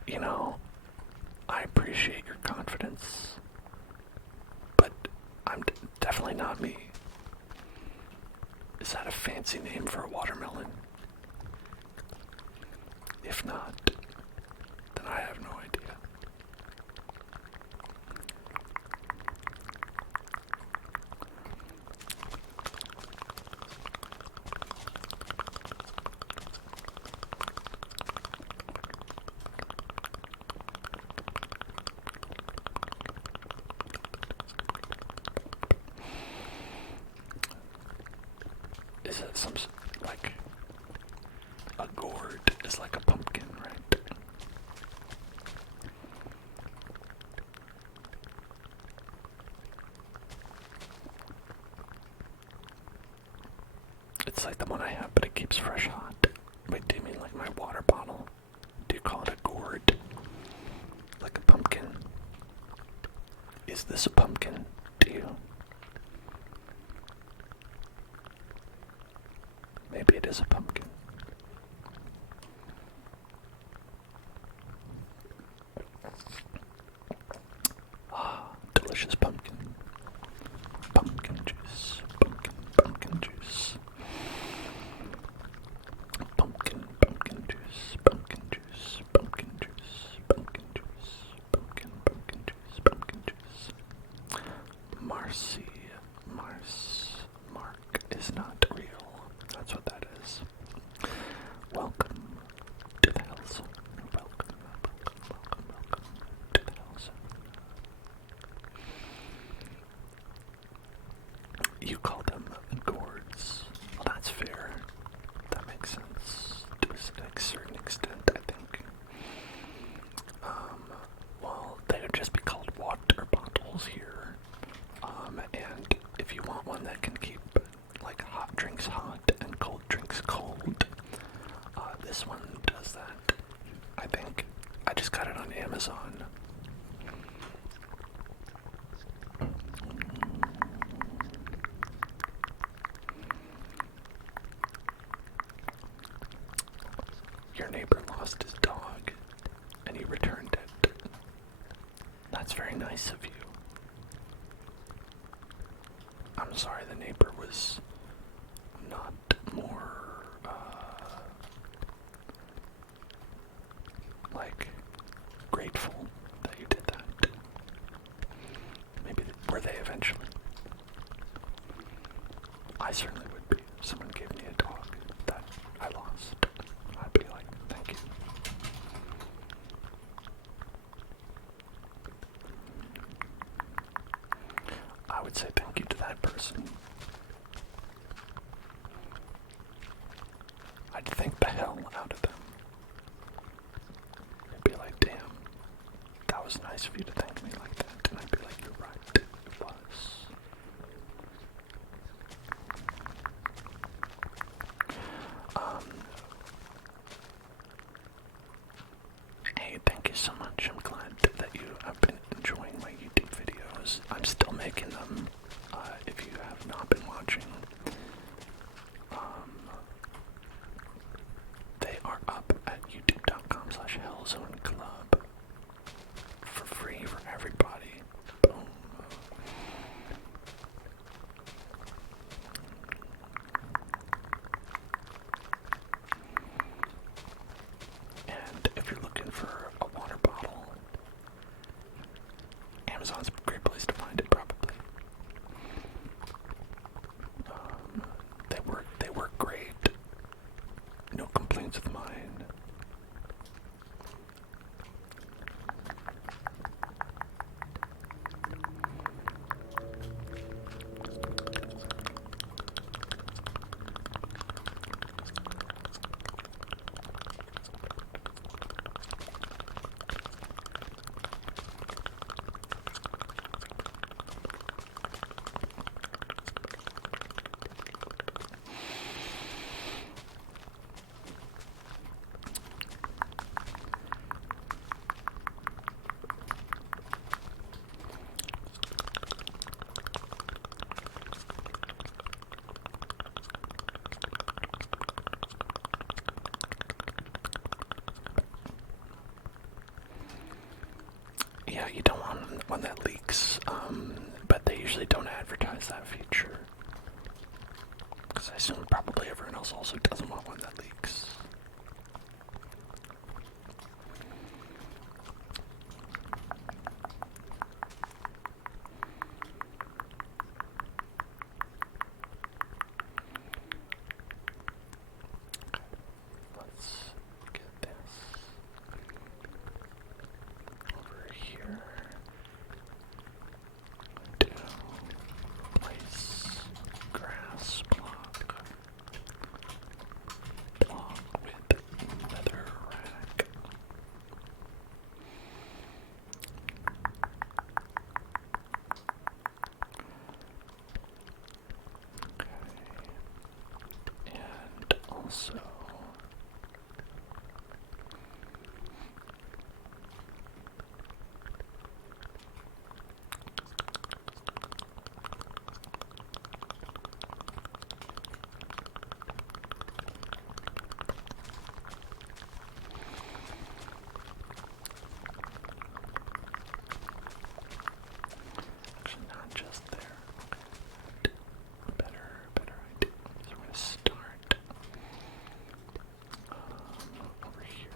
You know, I appreciate your confidence, but I'm definitely not me. Is that a fancy name for a watermelon? If not, then I have no idea. Is it some, like, a gourd is like a pumpkin, right? It's like the one I have, but it keeps fresh hot. Wait, do you mean like my water bottle? Do you call it a gourd? Like a pumpkin? Is this a pumpkin? Do you? Maybe it is a pumpkin. Ah, delicious pumpkin. Pumpkin juice. Pumpkin juice. Pumpkin juice. Pumpkin juice. Pumpkin juice. Pumpkin juice. Pumpkin juice. Pumpkin juice. Mark is not real. That's what that is. Welcome to the Hell Zone. Welcome to the Hell Zone. You call them gourds. Well, that's fair. That makes sense to a certain extent, I think. Well, they would just be called water bottles here. And if you want one that can keep like hot drinks hot and cold drinks cold, this one does that. I think I just got it on Amazon. Your neighbor lost his dog and he returned it. That's very nice of you. I'm sorry the neighbor was not more, like, grateful that you did that. Maybe were they eventually? I certainly would be. If someone gave me a dog that I lost, I'd be like, thank you. I would say thank you to that person. I'd think the hell out of them. I'd be like, damn, that was nice of you to thank me like that. And I'd be like, you're right, it was. Hey, thank you so much. I'm glad that you have been enjoying my YouTube videos. I'm still making them. If you have not been watching, they are up at youtube.com/hellzoneclub for free for one that leaks, but they usually don't advertise that feature. Because I assume probably everyone else also doesn't want one that leaks. Let's get this over here. Do place grass block with nether rack. Okay. And also actually not just there. Okay. Better idea. So we're gonna start over here.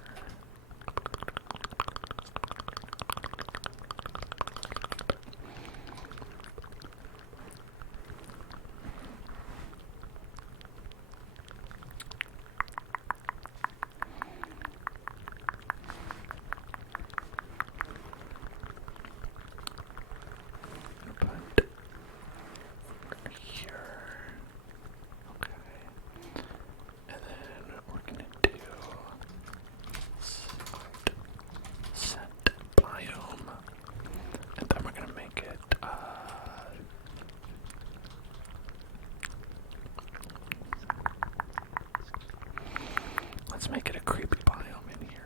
Put over here. Okay. And then we're gonna do set biome. And then we're gonna make it let's make it a creepy biome in here.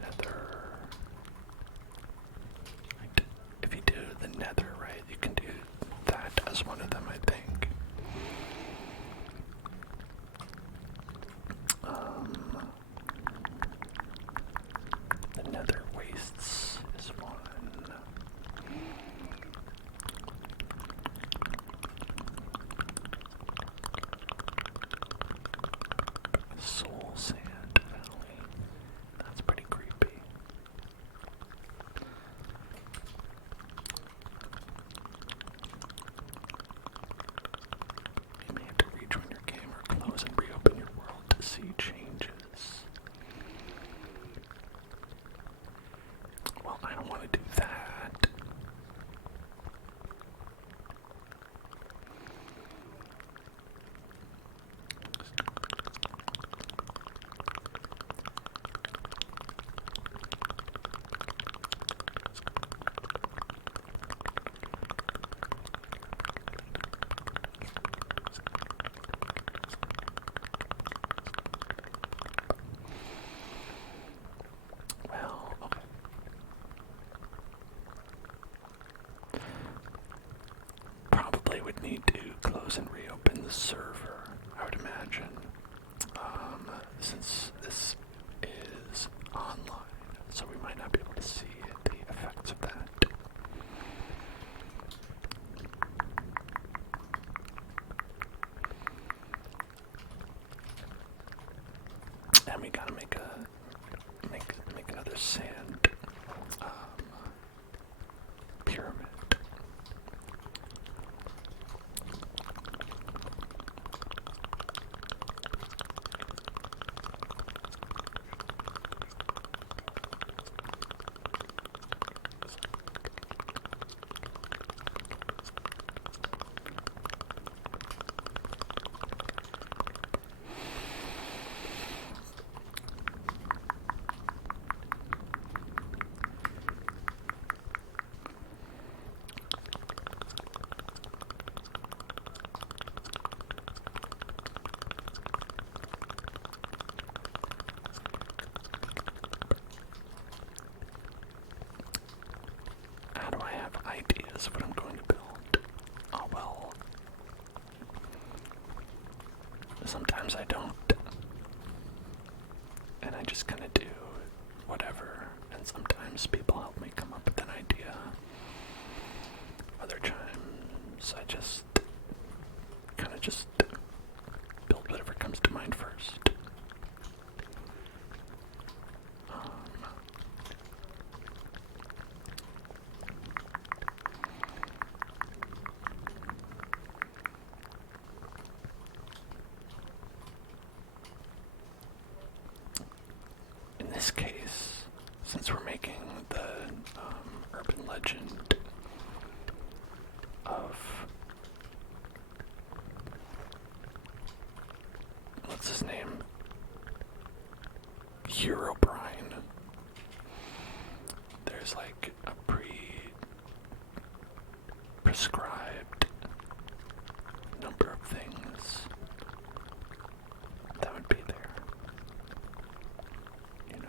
Nether. Right. If you do the nether right, you can do that as one of them, I think. The nether wastes is one. Soul Sand Valley. That's pretty creepy. You may have to rejoin your game or close and reopen your world to see changes. Well, I don't want to do that. Well, okay. Probably would need to close and reopen the server, I would imagine, since this is online, so we might not be able to see the effects of that. And we gotta make another sand pyramid. How do I have ideas of what I'm going to build? Oh well, Sometimes I don't. And I just kind of do whatever. And sometimes people help me come up with an idea. Other times I just kind of just build whatever comes to mind first. In this case, since we're making the urban legend of, what's his name? Herobrine. There's like a prescribed number of things that would be there. You know?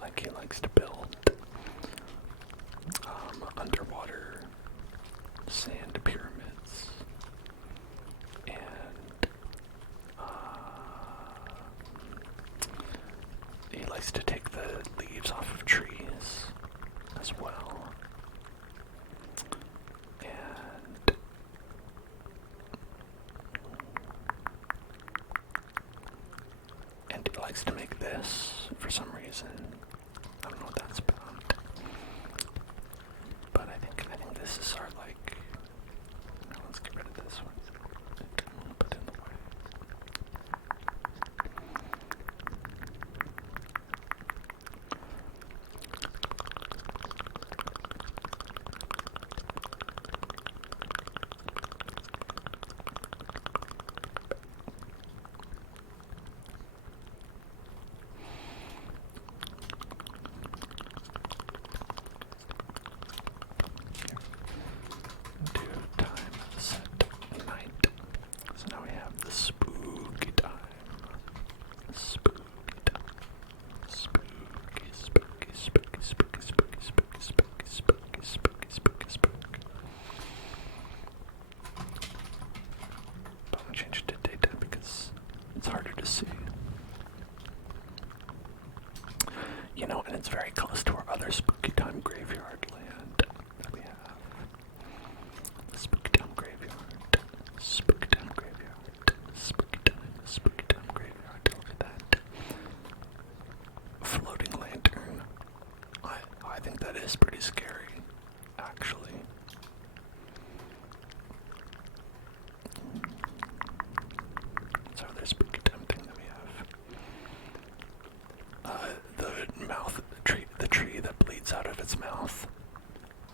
Like he likes to build underwater sand pyramids, and he likes to take the leaves off of trees as well. And he likes to make this for some reason. I don't know what that's about. But I think this is our like. No, let's get rid of this one. Put it in the way. Do time set night. So now we have the spooky time. Spooky time. Spooky, spooky, spooky, spooky, spooky, spooky, spooky, spooky, spooky, spooky, spooky. But I'm gonna change it to daytime because it's harder to see. You know, and it's very close to our other spooky time graveyard land that we have. The spooky time graveyard. Spooky time graveyard. Spooky time graveyard. Look at that. Floating lantern. I think that is pretty scary, actually. What's our other spooky time thing that we have? The mouth, the tree that bleeds out of its mouth.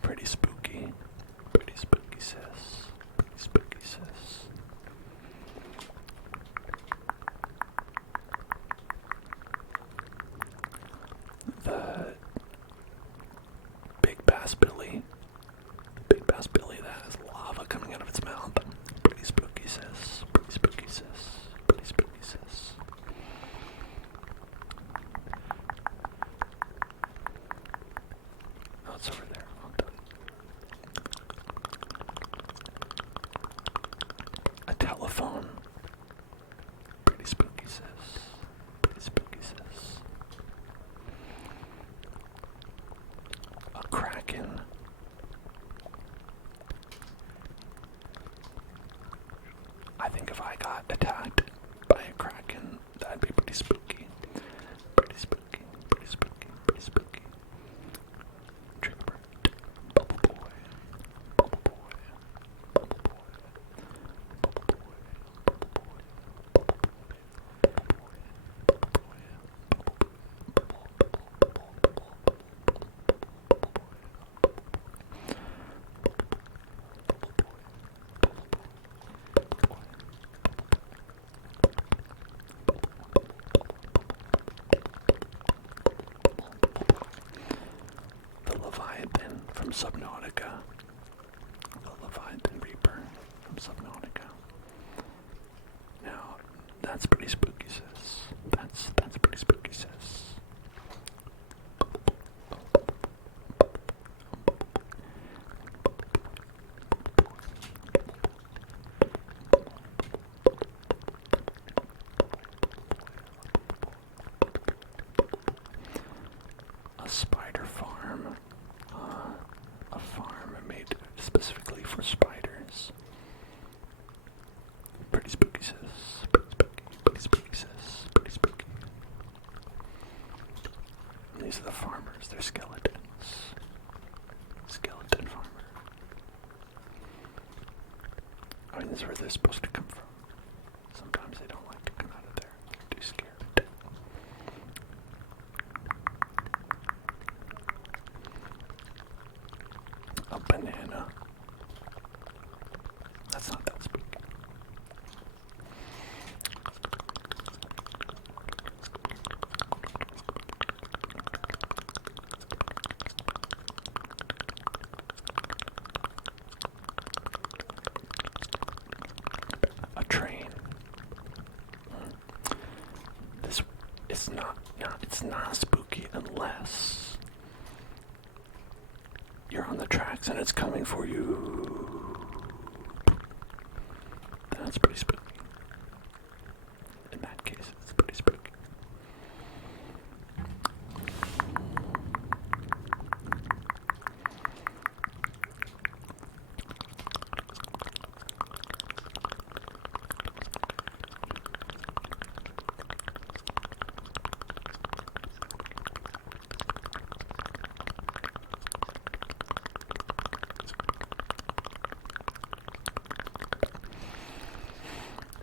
Pretty spooky. Pretty spooky, sis. Pretty spooky, sis. The big bass billy. The big bass billy that has lava coming out of its mouth. Pretty spooky, sis. Pretty spooky, sis. Pretty spooky, sis. Oh, it's over there. Well done. A telephone. Pretty spooky, sis. Pretty spooky, sis. A kraken. I think if I got attacked by a kraken, that'd be pretty spooky. Pretty spooky, pretty spooky, pretty spooky. Trigger Bubble boy. Bubble boy. Bubble boy. Bubble boy. Bubble boy. Bubble boy. Bubble boy. The Leviathan from Subnautica. The Leviathan Reaper from Subnautica. Now, that's pretty spooky, sis. That's pretty spooky, sis. spooky, spooky, sis. Spooky, spooky, spooky, sis. Spooky, spooky. And these are the farmers. They're skeletons. Skeleton farmer. I mean, this is where they're supposed to come from. Sometimes they don't like to come out of there. They're too scared. A banana. That's not that spooky. A train. This is it's not spooky unless you're on the tracks and it's coming for you. That's pretty spooky. In that case, it's pretty spooky.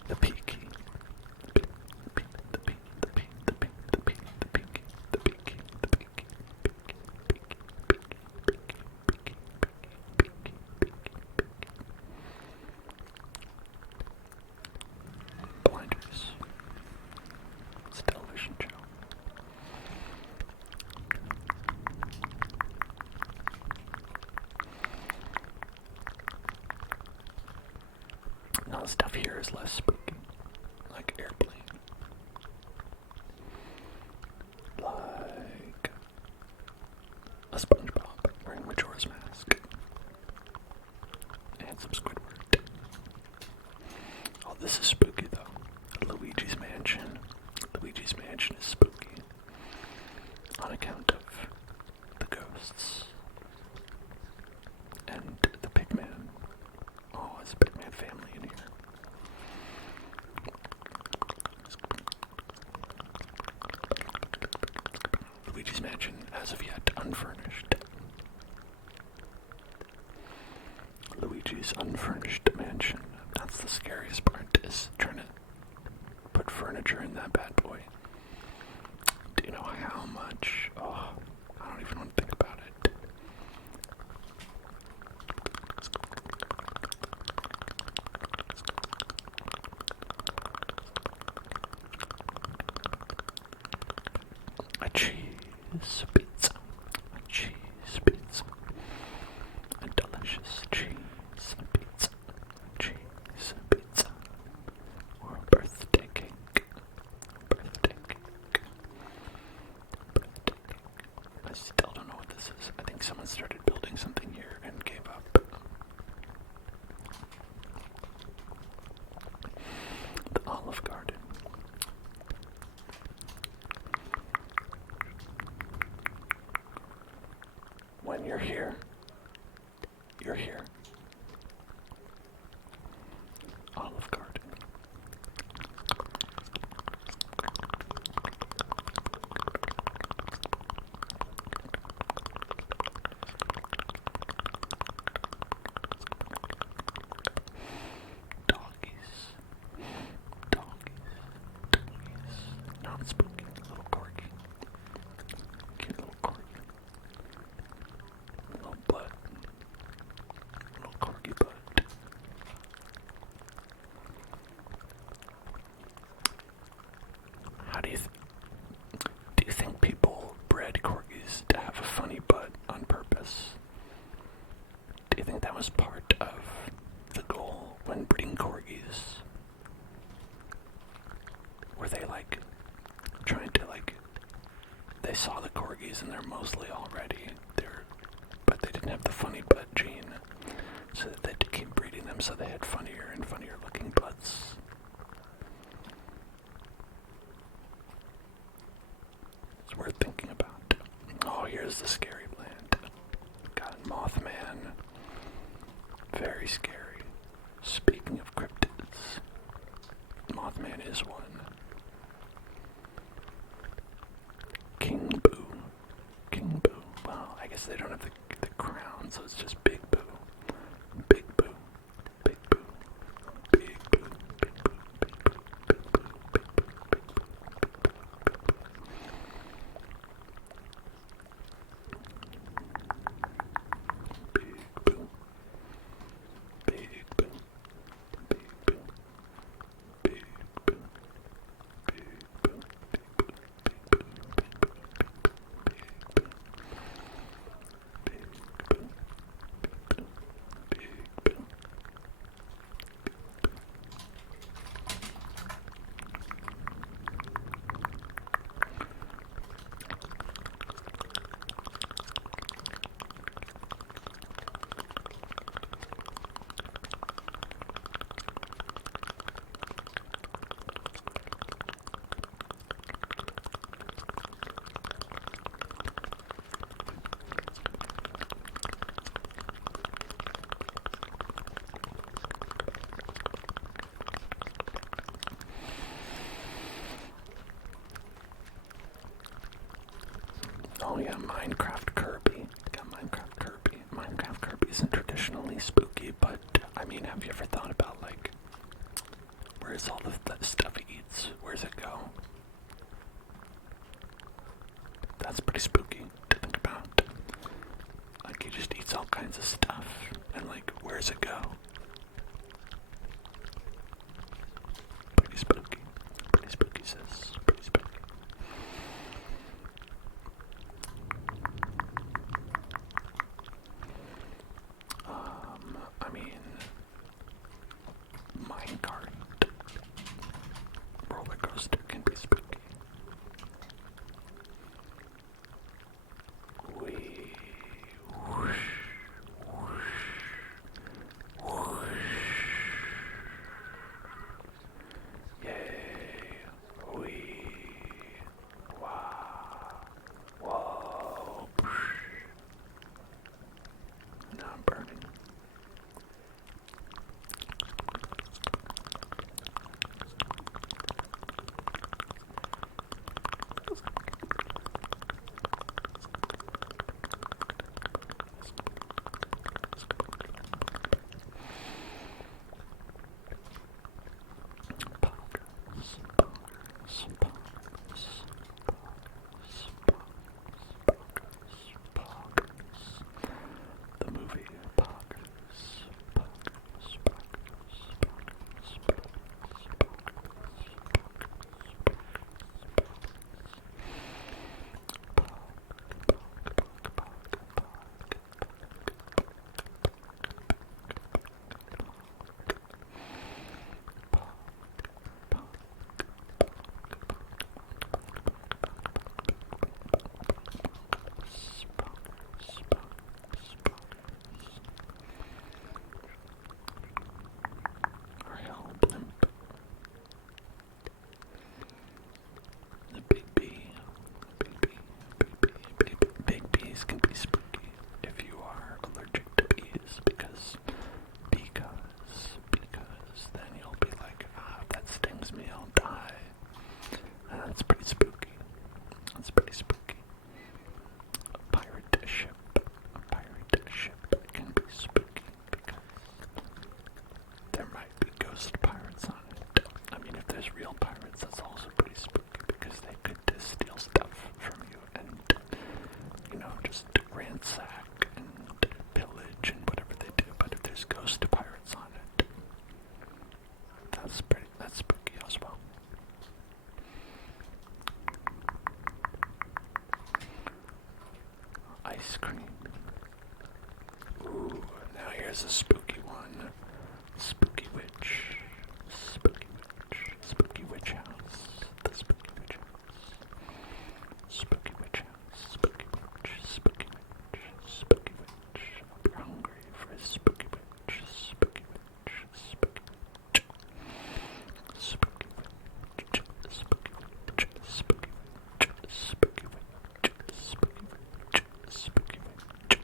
The peaky. Blinders. It's a television show. Now the stuff here is less spooky. Like airplane. Like a SpongeBob wearing a Majora's Mask. And some Squidward. Oh, this is spooky though. Luigi's Mansion. Luigi's Mansion is spooky. On account of the ghosts. And the Pigman. Oh, there's a Pigman family in here. Luigi's Mansion, as of yet, unfurnished. Luigi's unfurnished mansion. That's the scariest part, is trying to put furniture in that bad boy. Do you know how much? Oh, I don't even want to think about it. A cheese pizza. A cheese pizza. A delicious cheese pizza. Cheese pizza. Or a birthday cake. Birthday cake. Birthday cake. I still don't know what this is. I think someone started building something here and gave up. The Olive Garden. When you're here, you're here. Olive Garden. Doggies. Not spooky. Little corgi. Cute little corgi. Little butt. Little corgi butt. How do you think people bred corgis to have a funny butt on purpose? Do you think that was part of the goal when breeding corgis? Were they like trying to they saw the corgis and they're mostly all ready. But they didn't have the funny butt gene, so that they had to keep breeding them so they had funnier and funnier looking butts. It's worth thinking about. Oh, here's the scary plant. Got Mothman. Very scary. Speaking of cryptids, is one. King Boo. King Boo. Well, I guess they don't have the crown, so it's just Big Boo. Big Boo. Big Boo. Big Boo. Big Boo. Big Boo. Big Boo. Big Boo. Big Boo. Oh yeah, Minecraft Kirby. Got Minecraft Kirby. Minecraft Kirby isn't traditionally spooky, but I mean, have you ever thought about like, where's all the stuff he eats? Where's it go? That's pretty spooky to think about. Like he just eats all kinds of stuff, and like, where's it go? Pretty spooky. Pretty spooky, sis. Pretty spooky. I mean, minecart, roller coaster can be spooky. Wee, whoosh, whoosh, whoosh. Yay, wee, wow, whoa, now I'm burning. The movie Big bees can be spooky if you are allergic to bees because then you'll be like, if that stings me, I'll die. And that's pretty spooky. That's pretty spooky. A pirate ship can be spooky because there might be ghost pirates on it. I mean, if there's real pirates, that's also pretty spooky because they could just steal stuff from you and, just ransack and pillage and whatever they do. But if there's ghost pirates on it, that's spooky as well. Ice cream. Ooh, now here's a spooky one. Spooky witch. Spooky witch. Spooky witch house. The spooky witch house. Spooky witch house. Spooky witch. Spooky witch. Spooky witch. Hope you're hungry for a spooky witch. Spooky witch. Spooky witch. Spooky witch. Spooky witch. Spooky witch. Spooky witch. Spooky witch. Spooky witch.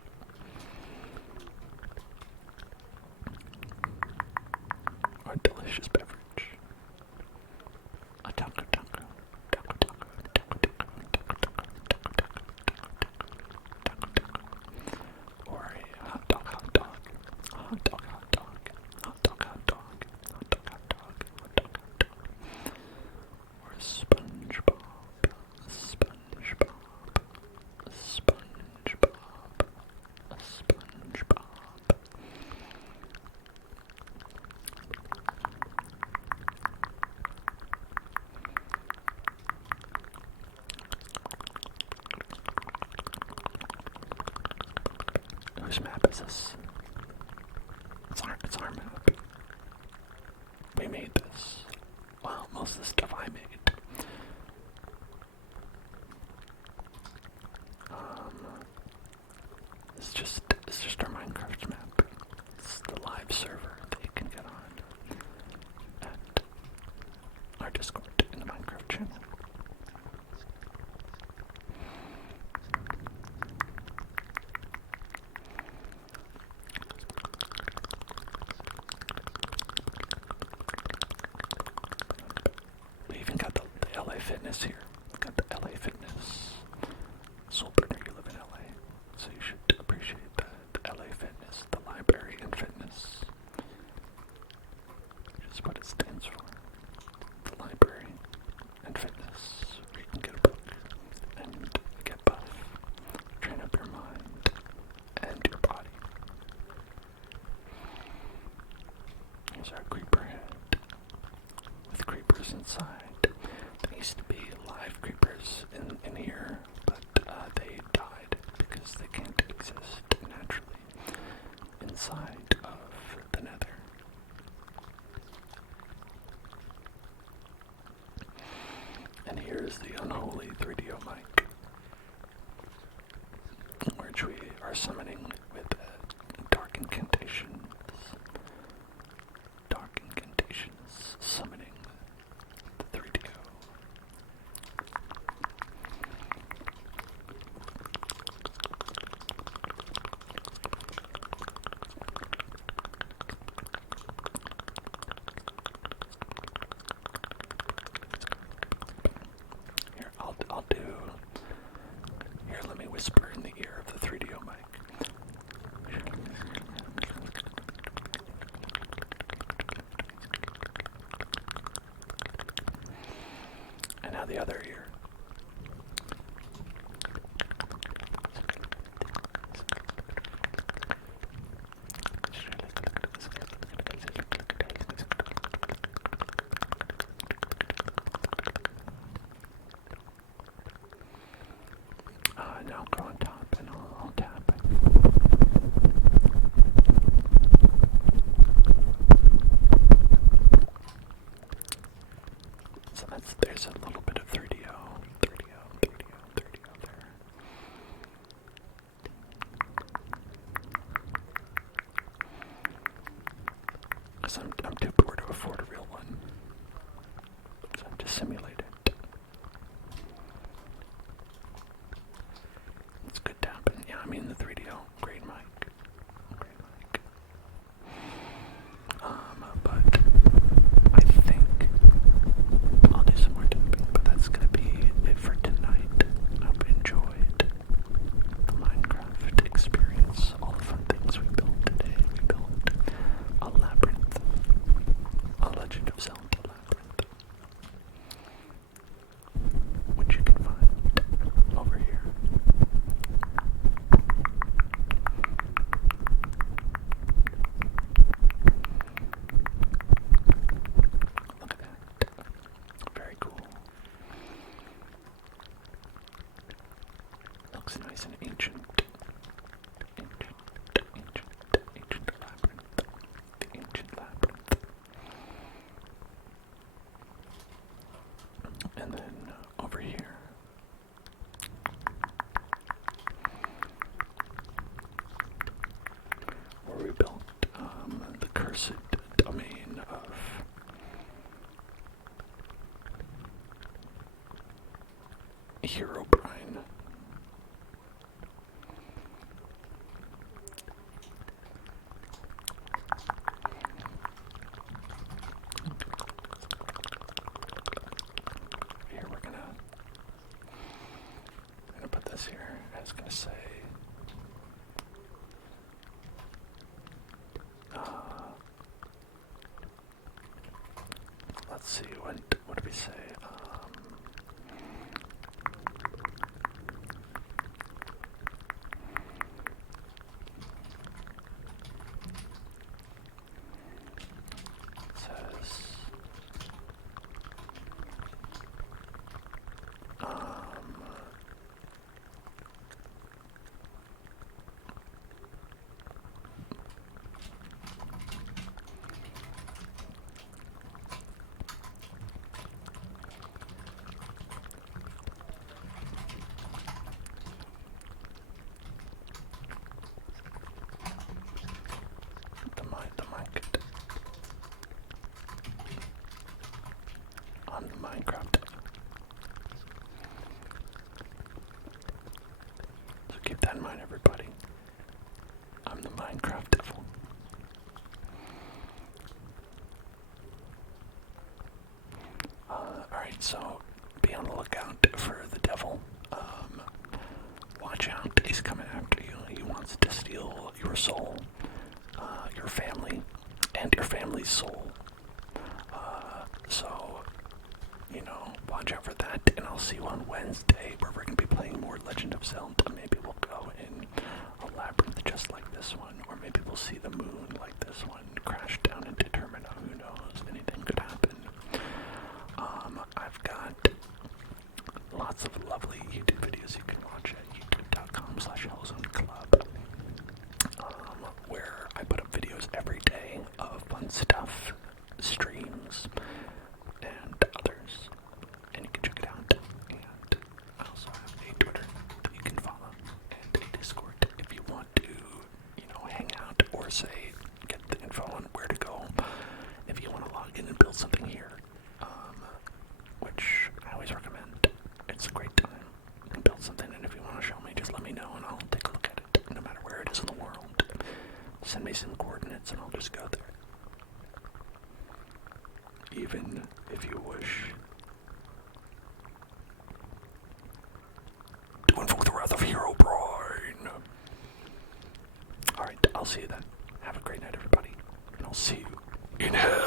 most of the stuff I made. It's just our Minecraft map. It's the live server that you can get on at our Discord in the Minecraft channel. We even got the LA Fitness here. We got the LA Fitness. Soulburner, you live in LA, so you should appreciate the LA Fitness, the library and fitness. Which is what it stands for. The library and fitness. Where you can get a book and get buff. Train up your mind and your body. Here's our creeper head with creepers inside. There used to be live creepers in here, but they died because they can't exist naturally inside of the nether. And here's the unholy 3DO mic, which we are summoning with dark incantations. Dark incantations summoning the 3DO. Here, let me whisper in the ear of the 3DO mic. And now the other ear. Now go on top and I'll tap. So there's a little bit of 3DO there. Because I'm too poor to afford a real one. So I'm just simulating. It's good tapping. Yeah, I mean the 3DO, great mic. But I think I'll do some more tapping, but that's gonna be it for tonight. I hope you enjoyed the Minecraft experience, all the fun things we built today. We built a labyrinth, a Legend of Zelda labyrinth, which you can find over here. Look at that. Very cool. Looks nice and ancient. Ancient labyrinth. The ancient labyrinth. And then over here, where we built the cursed domain of Herobrine. Here we're gonna put this here. I was gonna say let's see, what did we say? Says I'm the Minecraft devil. So keep that in mind, everybody. I'm the Minecraft devil. Alright, so be on the lookout for the devil. Watch out, he's coming after you. He wants to steal your soul, your family, and your family's soul. So, you know, watch out for that, and I'll see you on Wednesday, where we're going to be playing more Legend of Zelda. Maybe we'll go in a labyrinth just like this one, or maybe we'll see the moon like this one crash down into Termina. Who knows? Anything could happen. I've got lots of lovely YouTube videos you can watch at youtube.com/hellzoneclub, where I put up videos every day of fun stuff, streams, and others, and you can check it out. And I also have a Twitter that you can follow, and a Discord if you want to, you know, hang out or say, get the info on where to go if you want to log in and build something here, which I always recommend. It's a great time. You can build something, and if you want to show me, just let me know, and I'll take a look at it, no matter where it is in the world. Send me some coordinates, and I'll just go there. Even if you wish to invoke the wrath of Herobrine. Alright, I'll see you then. Have a great night, everybody, and I'll see you in hell.